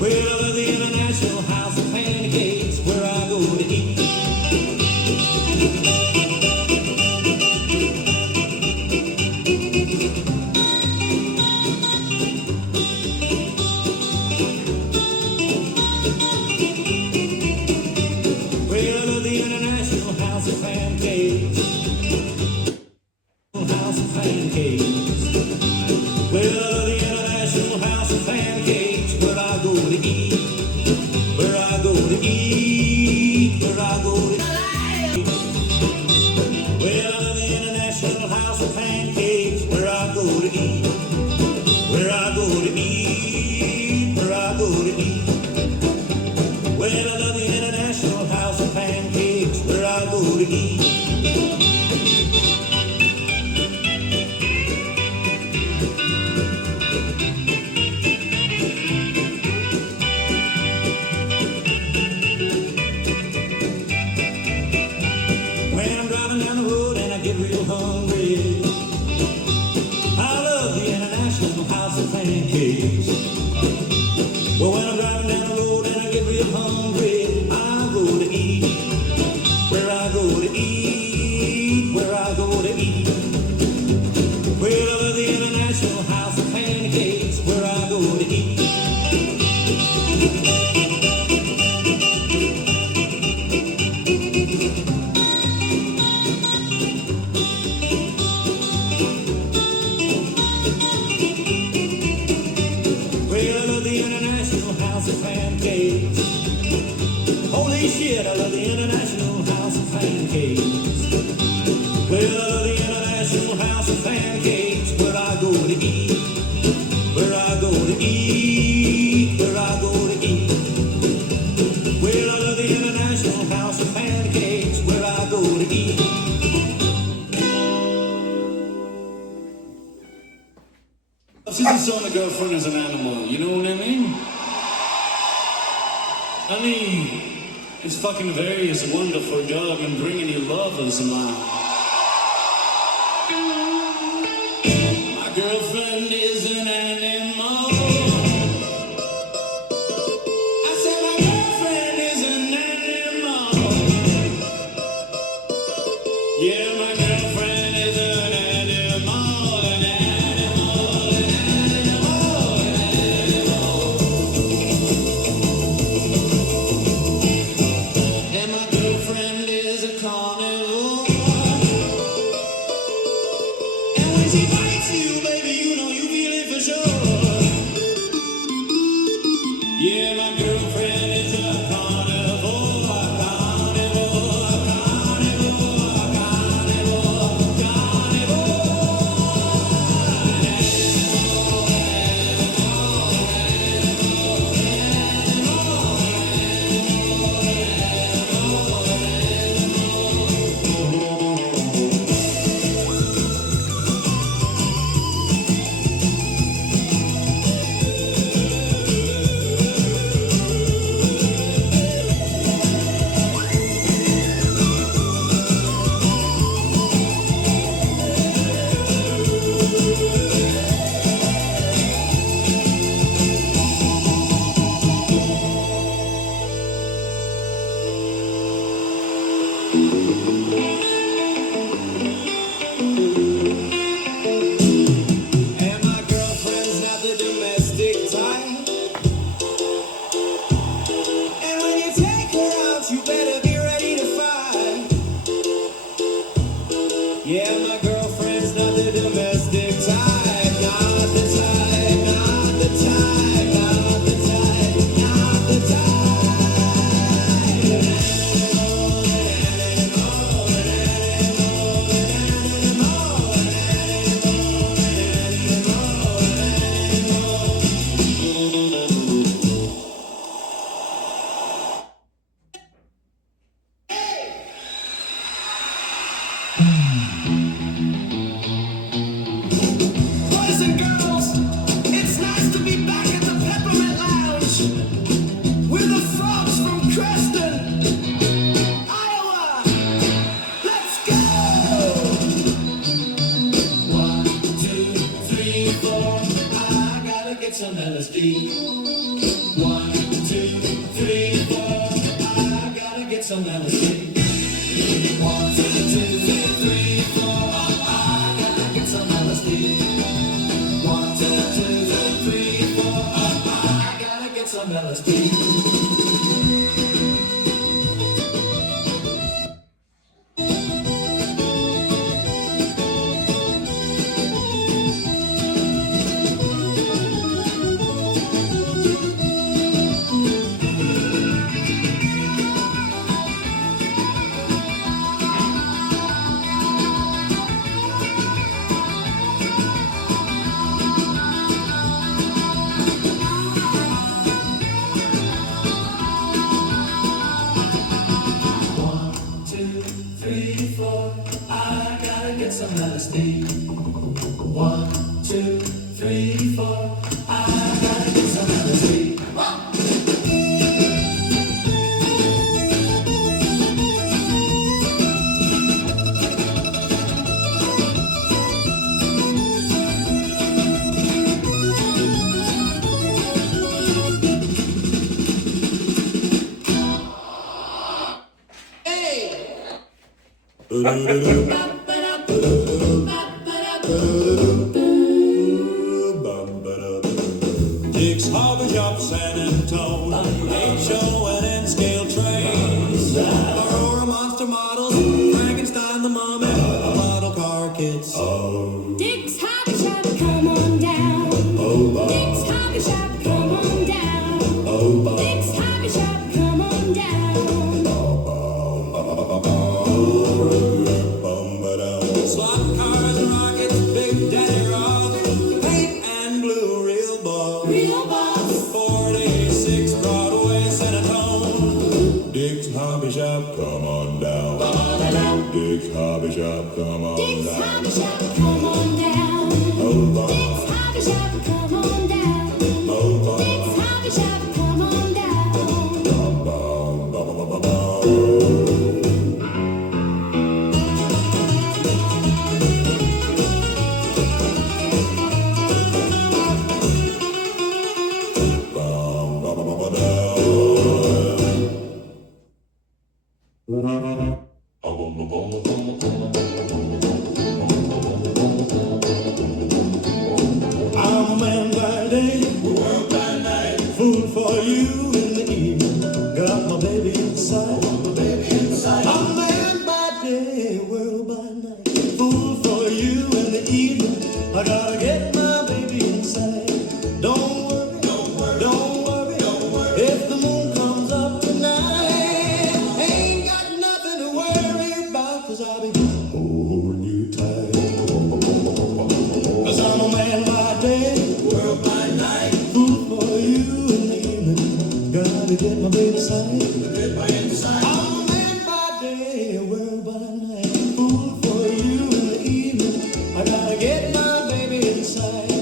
Well, I love the International House of Pancakes, where I go to eat. Well, I love the International House of Pancakes. House of Pancakes. Well, I love the International House of Pancakes, where I go to eat. Where I go to eat. Where I go to eat. Well, I love the International House of Pancakes, where I go to eat. Where I go to eat. Where I go to eat. Well, I love the International House of Pancakes, where I go to eat. When I'm driving down the road and I get real hungry, I love the International House of Pancakes. Well, when I'm driving down the road and I get real hungry, I go to eat. Where I go to eat, where I go to eat. Well, I love the International House of Pancakes, where I go to eat. Well, I love the International House of Pancakes. Holy shit, I love the International House of Pancakes. Well, I love the International House of Pancakes, where I go to eat. Where I go to eat. Where I go to eat. Well, I love the International House of Pancakes, where I go to eat. She's a son, a girlfriend is an animal, you know what I mean? I mean, it's fucking various wonderful job in bringing you lovers, man. My girlfriend is an animal. I said my girlfriend is an animal. Yeah, my girlfriend is an animal, an animal, an animal, an animal. And my girlfriend is a carnivore. get some LSD. 1, 2, 3, 4. I gotta get some LSD. 1, 2, 3, 4. I gotta get some LSD. 1, 2, 3, 4. I gotta get some LSD. Some LSD. 1, 2, 3, 4. I gotta get some LSD. Dick's Hobby Shop, San Antonio, ain't showing in scale trains. Aurora monster models, Frankenstein the mummy, model car kits. Dick's Hobby Shop, come on down. Dick's Hobby Shop, come on down. Dick's Hobby Shop, come on down. Slot cars and rockets, Big Daddy Rock, paint and blue, real bug. Real bugs. 46 Broadway, San Antonio. Dick's Hobby Shop, come on down. Dick's Hobby Shop, come on Dick's down. Hobby Shop, come on down. Dick's Hobby Shop, come on down. Dick's Hobby Shop, come on down. I'm a man by day, work by night, food for you in the evening. Got my baby inside, I'm a man by day, world by night, food for you in the evening. I gotta get my baby inside. Don't worry, don't worry, if the moon comes up tonight, ain't got nothing to worry about, 'cause I'll be holding you tight. 'Cause I'm a man by day, world by night, food for you in the evening. Gotta get my baby inside. I'm a man by day, world by night, food for you in the evening. I gotta get my baby inside.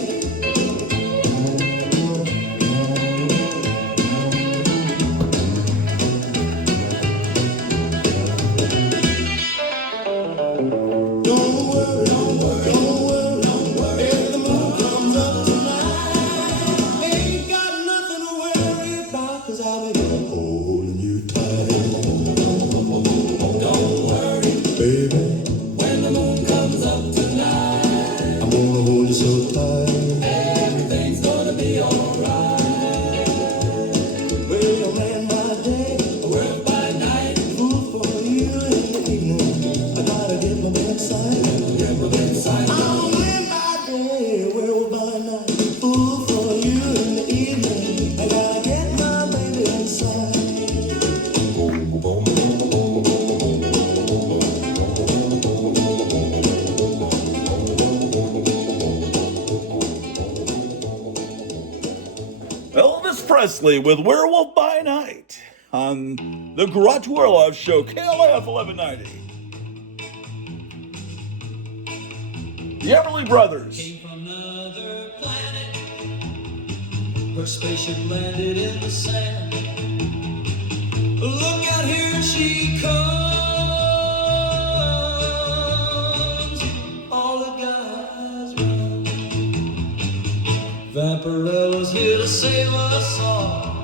Don't worry, if the moon comes up tonight, ain't got nothing to worry about, 'cause I'll be holding you tight. Don't worry, baby, when the moon comes up tonight, I'm gonna hold you so tight. Everything's gonna be alright. Well, a man by day, work by night, food for you in the evening. I gotta get my bedside. I'm a man by day, world by night, food for you in the evening. I gotta get my baby inside. Elvis Presley with Werewolf by Night on the Grottu Orloff Show, KLF 1190. The Everly Brothers. Came from another planet. Her spaceship landed in the sand. Look out, here she comes. All the guys run. Vamparella's here to save us all.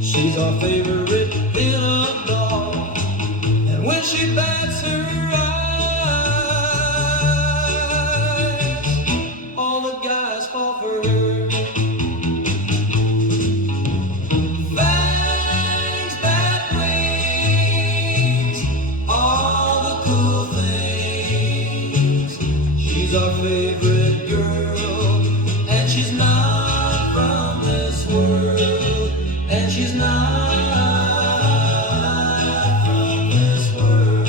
She's our favorite pin-up doll. And when she bats her eyes, all the guys fall for her. Fangs, bat wings, all the cool things. She's our favorite girl, and she's not from this world, and she's not from this world.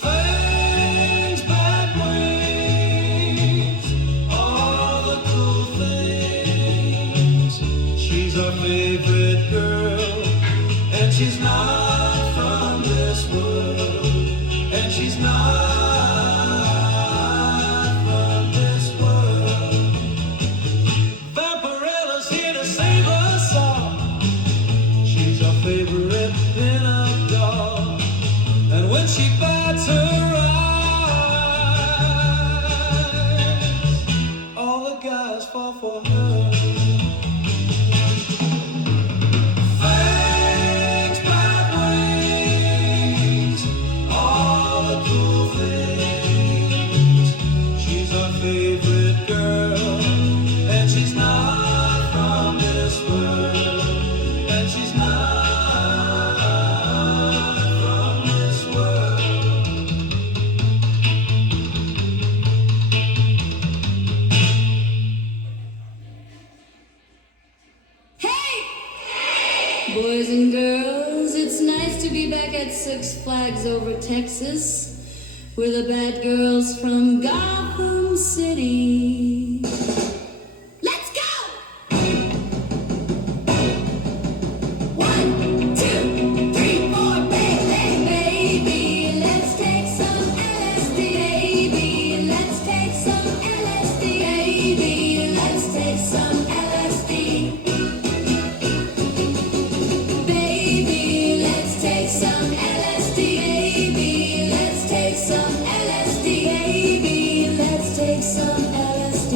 Fangs, bat wings, all the cool things. She's our favorite girl, and she's not from this world, and she's not from this world. Vamparella's here to save us all. She's our favorite pin-up doll. And when she bats her eyes, all the guys fall for her. Fangs, bat wings, all the cool things. She's our favorite girl, and she's not from this world, and she's not from this world. Boys and girls, it's nice to be back at Six Flags over Texas with the bad girls from Gotham City. Let's go! 1, 2, 3, 4, baby, baby, let's take some LSD, baby, let's take some LSD, baby, let's take some LSD. Baby, let's take some LSD, baby, let's take some LSD, baby, let's take some LSD.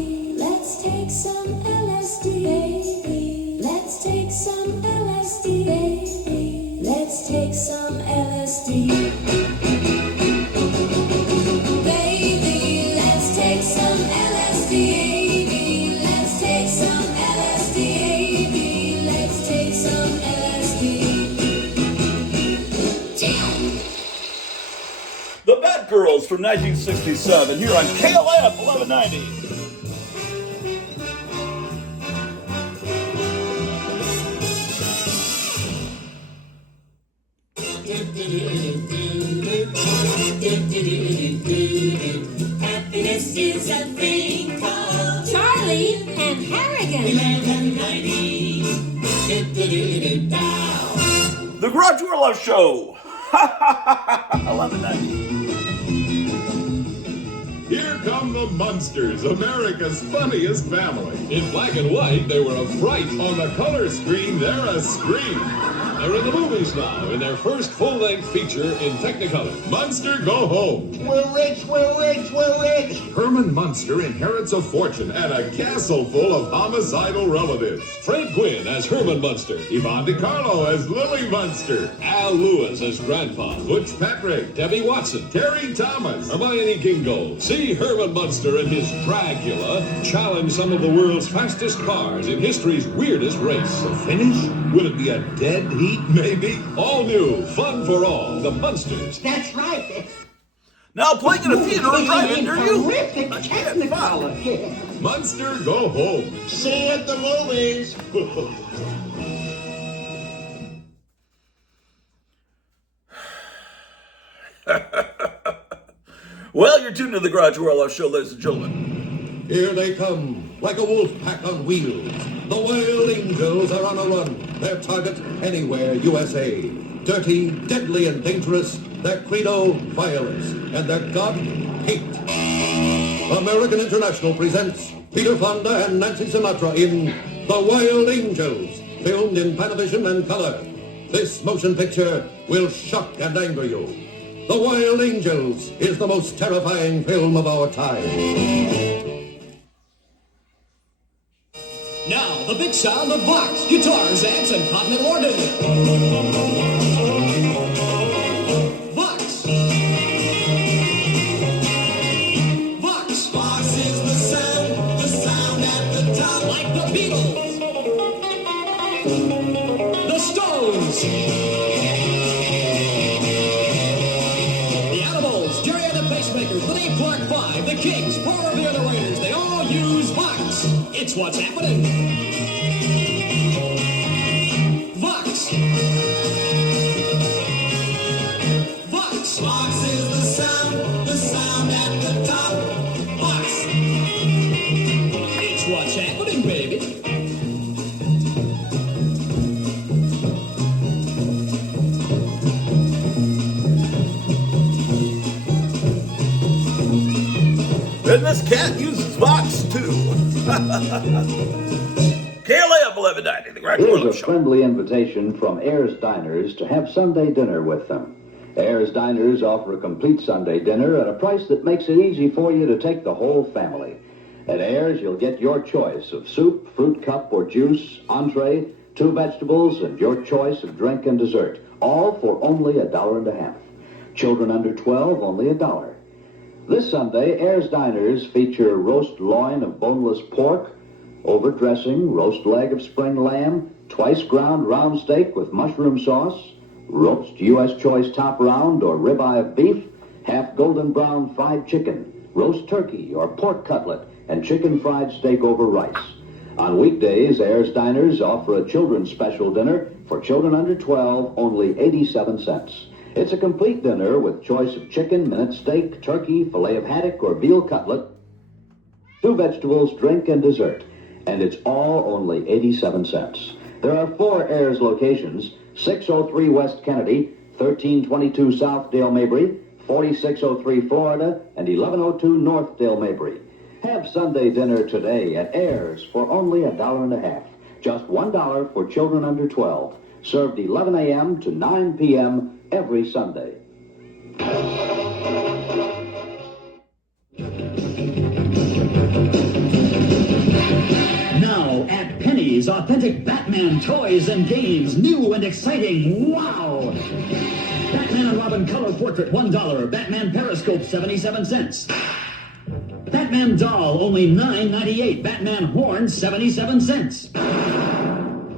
Baby, let's take some LSD, baby, let's take some LSD, baby, let's take some LSD. Baby, let's take some LSD, baby, let's take some LSD, baby, let's take some LSD. The Bat Girls from 1967 here on KLF 1190. Happiness is a thing called Charlie and Harrigan. 1190. The Grottu Orloff Show. 1190. Here come the Munsters, America's funniest family. In black and white, they were a fright. On the color screen, they're a scream. They're in the movies now, in their first full-length feature in Technicolor. Munster, go home. We're rich, we're rich, we're rich. Herman Munster inherits a fortune and a castle full of homicidal relatives. Fred Gwynn as Herman Munster. Yvonne DiCarlo as Lily Munster. Al Lewis as Grandpa. Butch Patrick. Debbie Watson. Terry Thomas. Hermione Gingold. See her Herman Munster and his Dragula challenge some of the world's fastest cars in history's weirdest race. The finish? Will it be a dead heat, maybe? All new, fun for all, the Munsters. That's right. Now playing in a theater or drive-in near you. Terrific technicolor. Munster, go home. See you at the movies. Well, you're tuned to the Grottu Orloff Show, ladies and gentlemen. Here they come, like a wolf pack on wheels. The Wild Angels are on a run. Their target, anywhere, USA. Dirty, deadly, and dangerous. Their credo, violence. And their god, hate. American International presents Peter Fonda and Nancy Sinatra in The Wild Angels, filmed in Panavision and color. This motion picture will shock and anger you. The Wild Angels is the most terrifying film of our time. Now, the big sound of box, guitars, amps, and continental organ. Vox. Vox. Vox is the sound at the top. Like the Beatles. The Stones. The Animals, Jerry and the Pacemakers, the Dave Clark Five, the Kings, four of the other Raiders, they all use Vox. It's what's happening. Vox. Vox. Vox is the sound at the top. Vox. It's what's happening, baby. And this cat uses Vox too. KLAF 1190, the Grottu Here's a Orloff Show. friendly invitation from Ayers Diners to have Sunday dinner with them. Ayers Diners offer a complete Sunday dinner at a price that makes it easy for you to take the whole family. At Ayers, you'll get your choice of soup, fruit cup, or juice, entree, 2 vegetables, and your choice of drink and dessert, all for only $1.50. Children under 12, only $1. This Sunday, Ayers Diners feature roast loin of boneless pork, overdressing, roast leg of spring lamb, twice ground round steak with mushroom sauce, roast U.S. choice top round or ribeye of beef, half golden brown fried chicken, roast turkey or pork cutlet, and chicken fried steak over rice. On weekdays, Ayers Diners offer a children's special dinner for children under 12, only 87 cents. It's a complete dinner with choice of chicken, minute steak, turkey, filet of haddock, or veal cutlet, 2 vegetables, drink, and dessert. And it's all only 87 cents. There are 4 Ayers locations: 603 West Kennedy, 1322 South Dale Mabry, 4603 Florida, and 1102 North Dale Mabry. Have Sunday dinner today at Ayers for only $1.50. Just $1 for children under 12. Served 11 a.m. to 9 p.m. every Sunday. Now at Penny's, authentic Batman toys and games, new and exciting. Wow! Batman and Robin color portrait, $1. Batman periscope, 77 cents. Batman doll, only $9.98. Batman horn, 77 cents.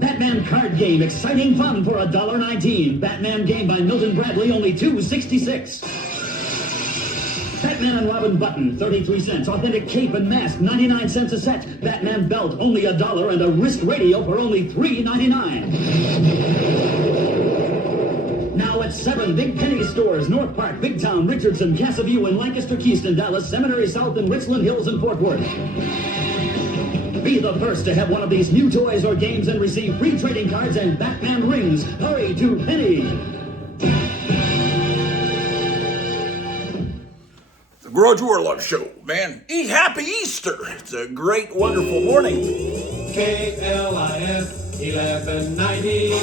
Batman card game, exciting fun for $1.19. Batman game by Milton Bradley, only $2.66. Batman and Robin button, 33 cents. Authentic cape and mask, 99 cents a set. Batman belt, only $1, and a wrist radio for only $3.99. Now at 7 Big Penny stores: North Park, Big Town, Richardson, Casaview, and Lancaster, Keyston, Dallas, Seminary South, and Richland Hills, and Fort Worth. Be the first to have one of these new toys or games and receive free trading cards and Batman rings. Hurry to Penny. The Grottu Orloff Show, man. Happy Easter. It's a great, wonderful morning. KLIF 1190.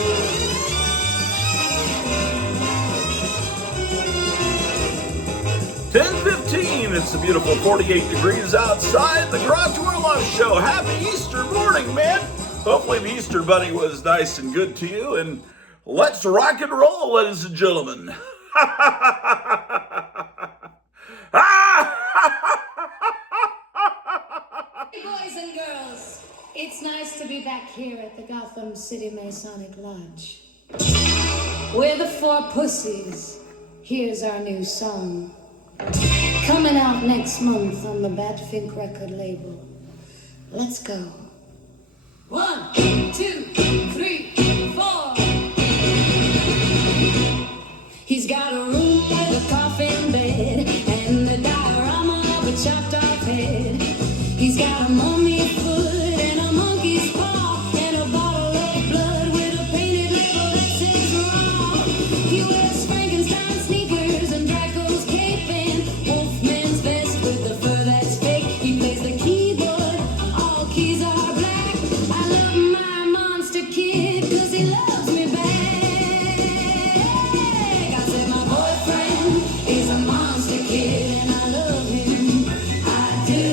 10:15. It's a beautiful 48 degrees outside. The Grottu Orloff Show. Happy Easter morning, man. Hopefully the Easter Bunny was nice and good to you. And let's rock and roll, ladies and gentlemen. It's nice to be back here at the Gotham City Masonic Lodge. We're the Four Pussies. Here's our new song. Coming out next month on the Batfink record label. Let's go. 1, 2, 3, 4. He's got a room with a coffin bed and the diorama of a chopped off head. He's got a mummy foot and a monkey's paw and a bottle of blood with a painted label that says raw. He wears Frankenstein sneakers and Draco's cape and Wolfman's vest with the fur that's fake. He plays the keyboard, all keys are black. I love my monster kid 'cause he loves me back. I said my boyfriend is a monster kid and I love him. I do.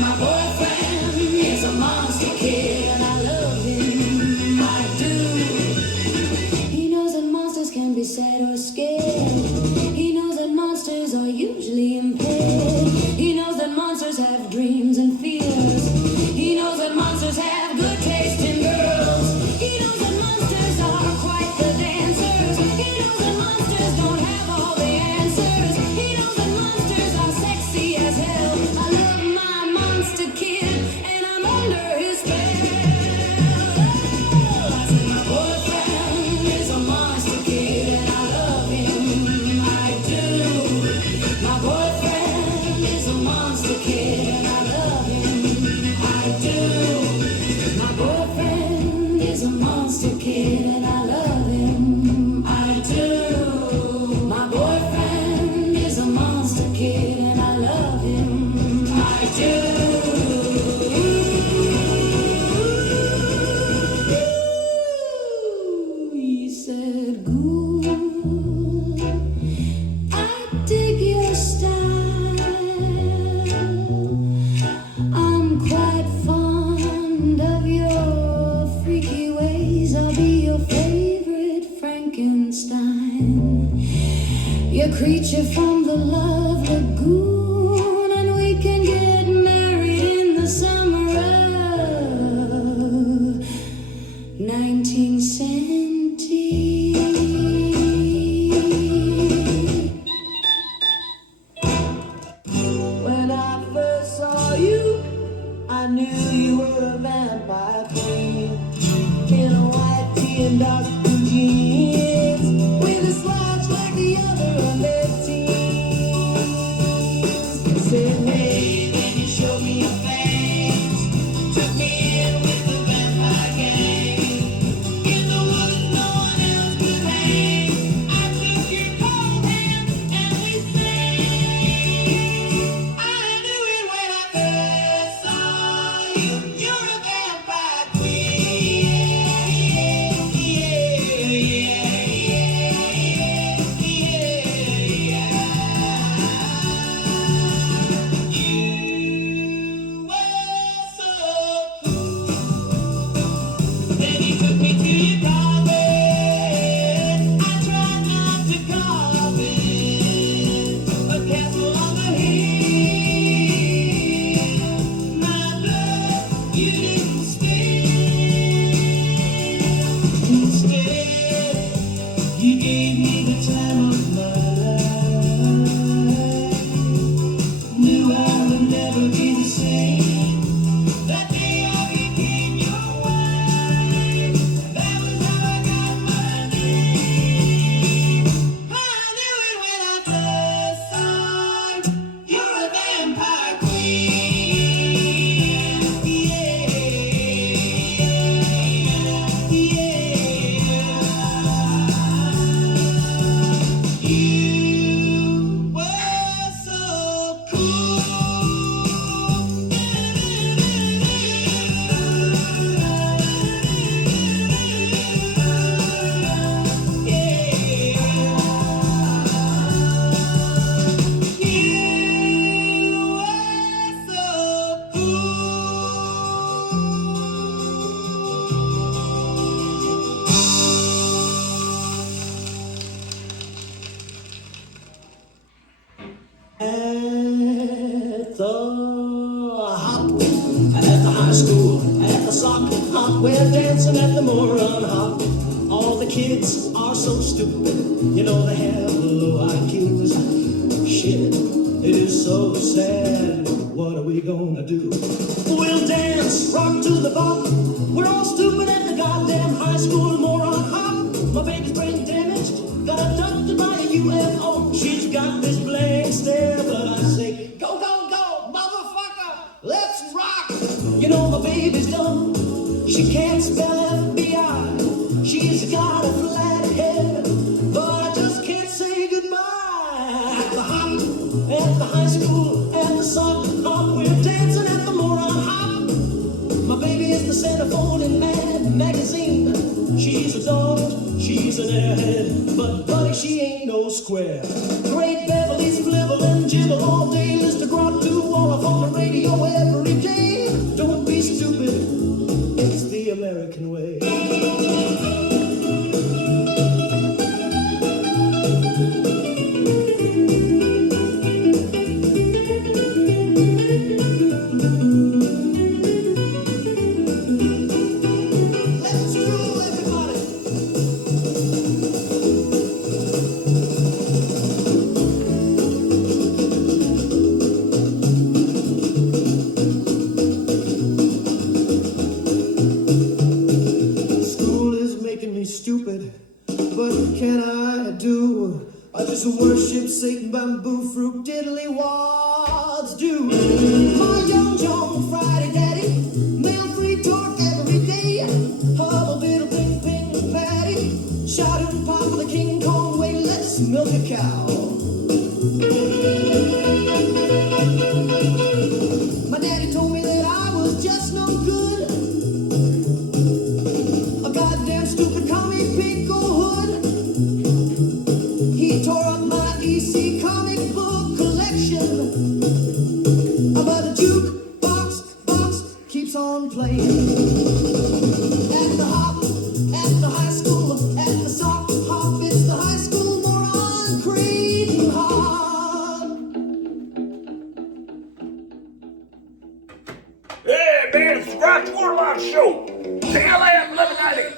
My boyfriend is a monster kid and I love him. I do. He knows that monsters can be sad or scared. He knows that monsters are usually impaired. He knows that monsters have dreams and fears. He knows that monsters have good taste in girls. He knows that monsters are quite the dancers. He knows that monsters don't have all the answers. He knows that monsters are sexy as hell. I love my monster kid and I'm under his spell. I said my boyfriend is a monster kid and I love him. I do. My boyfriend is a monster kid and I love him. I do. My boyfriend is a monster kid and I love him. I do. My boyfriend is a monster kid and I love him. I do. He said, "Good, I dig your style. I'm quite fond of your freaky ways. I'll be your favorite Frankenstein, your creature from the Love Lagoon, and we can get married in the summer of 1970. When I first saw you, I knew you were a vampire queen in a white tee and dark blue jeans with a slouch like the other on their teens. Said, hey, then you showed me your face, took me in with the vampire gang. In the woods, no one else could hang. I took your cold hand and we sang. I knew it when I first saw you. You're a vampire queen. Yeah, yeah. school, at the sock hop, we're dancing at the moron hop. All the kids are so stupid, you know they have low IQs. Shit, it is so sad. What are we gonna do? We'll dance, rock to the bop. We're all stupid at the goddamn high school moron hop. My baby's brain damaged, got abducted by a UFO. She's got this blank stare, but I say, go, go, go, motherfucker, let's rock. You know my baby's dumb, she can't spell FBI. She's got a flat head, but I just can't say goodbye. At the hop, at the high school, at the sock hop, we're dancing at the moron hop. My baby is the centerfold in Mad Magazine. She's a dog, she's an airhead, but buddy, she ain't no square. Great Beverly's flibble and jibble all day. Mr. Grottu Orloff on the radio every day. Don't be stupid, it's the American way. Stupid, but what can I do? I just worship Satan, bamboo, fruit, diddly wads do. My young Friday daddy, mail free torque every day. Hubble diddle ping ping patty, shout and pop for the King Kong way. Let's milk a cow. My daddy told me that I was just no good. A goddamn stupid commie pickle hood. He tore up my EC comic book collection. But the jukebox keeps on playing. At the hop, at the high school, at the sock hop, it's the high school moron Creed hop. Hey, man, it's the Grottu Orloff Show. KLAF 1190.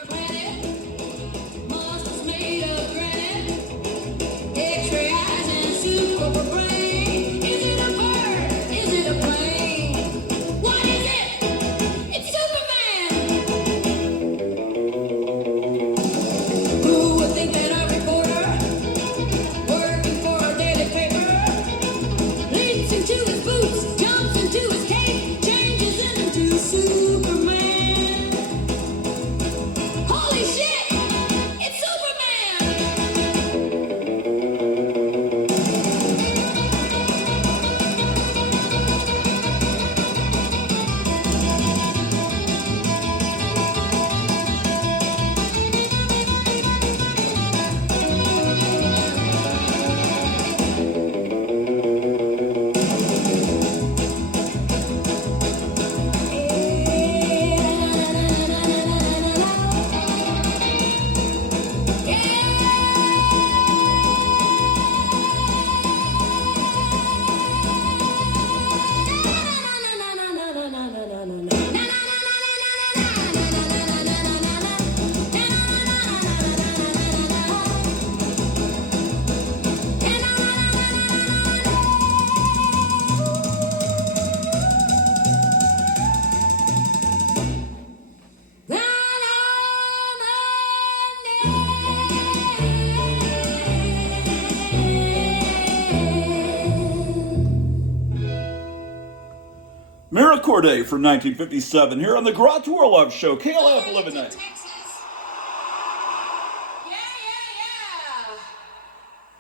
Day from 1957 here on the Grottu Orloff Show, KLAF 1190.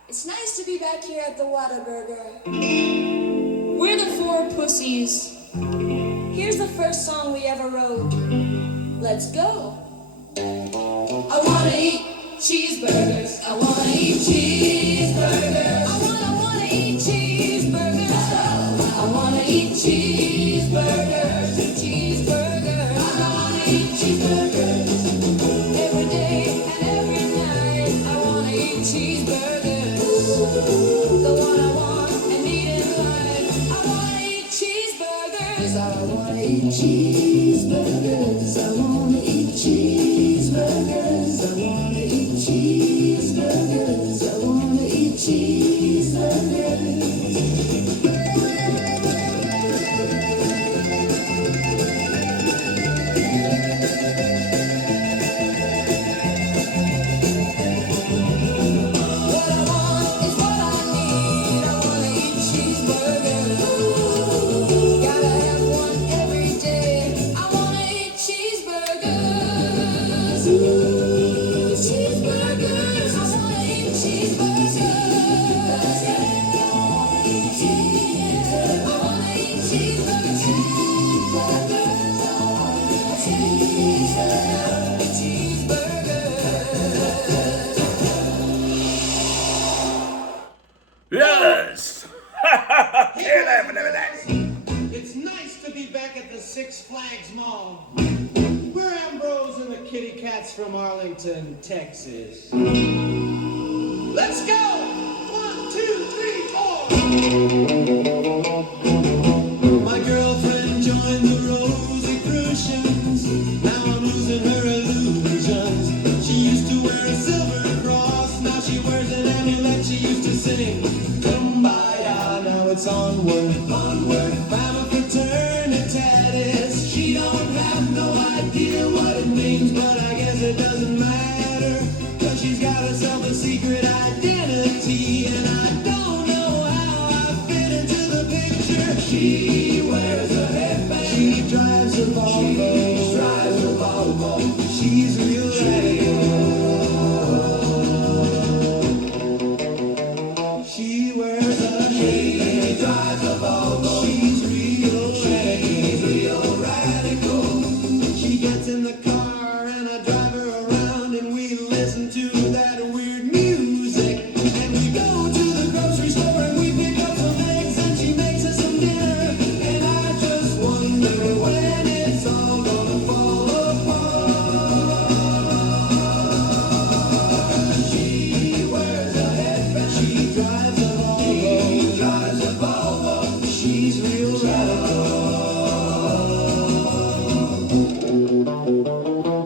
It's nice to be back here at the Whataburger. We're the Four Pussies. Here's the first song we ever wrote. Let's go. I wanna eat cheeseburgers. I wanna eat cheeseburgers. I wanna eat cheeseburgers. I wanna eat cheeseburgers. Cheeseburgers. I wanna eat cheeseburgers. Every day and every night. I wanna eat cheeseburgers. The one I want and need in life. I wanna eat cheeseburgers. I wanna eat cheeseburgers. Yes! It's nice to be back at the Six Flags Mall. We're Ambrose and the kitty cats from Arlington, Texas. Let's go! 1, 2, 3, 4. My girlfriend joined the Rosicrucians. Now I'm losing her illusions. She used to wear a silver cross. Now she wears an amulet. She used to sing Kumbaya. Now it's onward, onward. Family fraternitatis. She don't have no idea what it means, but I guess it doesn't matter. Cause she's got herself a secret identity, and I don't know how I fit into the picture. She wears a headband. She drives a Volvo. She drives a Volvo. She's real radical. She wears a headband. She drives a Volvo. She's real radical. She gets in the car and I drive her around and we listen to that weird music. And we go to the grocery store and we pick up some eggs and she makes us some dinner. And I just wonder when it's all gonna fall apart. She wears a headband. She drives a Volvo. She drives a Volvo. She's real radical.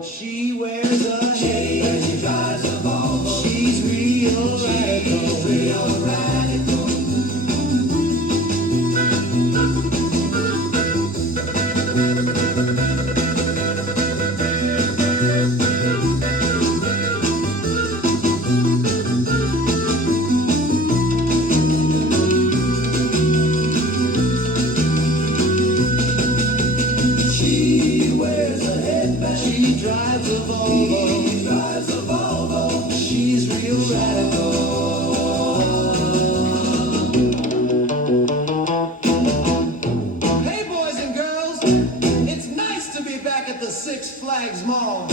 She wears a headband. She drives a Volvo. She's real radical. Real radical. She wears a headband. She drives a Volvo. She drives a Volvo. She's real radical. Hey boys and girls, it's nice to be back at the Six Flags Mall.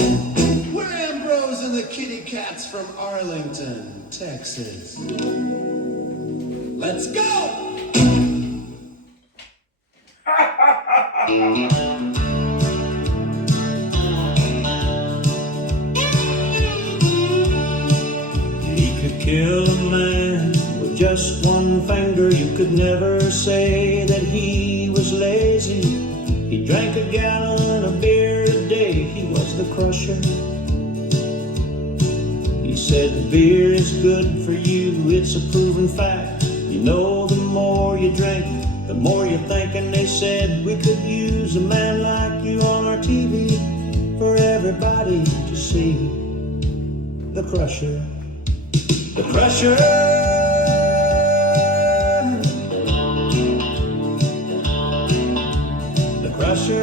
We're Ambrose and the kitty cats from Arlington, Texas. Let's go! He could kill a man with just one finger. You could never say that he was lazy. He drank a gallon of beer a day. He was the crusher. He said beer is good for you. It's a proven fact. You know, the more you drink, the more you think. And they said we could use a man like you on our TV for everybody to see. The crusher. The crusher. The crusher.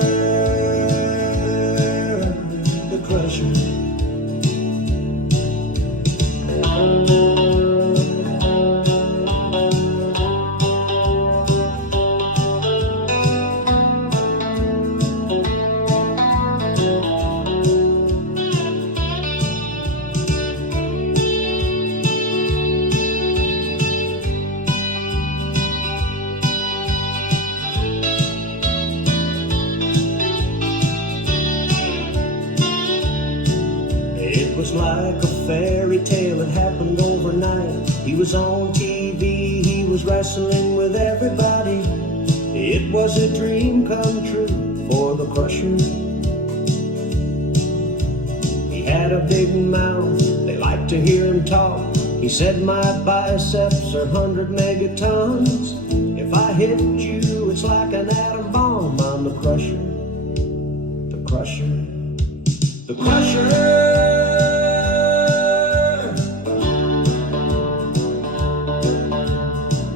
The crusher. It was like a fairy tale. It happened overnight. He was on TV. He was wrestling with everybody. It was a dream come true for the crusher. He had a big mouth. They liked to hear him talk. He said, my biceps are 100 megatons. If I hit you, it's like an atom bomb. I'm the crusher. The crusher. crusher, the crusher,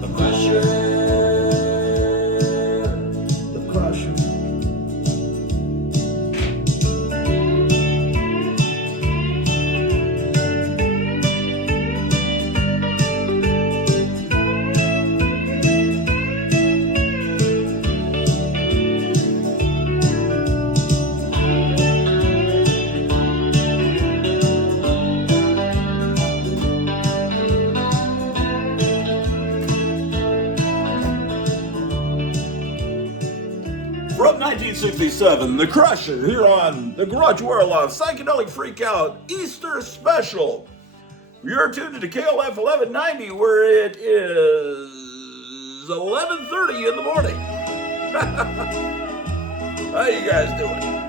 the crusher, the crusher. From 1967, The Crusher, here on the Grottu Orloff Psychedelic Freakout Easter Special. You're tuned to KLF 1190, where it is 11:30 in the morning. How you guys doing?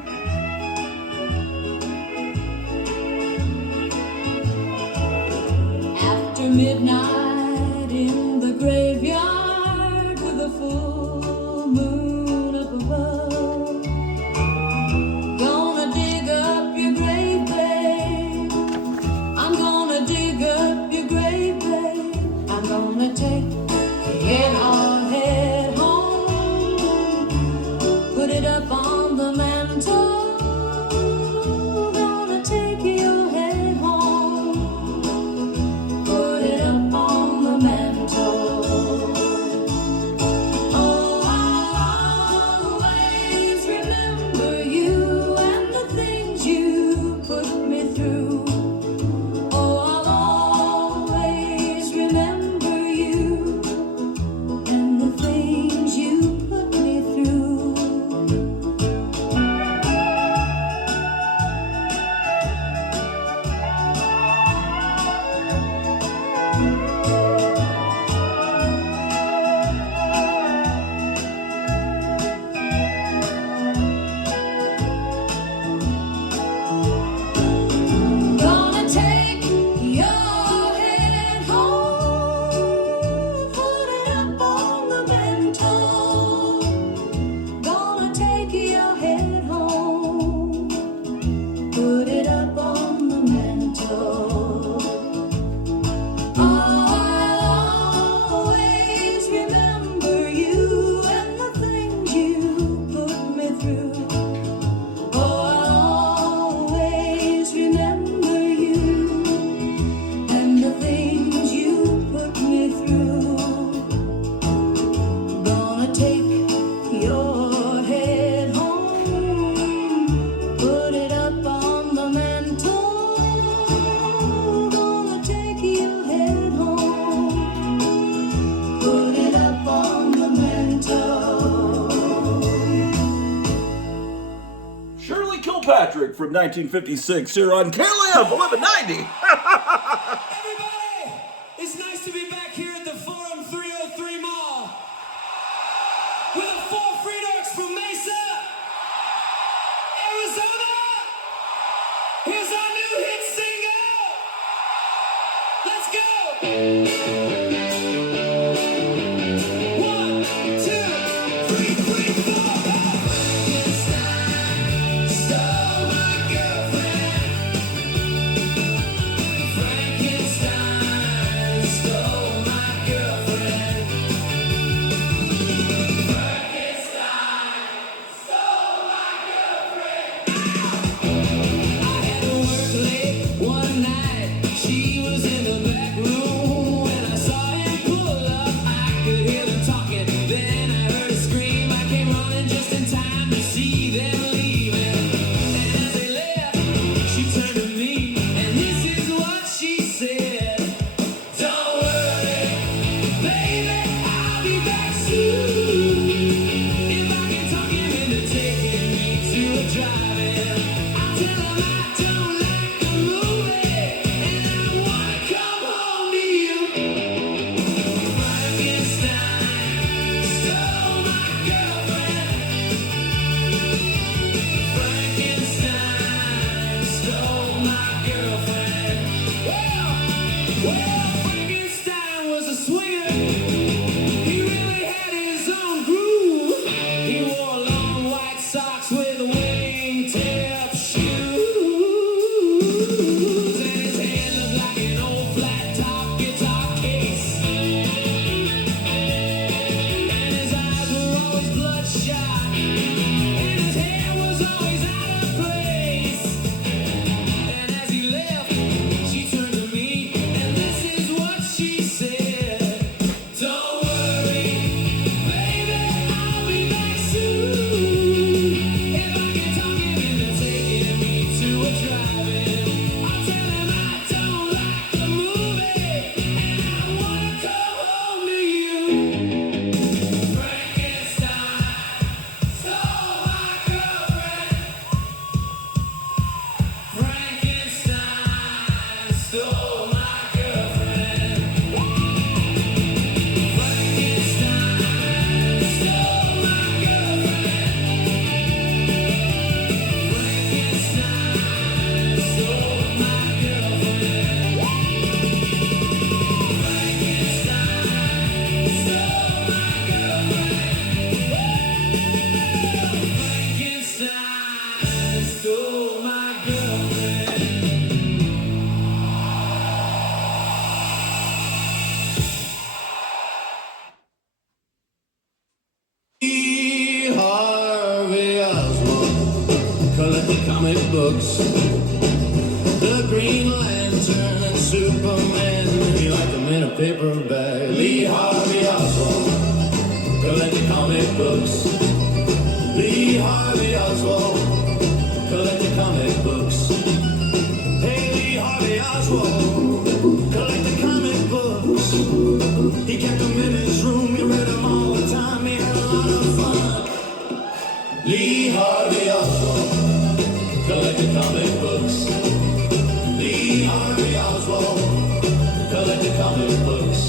After midnight in the graveyard with a full moon up above, gonna dig up your grave, babe. I'm gonna dig up your grave, babe. I'm gonna take it all, head home, put it up on the mantle. Gonna take your head home, put it up on the mantle. Oh, I'll always remember you and the things you put me through. Oh, I'll always remember you and the things you put me through. Gonna take your head home, put it up on the mantle. Gonna take your head home, put it up on the mantle. I'll always remember you and the things you put me through. Oh, I'll always remember you and the things you put me through. Gonna take your head home, put it up on the mantle. Gonna take your head home, put it up on the mantle. Shirley Kilpatrick from 1956, here on KLF 1190. Everybody, it's nice to be back here at the Forum 303 Mall with the four Freedogs from Mesa, Arizona. Here's our new hit single. Let's go. 1, 2, 3, 4. Frankenstein stole my girlfriend. Frankenstein stole my girlfriend. Frankenstein stole my girlfriend. I had to work late one night. She was in the back room collect the comic books. The Green Lantern and Superman, you like them in a paper bag. Lee Harvey Oswald, collect the comic books. Lee Harvey Oswald, collect the comic books. Hey, Lee Harvey Oswald, collect the comic books. He kept them in his room, he read them all the time, he had a lot of fun. Lee Harvey Oswald, collect the comic books. Lee Harvey Oswald, collect the comic books.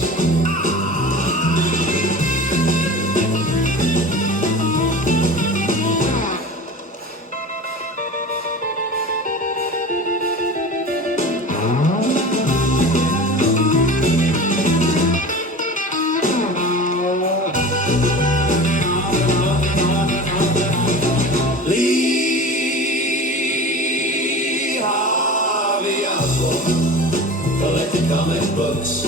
Comic books.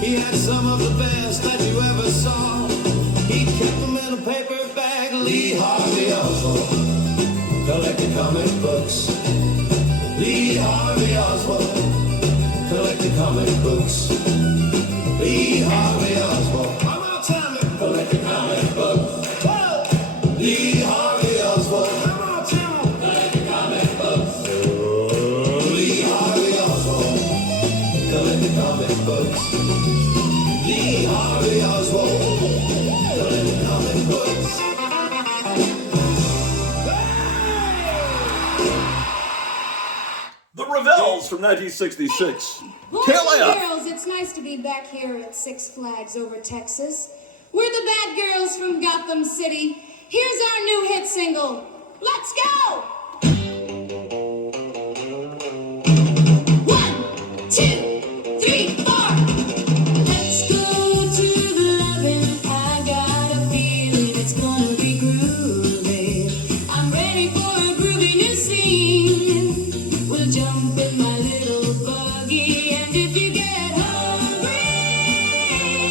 He had some of the best that you ever saw. He kept them in a paper bag. Lee Harvey Oswald, collect the comic books. Lee Harvey Oswald, collect the comic books. Lee Harvey Oswald, come on, tell me, collect the comic books. Whoa! Lee Harvey Oswald, come on, tell me, collect the comic books. Lee Harvey Oswald, collect the comic books. Lee Harvey Oswald, collect the comic books. The Revels from 1966. Boys and girls, it's nice to be back here at Six Flags over Texas. We're the bad girls from Gotham City. Here's our new hit single. Let's go! 1, 2, 3, 4. Let's go to the lovin'. I got a feeling it's gonna be groovy. I'm ready for a groovy new scene. We'll jump in my little buggy, and if you get hungry,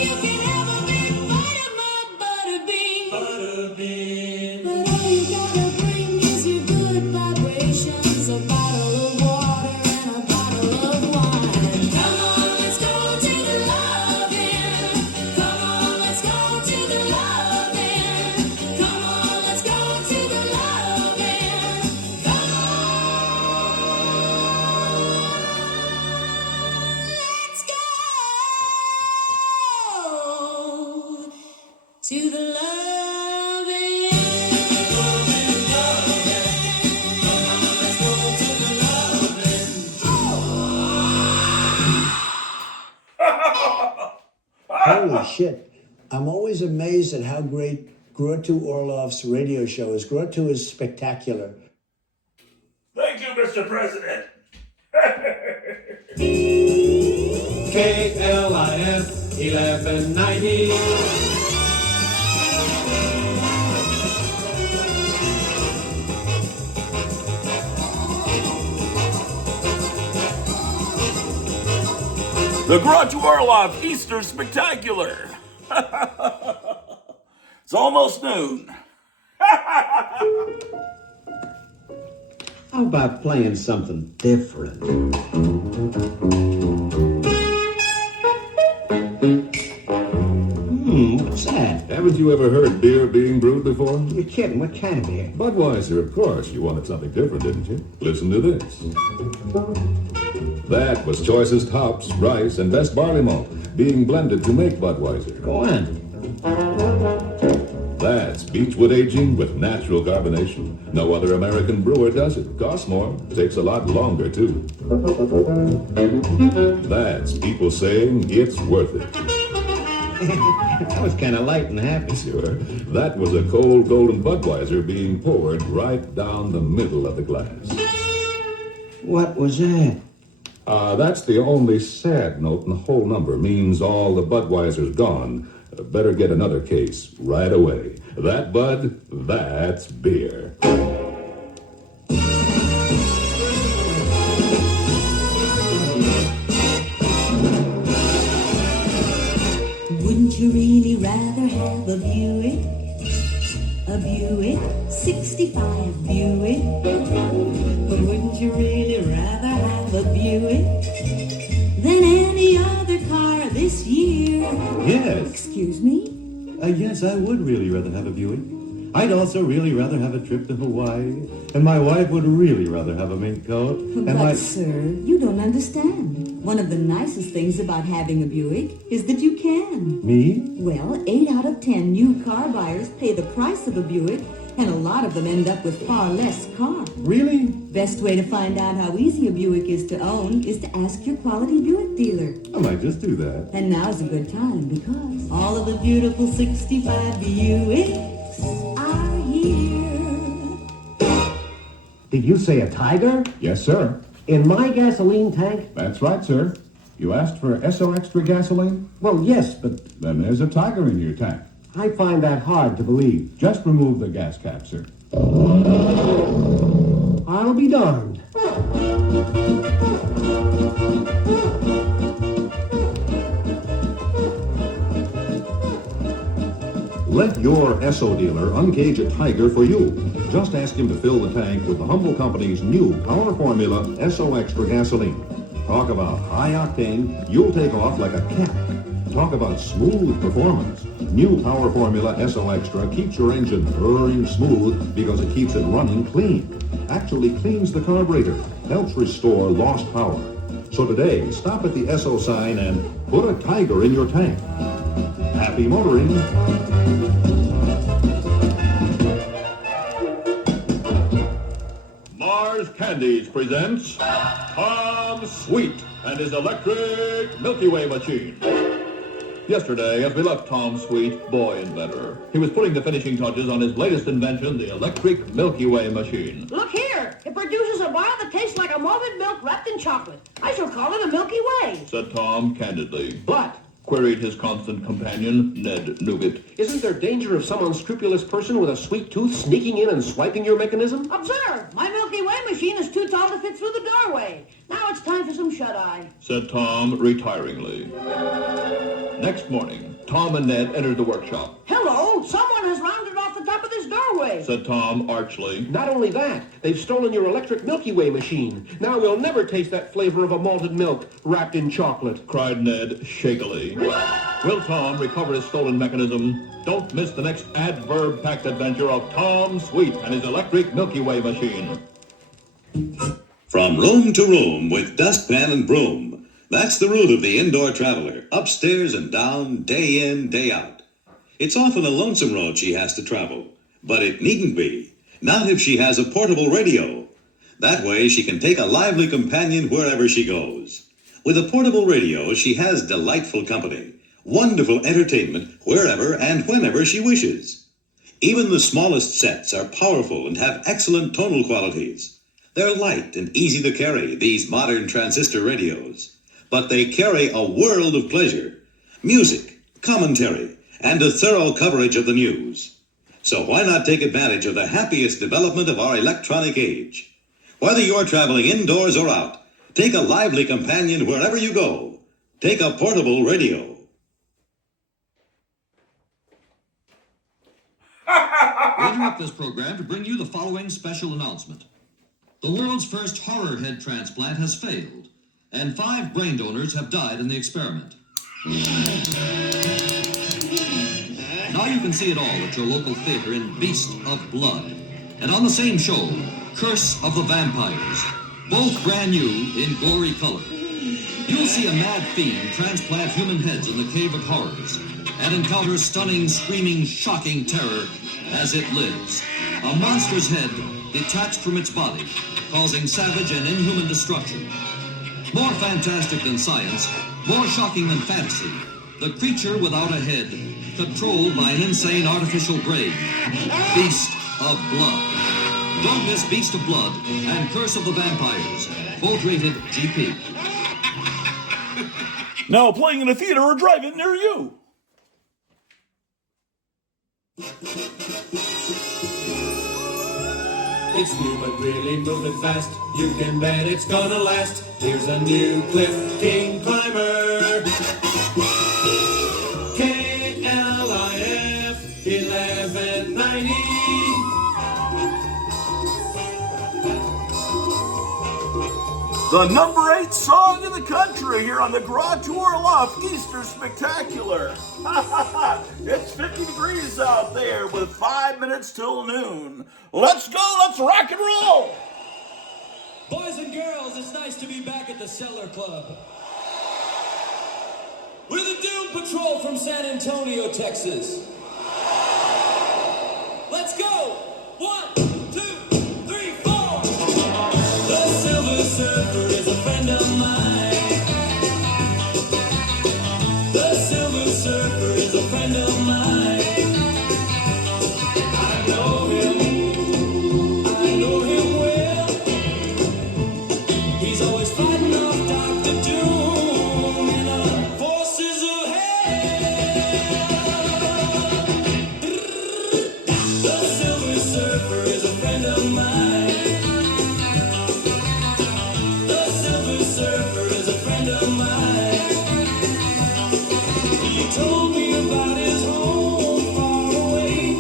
you can have a big bite of my butterbean. Butterbean. But all you gotta bring is your good vibrations, a bottle of water and a bottle of wine. Come on, let's go to the lovin'. Come on, let's go to the lovin'. Come on, let's go to the lovin'. Come on, let's go to the lovin'. Holy shit. I'm always amazed at how great Grottu Orloff's radio show is. Grottu is spectacular. Thank you, Mr. President. KLIF 1190. The Grottu Orloff Easter Spectacular. It's almost noon. How about playing something different? What's that? Haven't you ever heard beer being brewed before? You're kidding. What kind of beer? Budweiser, of course. You wanted something different, didn't you? Listen to this. That was choicest hops, rice, and best barley malt being blended to make Budweiser. Go on. That's beechwood aging with natural carbonation. No other American brewer does it. Costs more. Takes a lot longer, too. That's people saying it's worth it. That was kind of light and happy. Sure. That was a cold golden Budweiser being poured right down the middle of the glass. What was that? That's the only sad note in the whole number. Means all the Budweiser's gone. Better get another case right away. That Bud, that's beer. Wouldn't you really rather have a Buick 65 Buick. But wouldn't you really rather have a Buick than any other car this year? Yes. Excuse me? Yes, I would really rather have a Buick. I'd also really rather have a trip to Hawaii. And my wife would really rather have a mink coat. But, sir, you don't understand. One of the nicest things about having a Buick is that you can. Me? Well, 8 out of 10 new car buyers pay the price of a Buick, and a lot of them end up with far less car. Really? Best way to find out how easy a Buick is to own is to ask your quality Buick dealer. I might just do that. And now's a good time because all of the beautiful 65 Buicks are here. Did you say a Tiger? Yes, sir. In my gasoline tank? That's right, sir. You asked for SO Extra gasoline? Well, yes, but... Then there's a Tiger in your tank. I find that hard to believe. Just remove the gas cap, sir. I'll be darned. Let your Esso dealer uncage a Tiger for you. Just ask him to fill the tank with the Humble Company's new Power Formula Esso Extra gasoline. Talk about high octane, you'll take off like a cat. Talk about smooth performance. New Power Formula Esso Extra keeps your engine purring smooth because it keeps it running clean. Actually cleans the carburetor, helps restore lost power. So today, stop at the Esso sign and put a Tiger in your tank. Happy motoring. Mars Candies presents Tom Sweet and his electric Milky Way machine. Yesterday, as we left Tom Sweet, boy inventor, he was putting the finishing touches on his latest invention, the electric Milky Way machine. Look here! It produces a bar that tastes like a malted milk wrapped in chocolate. I shall call it a Milky Way. Said Tom candidly. But queried his constant companion, Ned Nougat. Isn't there danger of some unscrupulous person with a sweet tooth sneaking in and swiping your mechanism? Observe! My Milky Way machine is too tall to fit through the doorway. Now it's time for some shut-eye. Said Tom retiringly. Next morning, Tom and Ned entered the workshop. Hello! Someone has rounded off the top of this doorway. Said Tom archly. Not only that, they've stolen your electric Milky Way machine. Now we'll never taste that flavor of a malted milk wrapped in chocolate. Cried Ned shakily. Will Tom recover his stolen mechanism? Don't miss the next adverb-packed adventure of Tom Sweet and his electric Milky Way machine. From room to room with dustpan and broom. That's the route of the indoor traveler, upstairs and down, day in, day out. It's often a lonesome road she has to travel, but it needn't be. Not if she has a portable radio. That way she can take a lively companion wherever she goes. With a portable radio, she has delightful company, wonderful entertainment wherever and whenever she wishes. Even the smallest sets are powerful and have excellent tonal qualities. They're light and easy to carry, these modern transistor radios. But they carry a world of pleasure, music, commentary, and a thorough coverage of the news. So why not take advantage of the happiest development of our electronic age? Whether you're traveling indoors or out, take a lively companion wherever you go. Take a portable radio. We interrupt this program to bring you the following special announcement. The world's first horror head transplant has failed, and 5 brain donors have died in the experiment. Now you can see it all at your local theater in Beast of Blood. And on the same show, Curse of the Vampires, both brand new in gory color. You'll see a mad fiend transplant human heads in the Cave of Horrors and encounter stunning, screaming, shocking terror as it lives. A monster's head detached from its body, causing savage and inhuman destruction. More fantastic than science, more shocking than fantasy. The creature without a head, controlled by an insane artificial brain. Beast of Blood. Don't miss Beast of Blood and Curse of the Vampires, both rated GP. Now playing in a theater or drive-in near you. It's new but really moving fast. You can bet it's gonna last. Here's a new Cliff King Climber. KLIF 1190. The number 8 song in the country here on the Grottu Orloff Easter Spectacular. It's 50 degrees out there with 5 minutes till noon. Let's go, let's rock and roll. Boys and girls, it's nice to be back at the Cellar Club. We're the Doom Patrol from San Antonio, Texas. Let's go! 1, 2, 3, 4! The Silver Surfer is a friend of mine. The Silver Surfer is a friend of mine. I know him well. He's always fighting off Dr. Doom and the forces of hell. The Silver Surfer is a friend of mine. The Silver Surfer is a friend of mine. He told me about his home far away.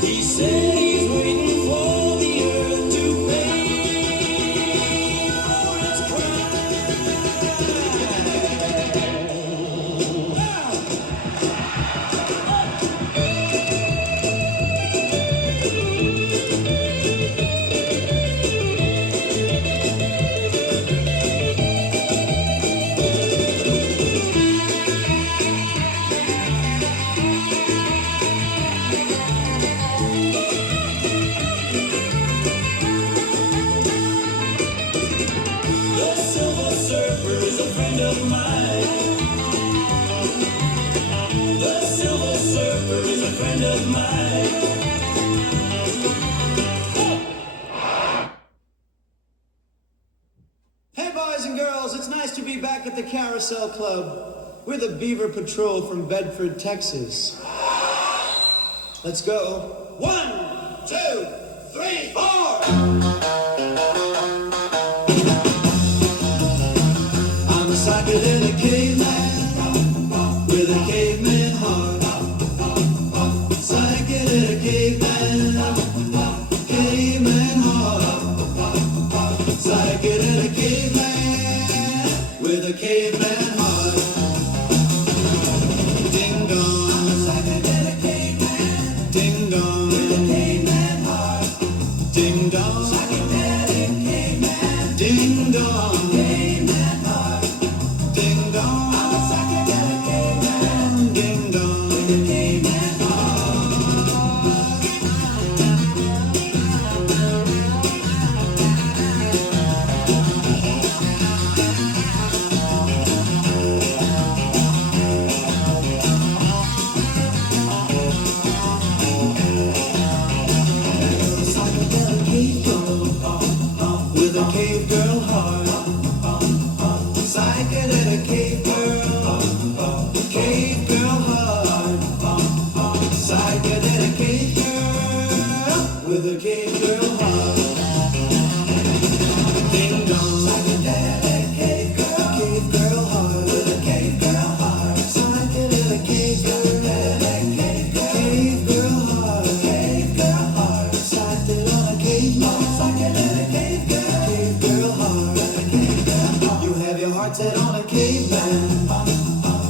He said he's waiting for the earth to pay for its The Silver Surfer is a friend of mine. The Silver Surfer is a friend of mine. Hey, boys and girls, it's nice to be back at the Carousel Club. We're the Beaver Patrol from Bedford, Texas. Let's go. 1, 2, 3, 4! I'm a psychedelic caveman with a caveman heart. Psychedelic caveman, caveman heart. Psychedelic caveman with a caveman heart. Ding dong. I'm a psychedelic caveman. Ding dong. With a caveman heart. Ding dong. Psychedelic caveman. Ding dong. Caveman heart. Ding dong. I'm a psychedelic caveman. Ding dong. With a caveman heart. Psychedelic cave girl with a cave girl heart. Psychedelic cave girl heart. Psychedelic cave girl with a cave girl heart. Ding dong. Psychedelic cave girl heart with a cave girl heart. Psychedelic cave girl heart. Cave girl heart. Sighted on a cave heart. Psychedelic cave girl heart. You have your heart set on a caveman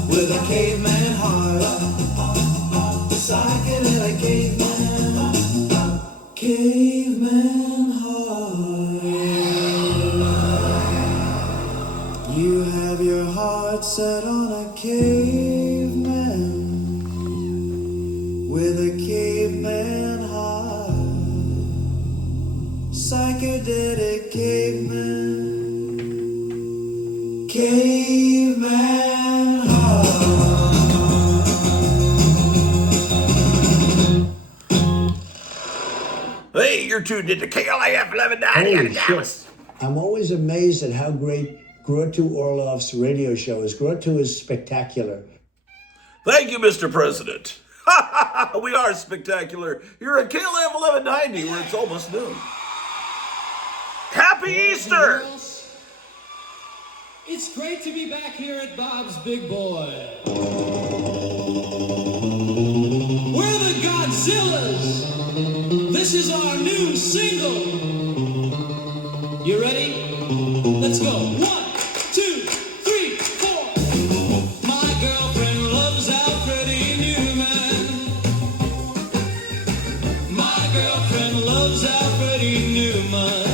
with a caveman heart. Psychedelic caveman, caveman heart. You have your heart set on a caveman with a caveman heart. Psychedelic caveman, caveman heart. Hey, you're tuned into KLIF 1190 out Holy of Dallas. shit. I'm always amazed at how great Grottu Orloff's radio show is. Grottu is spectacular. Thank you, Mr. President. We are spectacular. You're at KLIF 1190 where it's almost noon. Happy Easter! It's great to be back here at Bob's Big Boy. We're the Godzillas. This is our new single. You ready? Let's go. 1, 2, 3, 4. My girlfriend loves Alfred Newman. My girlfriend loves Alfred Newman.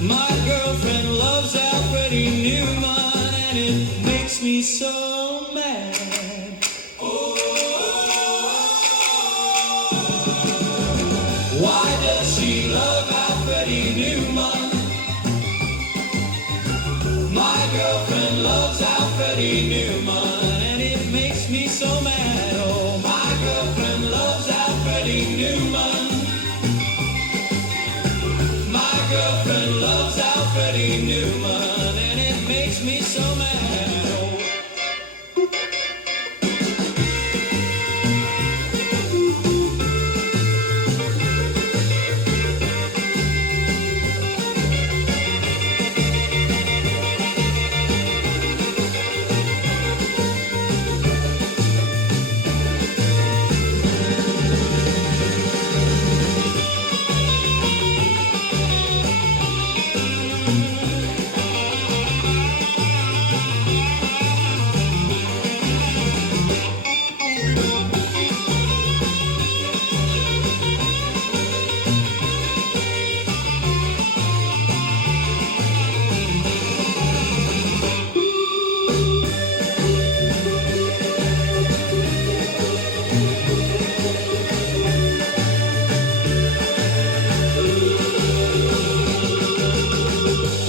My girlfriend loves Alfred Newman, and it makes me so mad. Why does she love Alfred Newman? My girlfriend loves Alfred Newman, and it makes me so mad. Oh, my girlfriend loves Alfred Newman. My girlfriend loves Alfred Newman, and it makes me so mad. Oh.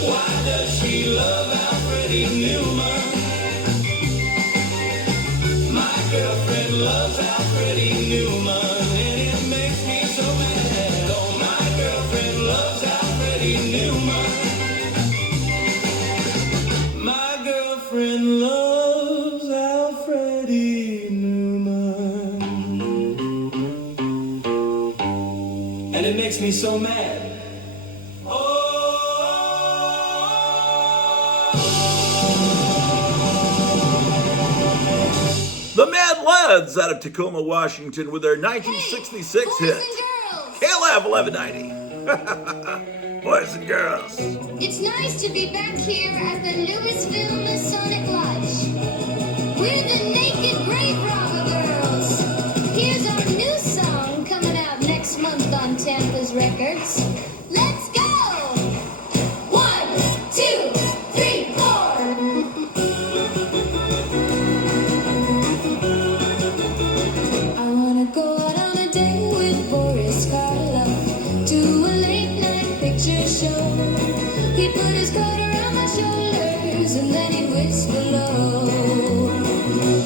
Why does she love Alfred Newman? My girlfriend loves Alfred Newman, and it makes me so mad. Oh, my girlfriend loves Alfred Newman. My girlfriend loves Alfred Newman, and it makes me so mad. The Mad Lads out of Tacoma, Washington with their 1966 hit, KLF 1190. Boys and girls. It's nice to be back here at the Louisville Masonic Lodge. We're the Naked Grave Robber Girls. Here's our new song coming out next month on Tampa's Records. Let's go! 1, 2, 3, 4. I wanna go out on a date with Boris Karloff to a late night picture show. He put his coat around my shoulders and then he whispered low.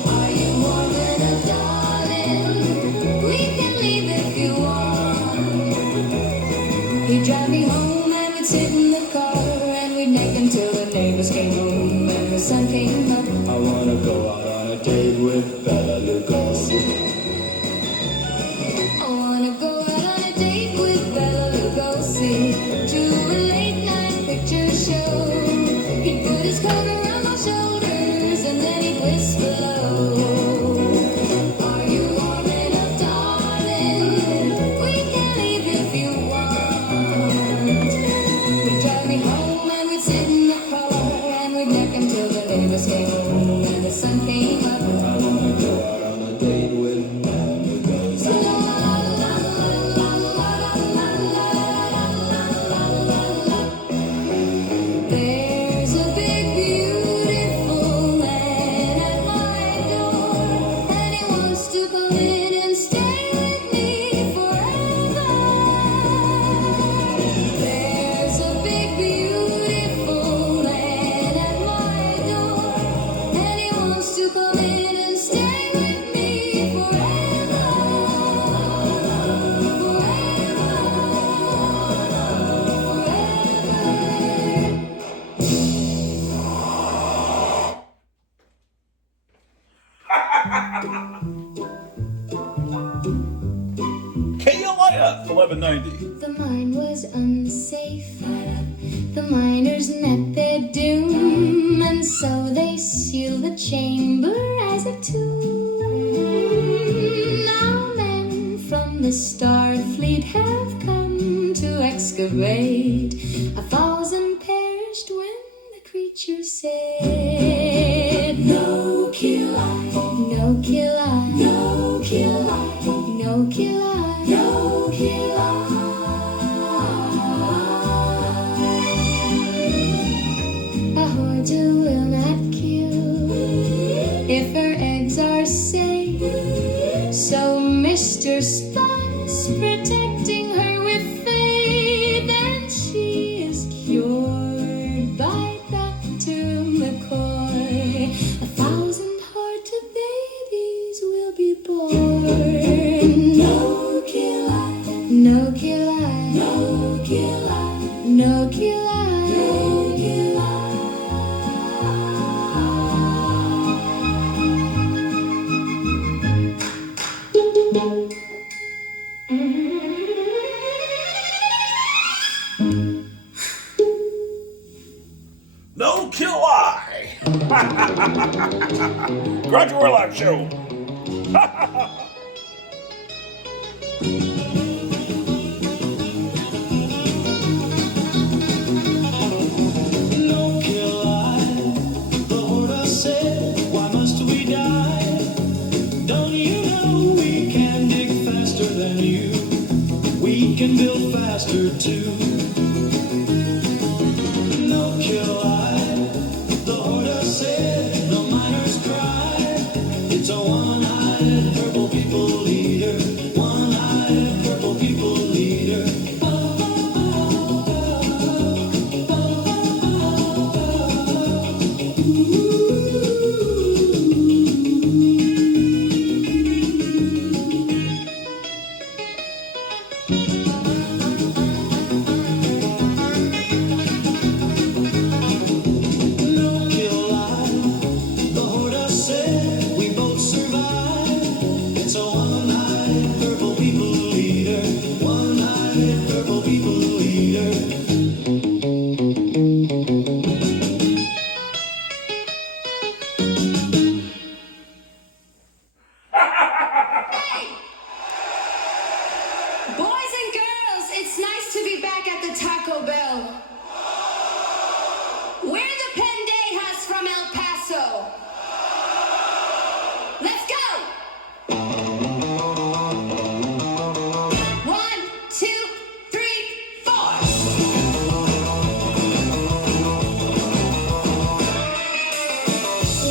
Are you warm enough, darling? We can leave if you want. He'd drive me home and we'd sit in the car and we'd nag until the neighbors came home and the sun came up. I wanna go out on a date with Bela Lugosi. I wanna go out on a date with Bela Lugosi to a late night picture show. He'd put his coat around my shoulders and then he'd whisper low. Are you warm enough, darling? We can leave if you want. He'd drive me home and we'd sit in the car and we'd nag until the neighbors came home and the sun came up. I wanna go out on a date with Bela Lugosi. There's a big beautiful man at my door, and he wants to come in and stay with me forever. There's a big beautiful man at my door, and he wants to come in and stay with me forever. KLF 1190. The mine was unsafe. The miners met their doom, and so they sealed the chamber as a tomb. Now men from the Starfleet have come to excavate masquerade. 1,000 perished when the creature said, no kill I, no kill I, no kill I, no kill I, no kill I. A hoarder will not kill if her eggs are safe. So Mr. Spock's protecting her with faith, and she is cured by Dr. McCoy. 1,000 hearted babies will be born. No kill I, no kill I, no kill I, no kill I, no kill I. No kill I. Grottu Orloff Show. No kill I, the Horta said, why must we die? Don't you know we can dig faster than you? We can build faster too. No kill I, the Horta said, the miners cried. It's a one-eyed purple people leader, one-eyed purple people leader. No kill I, the Horta said, we both survive. It's a one-eyed purple people leader, one-eyed purple people leader. Boys and girls, it's nice to be back at the Taco Bell. We're the Pendejas from El Paso. Let's go! 1, 2, 3, 4.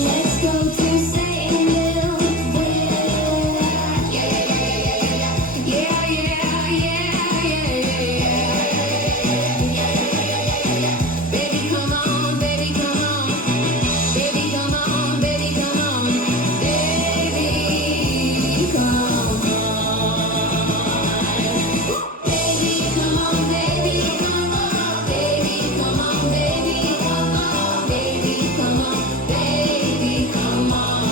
Let's go to St. Louis. Yeah, baby, come on, baby, come on. Baby, come on, baby, come on. Baby, come on. Baby, come on, baby, come on. Baby, come on, baby, come on. Baby, come on, baby, come on.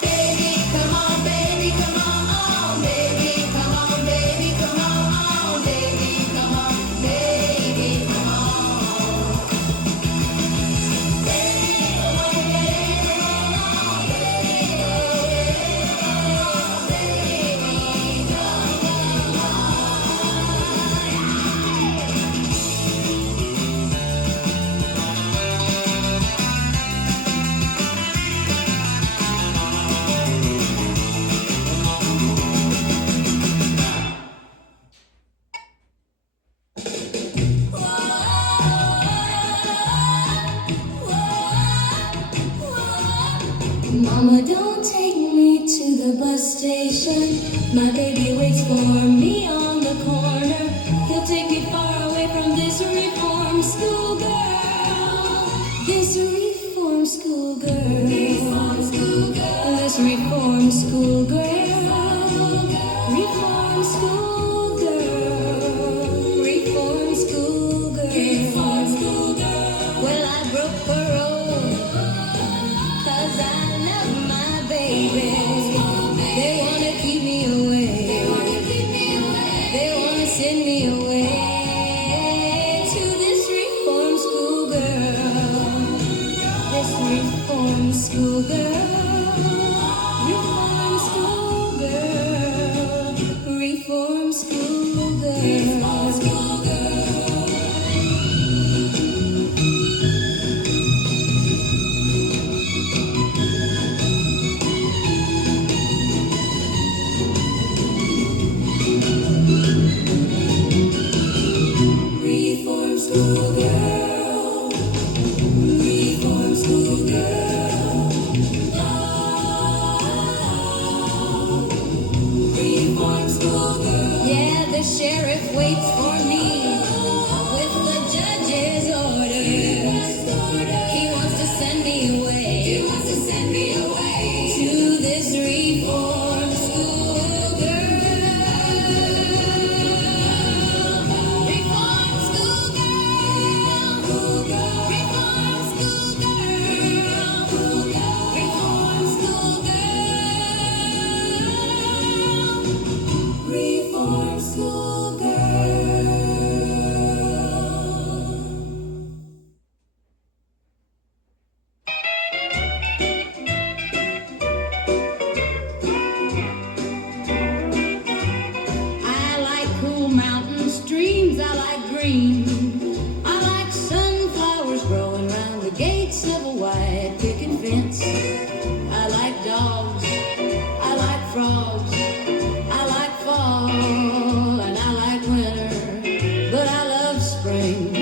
Baby, come on, baby, come on. Baby, come on, baby, come on. Baby, come on, baby, come on. Mama, don't take me to the bus station. My baby waits for me on the corner. He'll take me far away from this reform school girl. This reform school girl. This reform reform school girl, reform school girl, reform school girl, reform school girl. Well, I broke a rule 'cause I love my baby. They wanna keep me away. They wanna send me away to this reform school girl. This reform school girl. Reform school girl. Reform school girl. Reform school girl. Reform school girl. Reform school girl. Reform school girl. Yeah, the sheriff waits for me with the judge's orders. He wants to send me away. He wants to send me away to this reform school girl. Reform school girl. Reform school girl. Reform school girl. Reform school girl. I like cool mountain streams, I like green. I like sunflowers growing round the gates of a white picket fence. I like dogs, I like frogs, I like fall, and I like winter. But I love spring,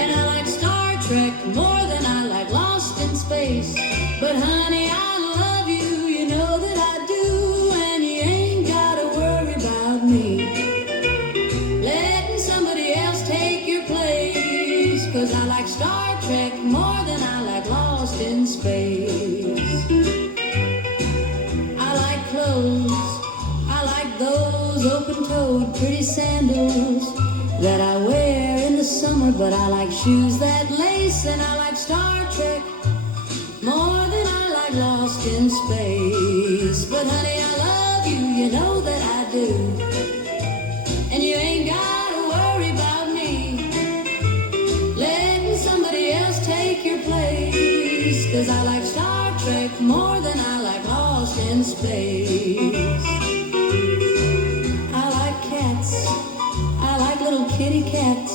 and I like Star Trek more than I like Lost in Space. But honey, I love you, you know that I do, and you ain't gotta worry about me letting somebody else take your place. 'Cause I like Star Trek more than I like Lost in Space. I like clothes, I like those open-toed pretty sandals that I wear in the summer. But I like shoes that lace, and I like Star Trek more than I like Lost in Space. But honey, I love you, you know that I do, and you ain't gotta worry about me letting somebody else take your place. 'Cause I like Star Trek more than I like Lost in Space. I like cats, I like little kitty cats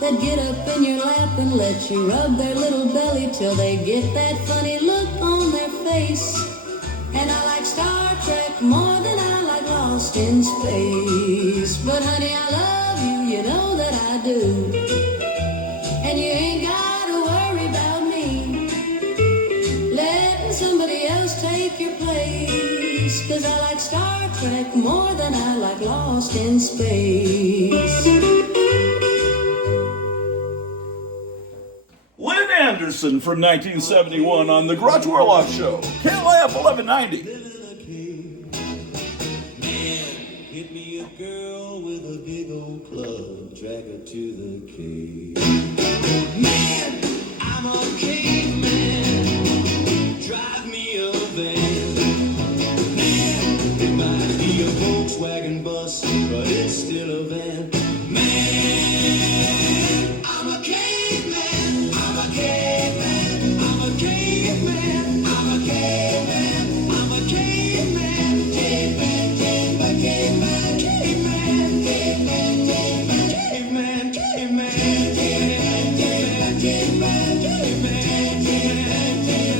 that get up in your lap and let you rub their little belly till they get that funny look on their face. And I like Star Trek more than I like Lost in Space. But honey, I love you, you know that I do, and you ain't gotta worry about me letting somebody else take your place. 'Cause I like Star Trek more than I like Lost in Space. Lynn Anderson from 1971 on the Grottu Orloff Show. KLIF 1190. Get me a girl with a big old club, drag her to the cave. Man, I'm a caveman, drive me a van. Man, it might be a Volkswagen bus, but it's still a van. Man, I'm a caveman, I'm a caveman, I'm a caveman, I'm a caveman, I'm a caveman, caveman, caveman, caveman, caveman, caveman, caveman, caveman, caveman, caveman,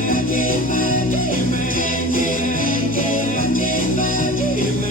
caveman, caveman, caveman, caveman, caveman, caveman.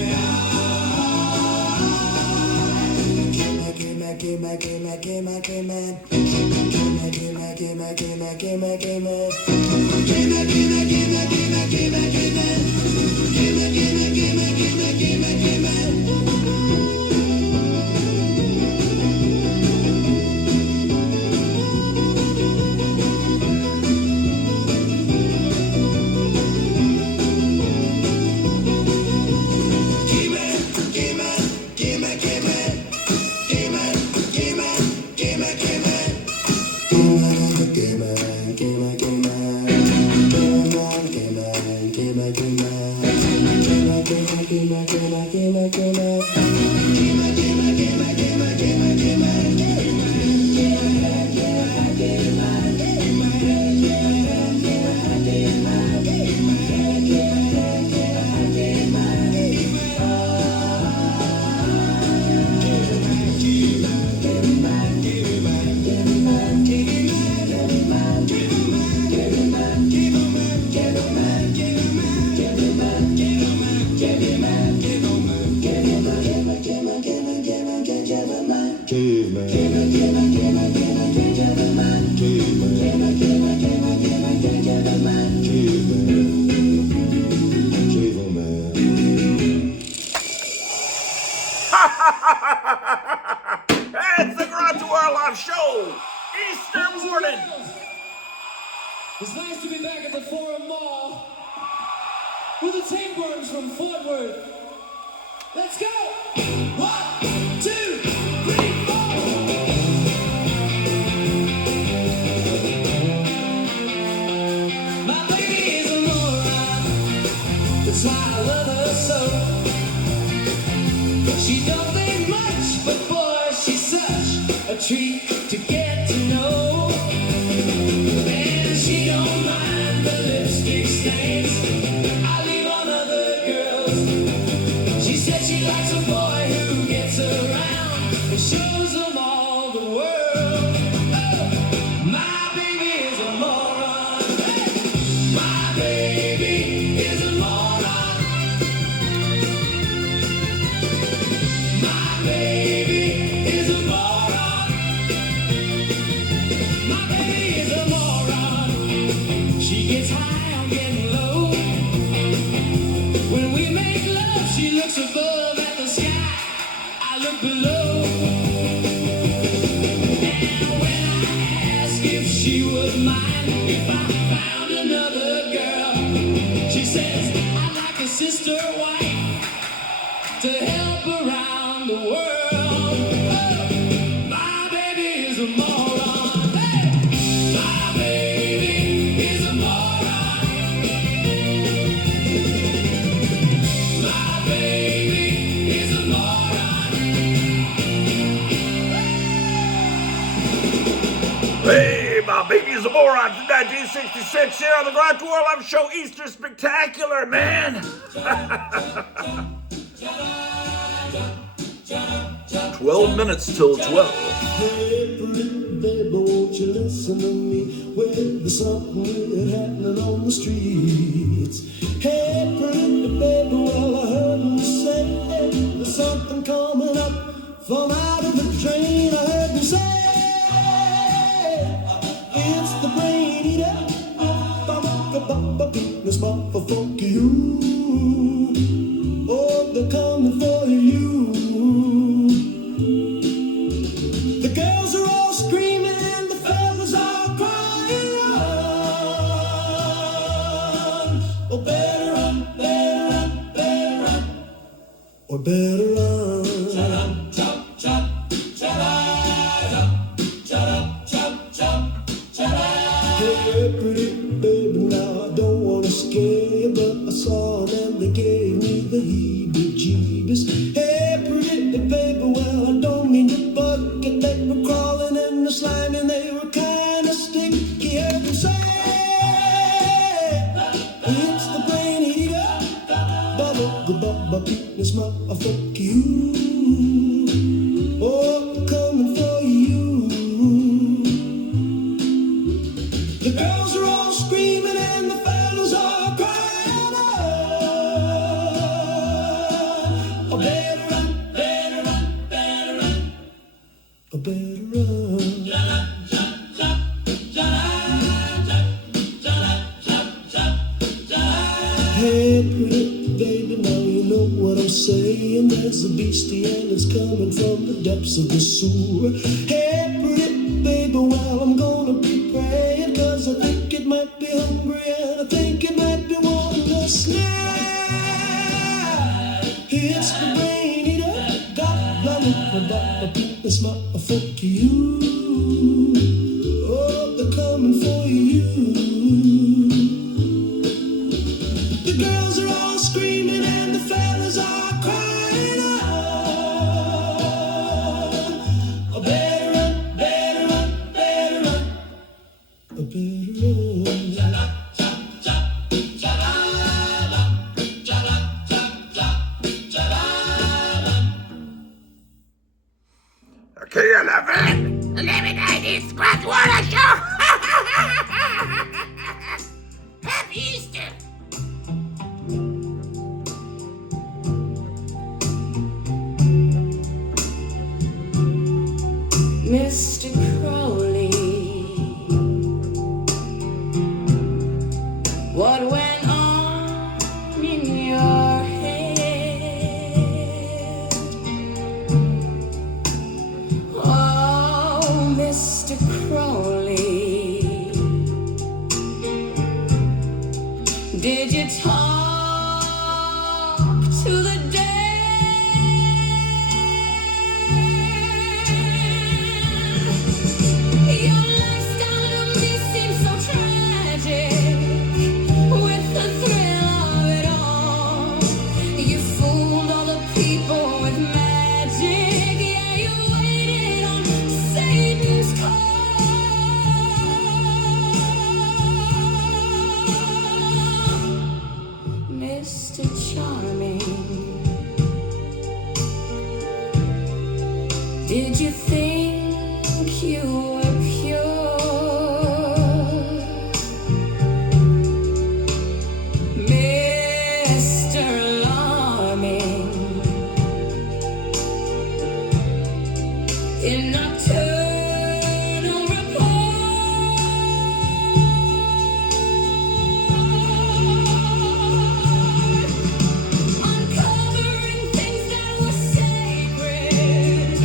It's the Grottu Orloff Show! Easter morning! It's nice to be back at the Forum Mall with the tapeworms from Fort Worth. Let's go! 1, 2, 3, 4! My baby is a moron. That's why I love her so. She don't think much, but boy, she's such a treat to get to know. And she don't mind the lipstick stains I leave on other girls. She said she likes a boy who gets around and shows them all the world. Oh, my baby is a moron. Hey, my baby is a moron. My baby is a moron. My baby is a moron. She gets high, I'm getting low. When we make love, she looks above at the sky. I look below. And when I ask if she would mind if I found another girl, she says I'd like a sister wife to help around the world. Oh, my baby is a moron. Hey, my baby is a moron. My baby is a moron. Hey, my baby's a moron from 1966 here on the Grottu Orloff Show Easter Spectacular, man! 12 minutes till 12. Hey, pretty baby, won't you listen to me? Well, there's something weird happening on the streets. Hey, pretty baby, well, I heard you say there's something coming up from out of the drain. I heard you say it's the brain eater. This motherfucker, you. Oh, they're coming for you. The girls are all screaming and the fellas are crying. Run. Oh, better run, better run, better run. Or better run. Shut up, chop, chop, shut up, chop, chop, chop, shut up. Hey, pretty baby, now I don't want to scare you, but I saw them, they gave me the heebie-jeebies. Hey, pretty baby, well, I don't mean to bug you. They were crawling in the slime and they were kind of sticky. Heard them say, it's the brain eater. Bubba, this motherfucker, you. Oh, coming for you. The girls are all screaming and the fellas are crying. Oh, better run, better run, better run. Oh, better run. Hey, pretty baby, now you know what I'm saying. There's a beastie and it's coming from the depths of the sewer. Hey, pretty baby, well, I'm gonna be praying, 'cause I think it might be hungry and I think it might be wanting a snack. It's the brain eater, got blah, this motherfucker, you. Oh, they're coming for you. The girls are all screaming and the fellas are 11. Eliminating Squad Water Show. Happy Easter. Mr. Crowley, what went on in your head? Oh, Mr. Crowley, did you talk to the dead? Your lifestyle to me seems so tragic, with the thrill of it all. You fooled all the people with magic. Yeah, you waited on Satan's call. Mr. Charming, did you think you were pure? Mr. Alarming, in nocturnal report, uncovering things that were sacred,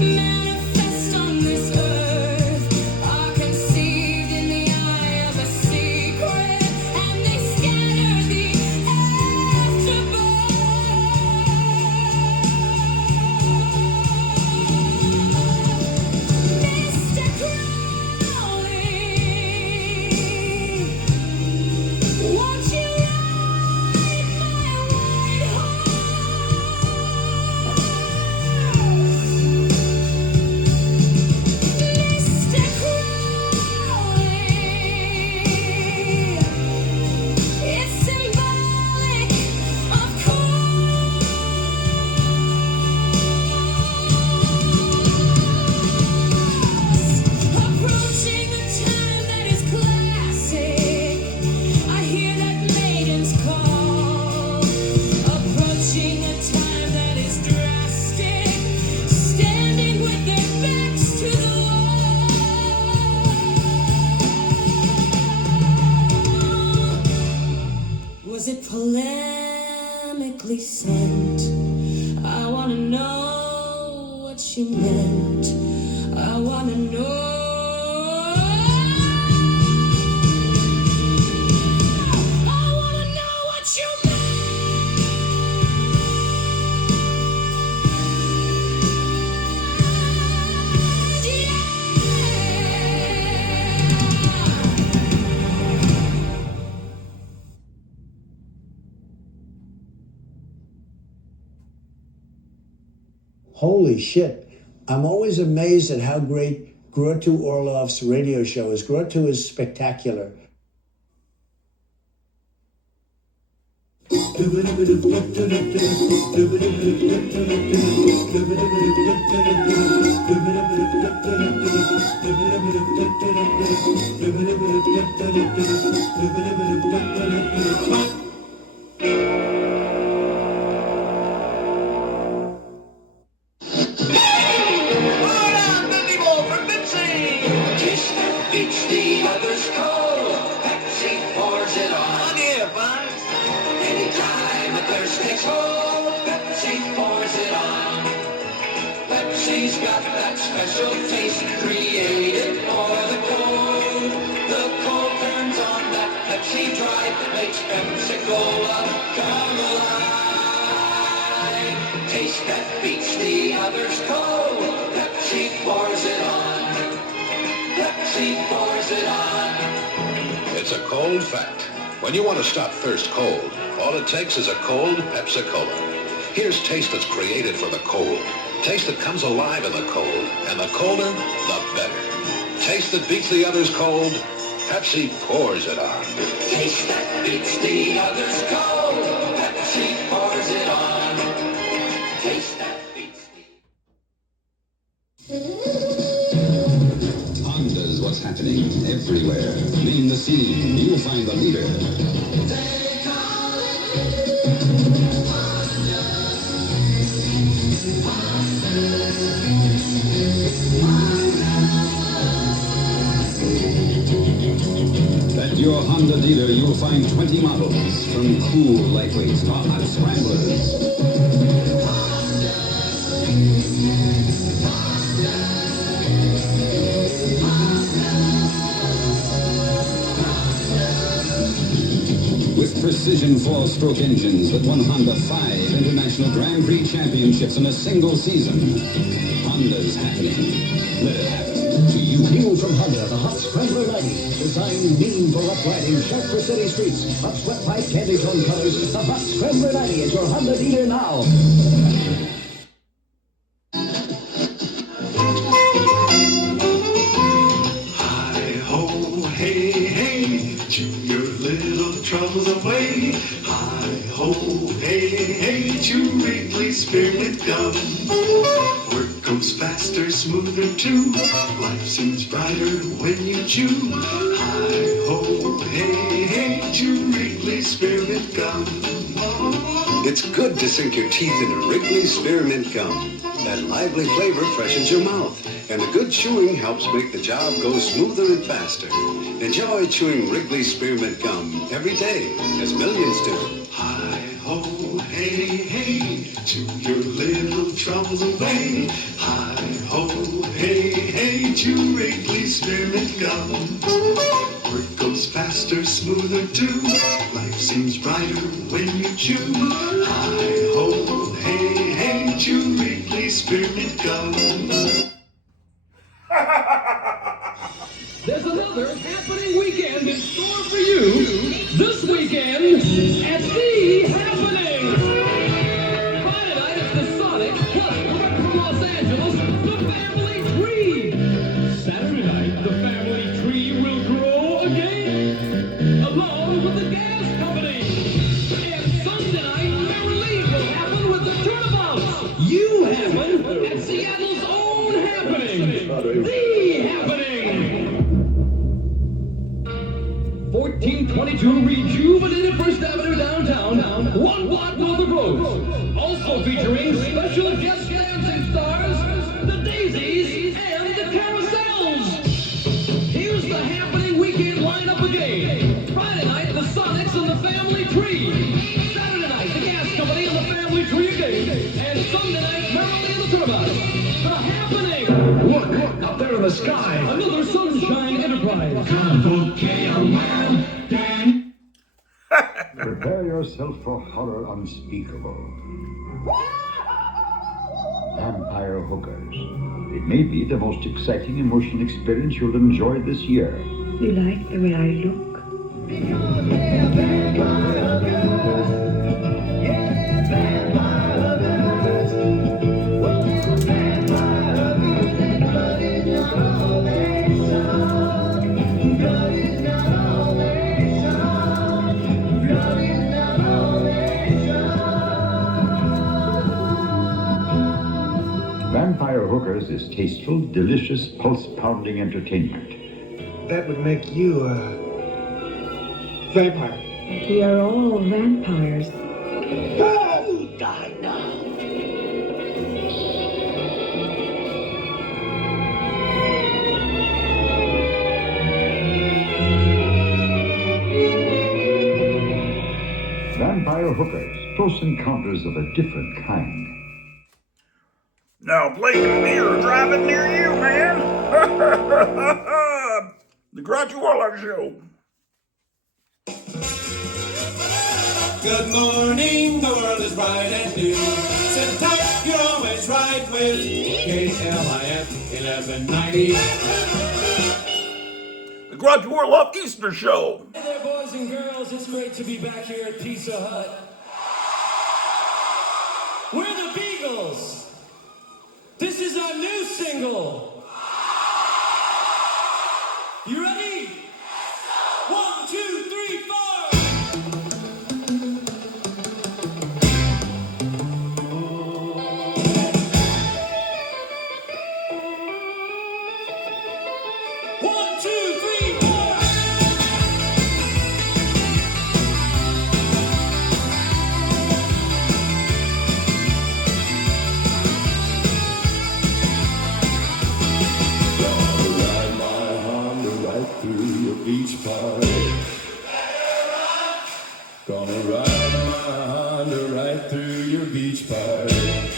manifest on this earth, are conceived in the eye of a secret, and they scatter the Mr. Crowley, won't you ride my white horse? Mr. Crowley, it's symbolic, of course. Approaching a time that is classic, I hear that maiden's call. Approaching a time that is drastic, standing with their backs to the wall. Was it polemically sent? I wanna know what you meant. I wanna know. I wanna know what you meant. Yeah. Holy shit. I'm always amazed at how great Grottu Orloff's radio show is. Grottu is spectacular. Taste that beats the others cold. Pepsi pours it on. Yeah, bud. Anytime a thirst takes hold, Pepsi pours it on. Pepsi's got that special taste created for the cold. The cold turns on that Pepsi drive, makes Pepsi-Cola come alive. Taste that beats the others cold. Pepsi pours it on. Pepsi pours it on. It's a cold fact. When you want to stop thirst cold, all it takes is a cold Pepsi-Cola. Here's taste that's created for the cold. Taste that comes alive in the cold. And the colder, the better. Taste that beats the others cold. Pepsi pours it on. Taste that beats the others cold. Pepsi pours it on. Taste that beats the... what's happening everywhere. Name the scene, you'll find the leader. At your Honda dealer, you'll find 20 models, from cool lightweights to hot scramblers. With precision four-stroke engines that won Honda 5 International Grand Prix championships in a single season. Honda's happening. Let it happen to you. New from Honda, the Hot Scrambler 90. Designed mean for rough riding, sharp for city streets. Up sweat pipe, candy tone colors. The Hot Scrambler 90 is your Honda dealer now. Hi-ho, hey, hey, chew your little troubles away. Hi-ho, hey, hey, chew Wrigley Spearmint Gum. Work goes faster, smoother too. Life seems brighter when you chew. Hi-ho, hey, hey, chew Wrigley Spearmint Gum. It's good to sink your teeth into Wrigley Spearmint Gum. That lively flavor freshens your mouth, and the good chewing helps make the job go smoother and faster. Enjoy chewing Wrigley Spearmint Gum every day, as millions do. Hi-ho, hey, hey, chew your little troubles away. Hi-ho, hey, hey, chew Wrigley Spearmint Gum. Work goes faster, smoother too. Life seems brighter when you chew. Hi-ho, hey, hey, chew Wrigley Spearmint Gum. There's another happening weekend in store for you this weekend at The Happening. Friday night it's the Sonic, plus direct from Los Angeles, the Family Tree. Saturday night, the Family Tree will grow again, along with the Gas Company. And Sunday night, Merrily will happen with the Turnabouts. You happen at Seattle's own Happening, The Happening. 1422 rejuvenated First Avenue downtown, one block north of Rose. Also featuring special guest dancing stars, the Daisies, and the Carousels. Here's the Happening weekend lineup again. Friday night, the Sonics and the Family Tree. Saturday night, the Gas Company and the Family Tree again. And Sunday night, Merrily and the Turnabouts. The Happening. Look, up there in the sky. Another Sunshine Enterprise. Prepare yourself for horror unspeakable. Vampire Hookers. It may be the most exciting emotional experience you'll enjoy this year. You like the way I look? Vampire Hookers is tasteful, delicious, pulse-pounding entertainment. That would make you a vampire. We are all vampires. You die now. Vampire Hookers, close encounters of a different kind. Now, Blake and me are driving near you, man. The Grottu Orloff Show. Good morning, the world is bright and new. Sit tight, you're always right with KLIF 1190. The Grottu Orloff Easter Show. Hey there, boys and girls. It's great to be back here at Pizza Hut. We're the Beagles. This is our new single. You ready? 1, 2, 3, 4. One, two. beach party. Gonna ride my Honda right through your beach party.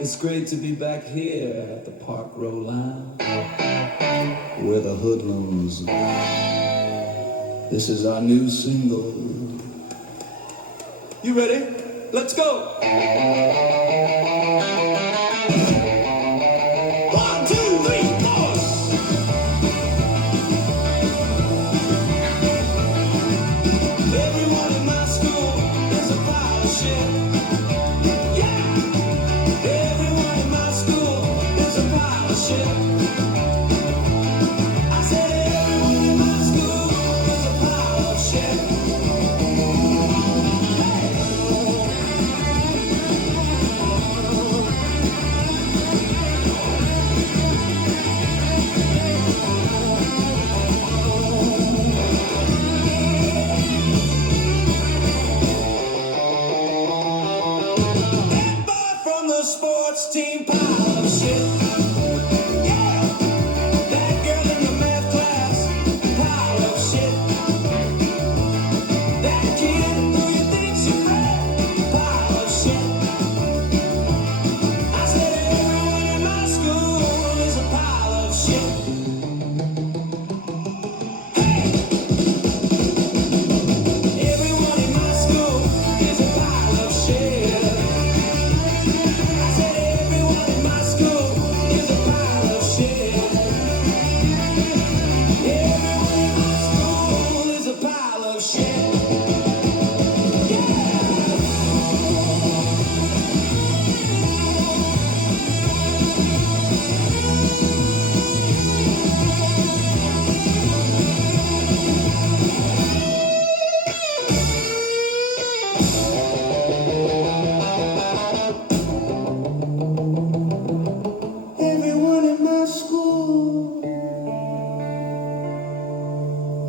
It's great to be back here at the Park Row Lounge, where the hoodlums. This is our new single. You ready? Let's go! 1, 2, 3, 4. Everyone in my school is a pile of shit. Team pile of shit. Yeah, that girl in the math class, pile of shit. That kid who you think you read, pile of shit. I said everyone in my school is a pile of shit. Hey, everyone in my school is a pile of shit.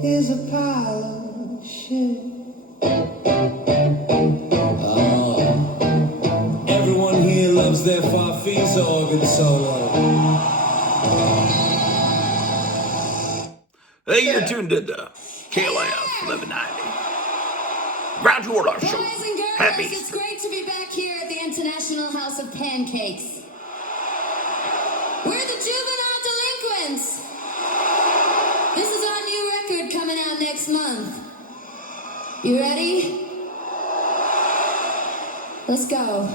Is a pile of shit. Everyone here loves their Farfisa organ solo. Hey, you're tuned into KLF 1190. Grottu Orloff Show. Boys and girls, Happy. it's great to be back here at the International House of Pancakes. We're the Juvenile Delinquents. This is our new record coming out next month. You ready? Let's go.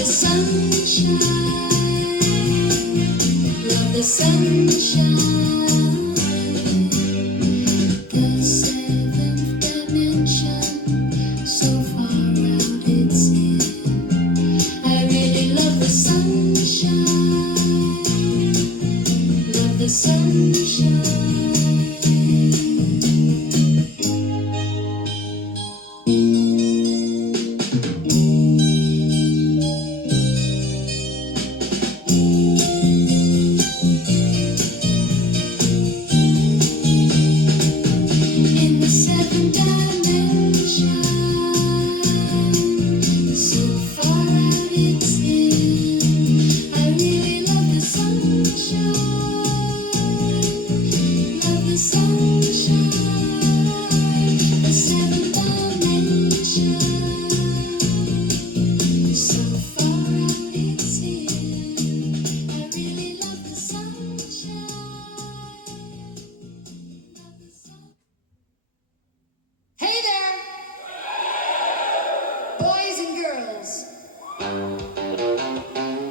The sun Love the sunshine. The seventh dimension, so far out it's in. I really love the sunshine. Love the sunshine. In the seventh dimension, so far out it's in. I really love the sunshine. Love the sunshine. The seventh dimension, so far out it's in. I really love the sunshine. Hey there, boys and girls.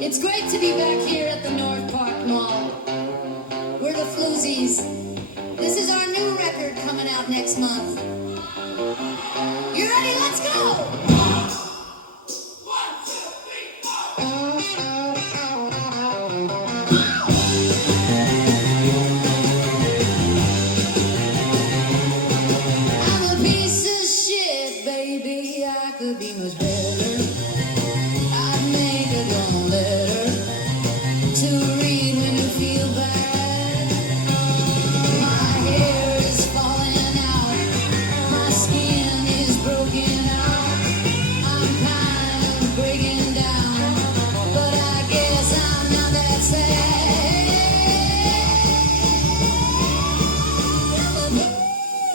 It's great to be back here at the North Park Mall. We're the Floozies. This is our new record coming out next month. You ready? Let's go! I'm a piece of shit, baby. I could be much better. I'd make a long letter to read when you feel bad. My hair is falling out. My skin is broken out. I'm kind of breaking down. But I guess I'm not that sad. I'm a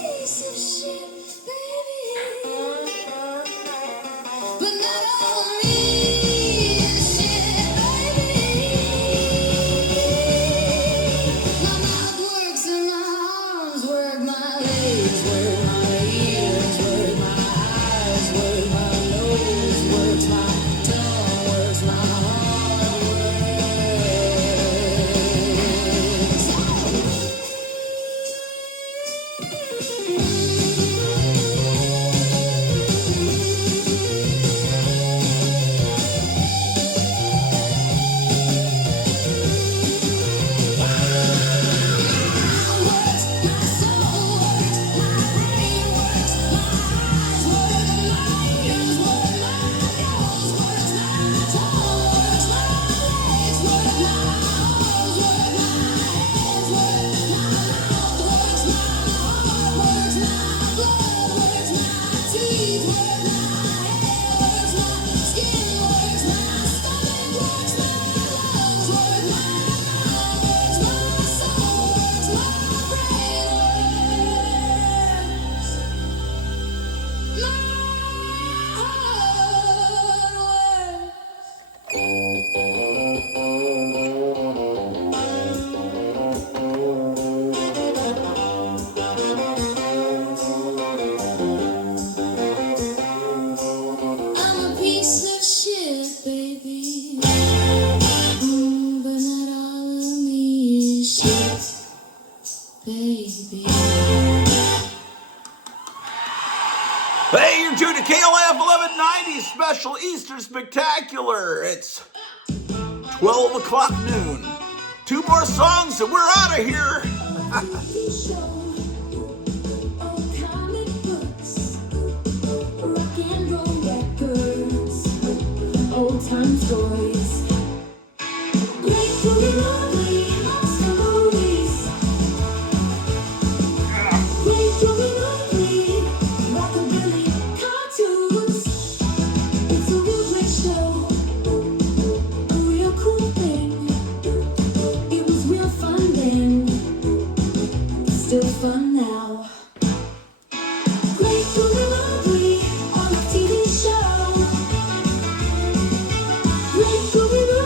piece of shit, baby. But not all of me is shit, baby. My mouth works and my arms work, my legs work, my ears work, my eyes work, my nose works, my tongue works, my heart I'm a piece of shit, baby. But not all of me is shit, baby. Hey, you're tuned to KLF 1190 Special Easter Spectacular. It's 12 o'clock noon. Two more songs and we're out of here. Rock and roll records, old time stories. Gratefully lovely monster movies. Gratefully lovely rockabilly cartoons. It's a real great show, a real cool thing. It was real fun then, still fun now. Gratefully lovely on a TV show. Gratefully lovely.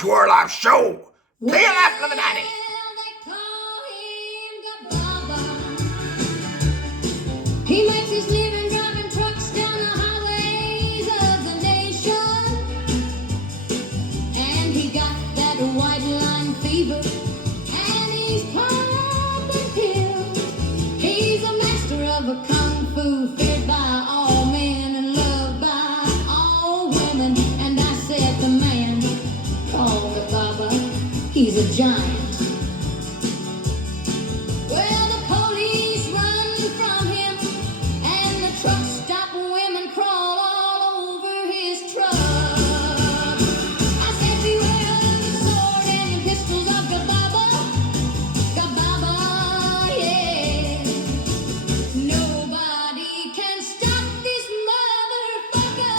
Grottu Orloff Show. KLF Lemonade. He makes his living driving trucks down the highways of the nation. And he got that white line fever. And he's popping pills. He's a master of a kung fu, feared by all men and loved by all women. And I said the man called the Baba, he's a giant. Well, the police run from him, and the truck stop women crawl all over his truck. I said, beware of the sword and the pistols of Gababa, Gababa, yeah. Nobody can stop this motherfucker.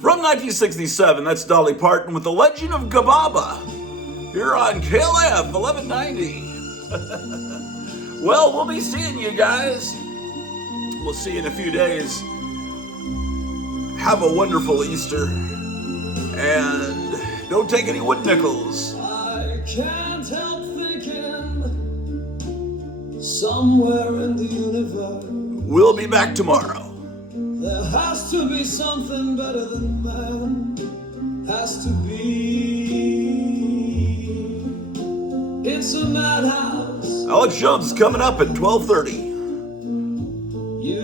From 1967, that's Dolly Parton with The Legend of Gababa. Here on KLF 1190. Well, we'll be seeing you guys. We'll see you in a few days. Have a wonderful Easter. And don't take any wood nickels. I can't help thinking somewhere in the universe We'll be back tomorrow. there has to be something better than man. Has to be. It's a madhouse. Alex Jones is coming up at 12:30.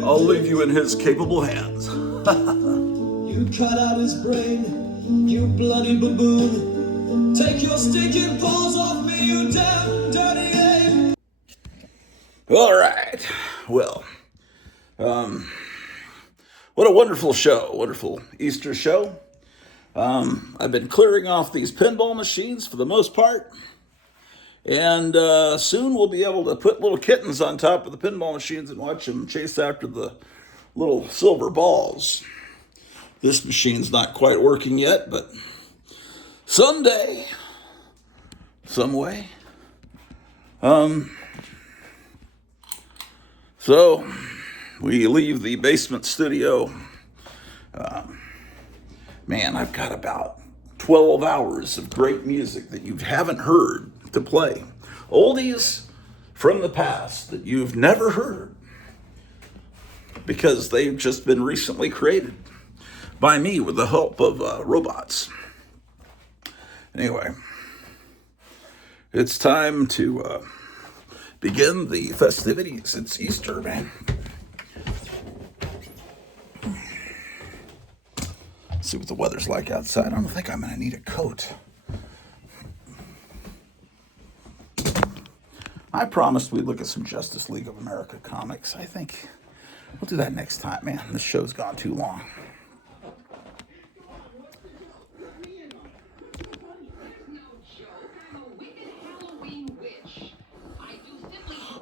I'll leave you in his capable hands. You cut out his brain, you bloody baboon. Take your stinking paws off me, you damn dirty ape. All right. Well, what a wonderful show. Wonderful Easter show. I've been clearing off these pinball machines for the most part. And soon we'll be able to put little kittens on top of the pinball machines and watch them chase after the little silver balls. This machine's not quite working yet, but someday, some way. So we leave the basement studio. Man, I've got about 12 hours of great music that you haven't heard to play. Oldies from the past that you've never heard because they've just been recently created by me with the help of robots. Anyway, it's time to begin the festivities. It's Easter, man. See what the weather's like outside. I don't think I'm going to need a coat. I promised we'd look at some Justice League of America comics. I think we'll do that next time, man. This show's gone too long.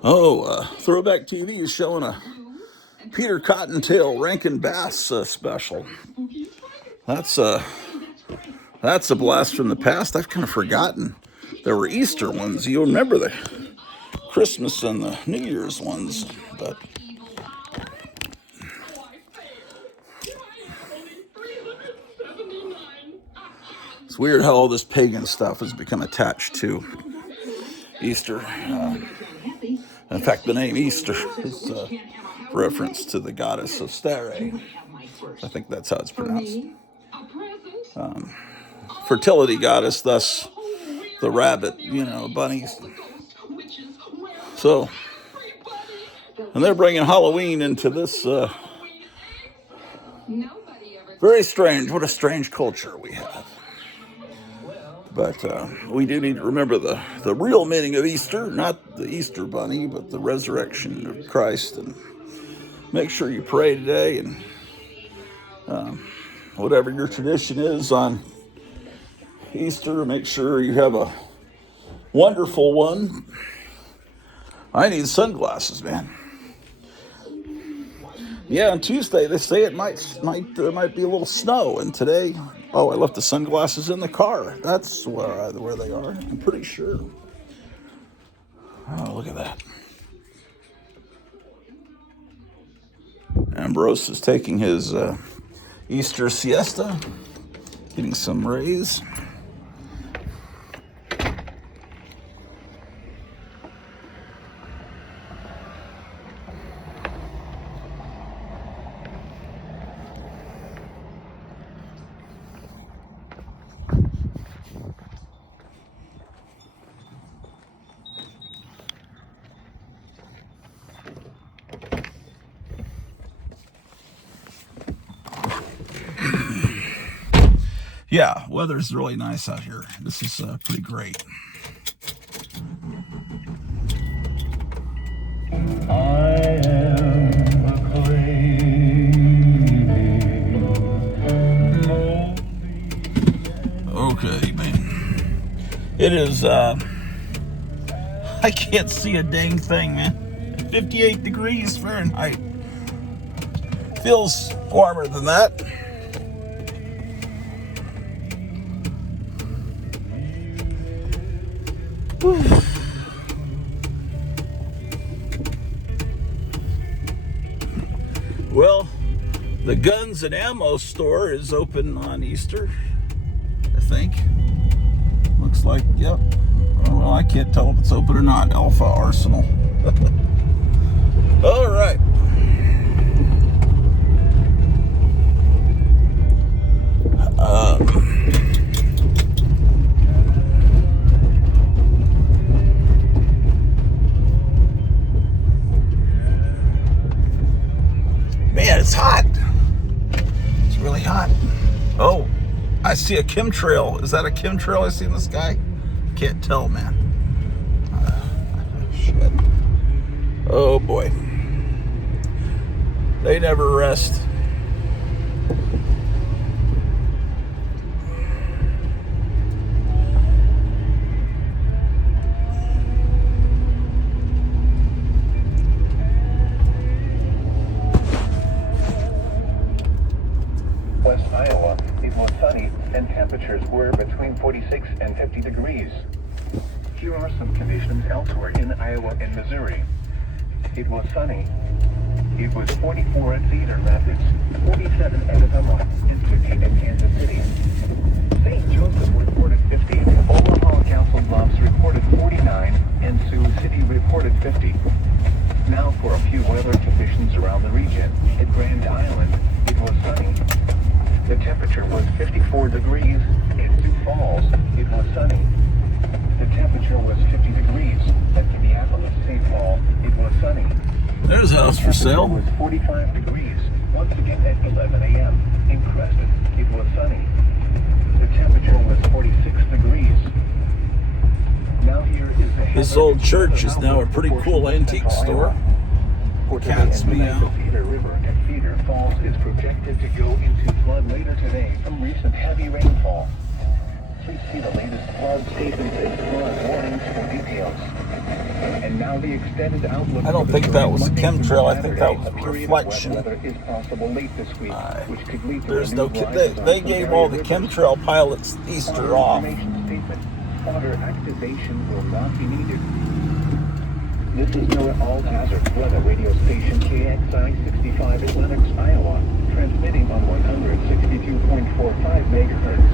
Oh, Throwback TV is showing a Peter Cottontail Rankin Bass special. That's a blast from the past. I've kind of forgotten there were Easter ones. You'll remember the Christmas and the New Year's ones, but it's weird how all this pagan stuff has become attached to Easter. In fact, the name Easter is a reference to the goddess Ostare. I think that's how it's pronounced. Fertility goddess, thus the rabbit, bunnies. So, and they're bringing Halloween into this very strange, what a strange culture we have. But we do need to remember the real meaning of Easter, not the Easter bunny, but the resurrection of Christ. And make sure you pray today, and whatever your tradition is on Easter, make sure you have a wonderful one. I need sunglasses, man. Yeah, on Tuesday they say it there might be a little snow, and today, oh, I left the sunglasses in the car. That's where they are. I'm pretty sure. Oh, look at that. Ambrose is taking his Easter siesta, getting some rays. Yeah, weather's really nice out here. This is pretty great. I am a Okay, man. It is, I can't see a dang thing, man. 58 degrees Fahrenheit. Feels warmer than that. Whew. Well, the guns and ammo store is open on Easter, I think. Looks like, yep. Oh, well, I can't tell if it's open or not. Alpha Arsenal. All right. Man, it's hot. It's really hot. Oh, I see a chemtrail. Is that a chemtrail I see in the sky? Can't tell, man. Shit. Oh boy. They never rest. West Iowa, it was sunny and temperatures were between 46 and 50 degrees. Here are some conditions elsewhere in Iowa and Missouri. It was sunny. It was 44 at Cedar Rapids, 47 at Tacoma, and 50 at Kansas City. St. Joseph reported 50, Omaha Council Bluffs reported 49, and Sioux City reported 50. Now for a few weather conditions around the region. At Grand Island, it was sunny. The temperature was 54 degrees. In Sioux Falls, it was sunny. The temperature was 50 degrees. At Minneapolis, St. Paul, it was sunny. There's a house for sale. It was 45 degrees. Once again at 11 a.m. In Creston, it was sunny. The temperature was 46 degrees. Now here is the This old church is now a pretty cool antique store. Cats meow. The Cedar River at Cedar Falls is projected to go into flood later today from recent heavy rainfall. Please see the latest flood statements and flood warnings for details. And now the extended outlook. I don't think that was a chemtrail. I think that was a reflection. Weather is possible late this week, which could lead to There's no. They gave all the chemtrail pilots Easter off. Water activation will not be needed. This is NOAA All Hazards Weather Radio Station KXI 65 in Lenox, Iowa, transmitting on 162.45 megahertz.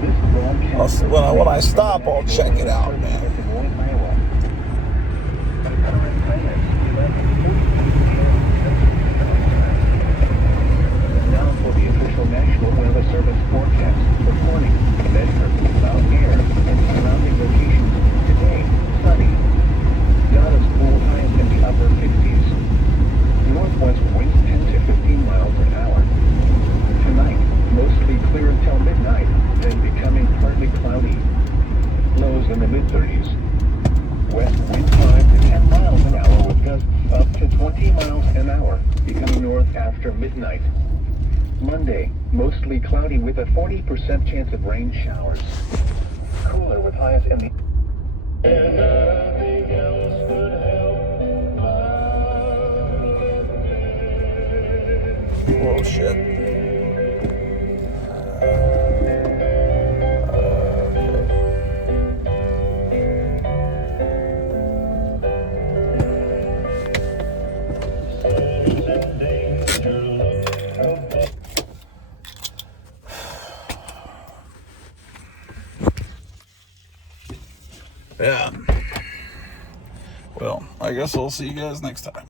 This broadcast. When I stop, I'll check it out, man. Now for the official National Weather Service forecast for morning, Medford, Mount Air, and surrounding locations. Today, sunny. Not as cool, highs in the upper 50s. Northwest winds 10 to 15 miles an hour. Tonight, mostly clear until midnight, then becoming partly cloudy. Lows in the mid-30s. West wind 5 to 10 miles an hour with gusts up to 20 miles an hour, becoming north after midnight. Monday, mostly cloudy with a 40% chance of rain showers. Cooler with highs in the... And nothing else could help. Oh shit. Yeah. Well, I guess I'll see you guys next time.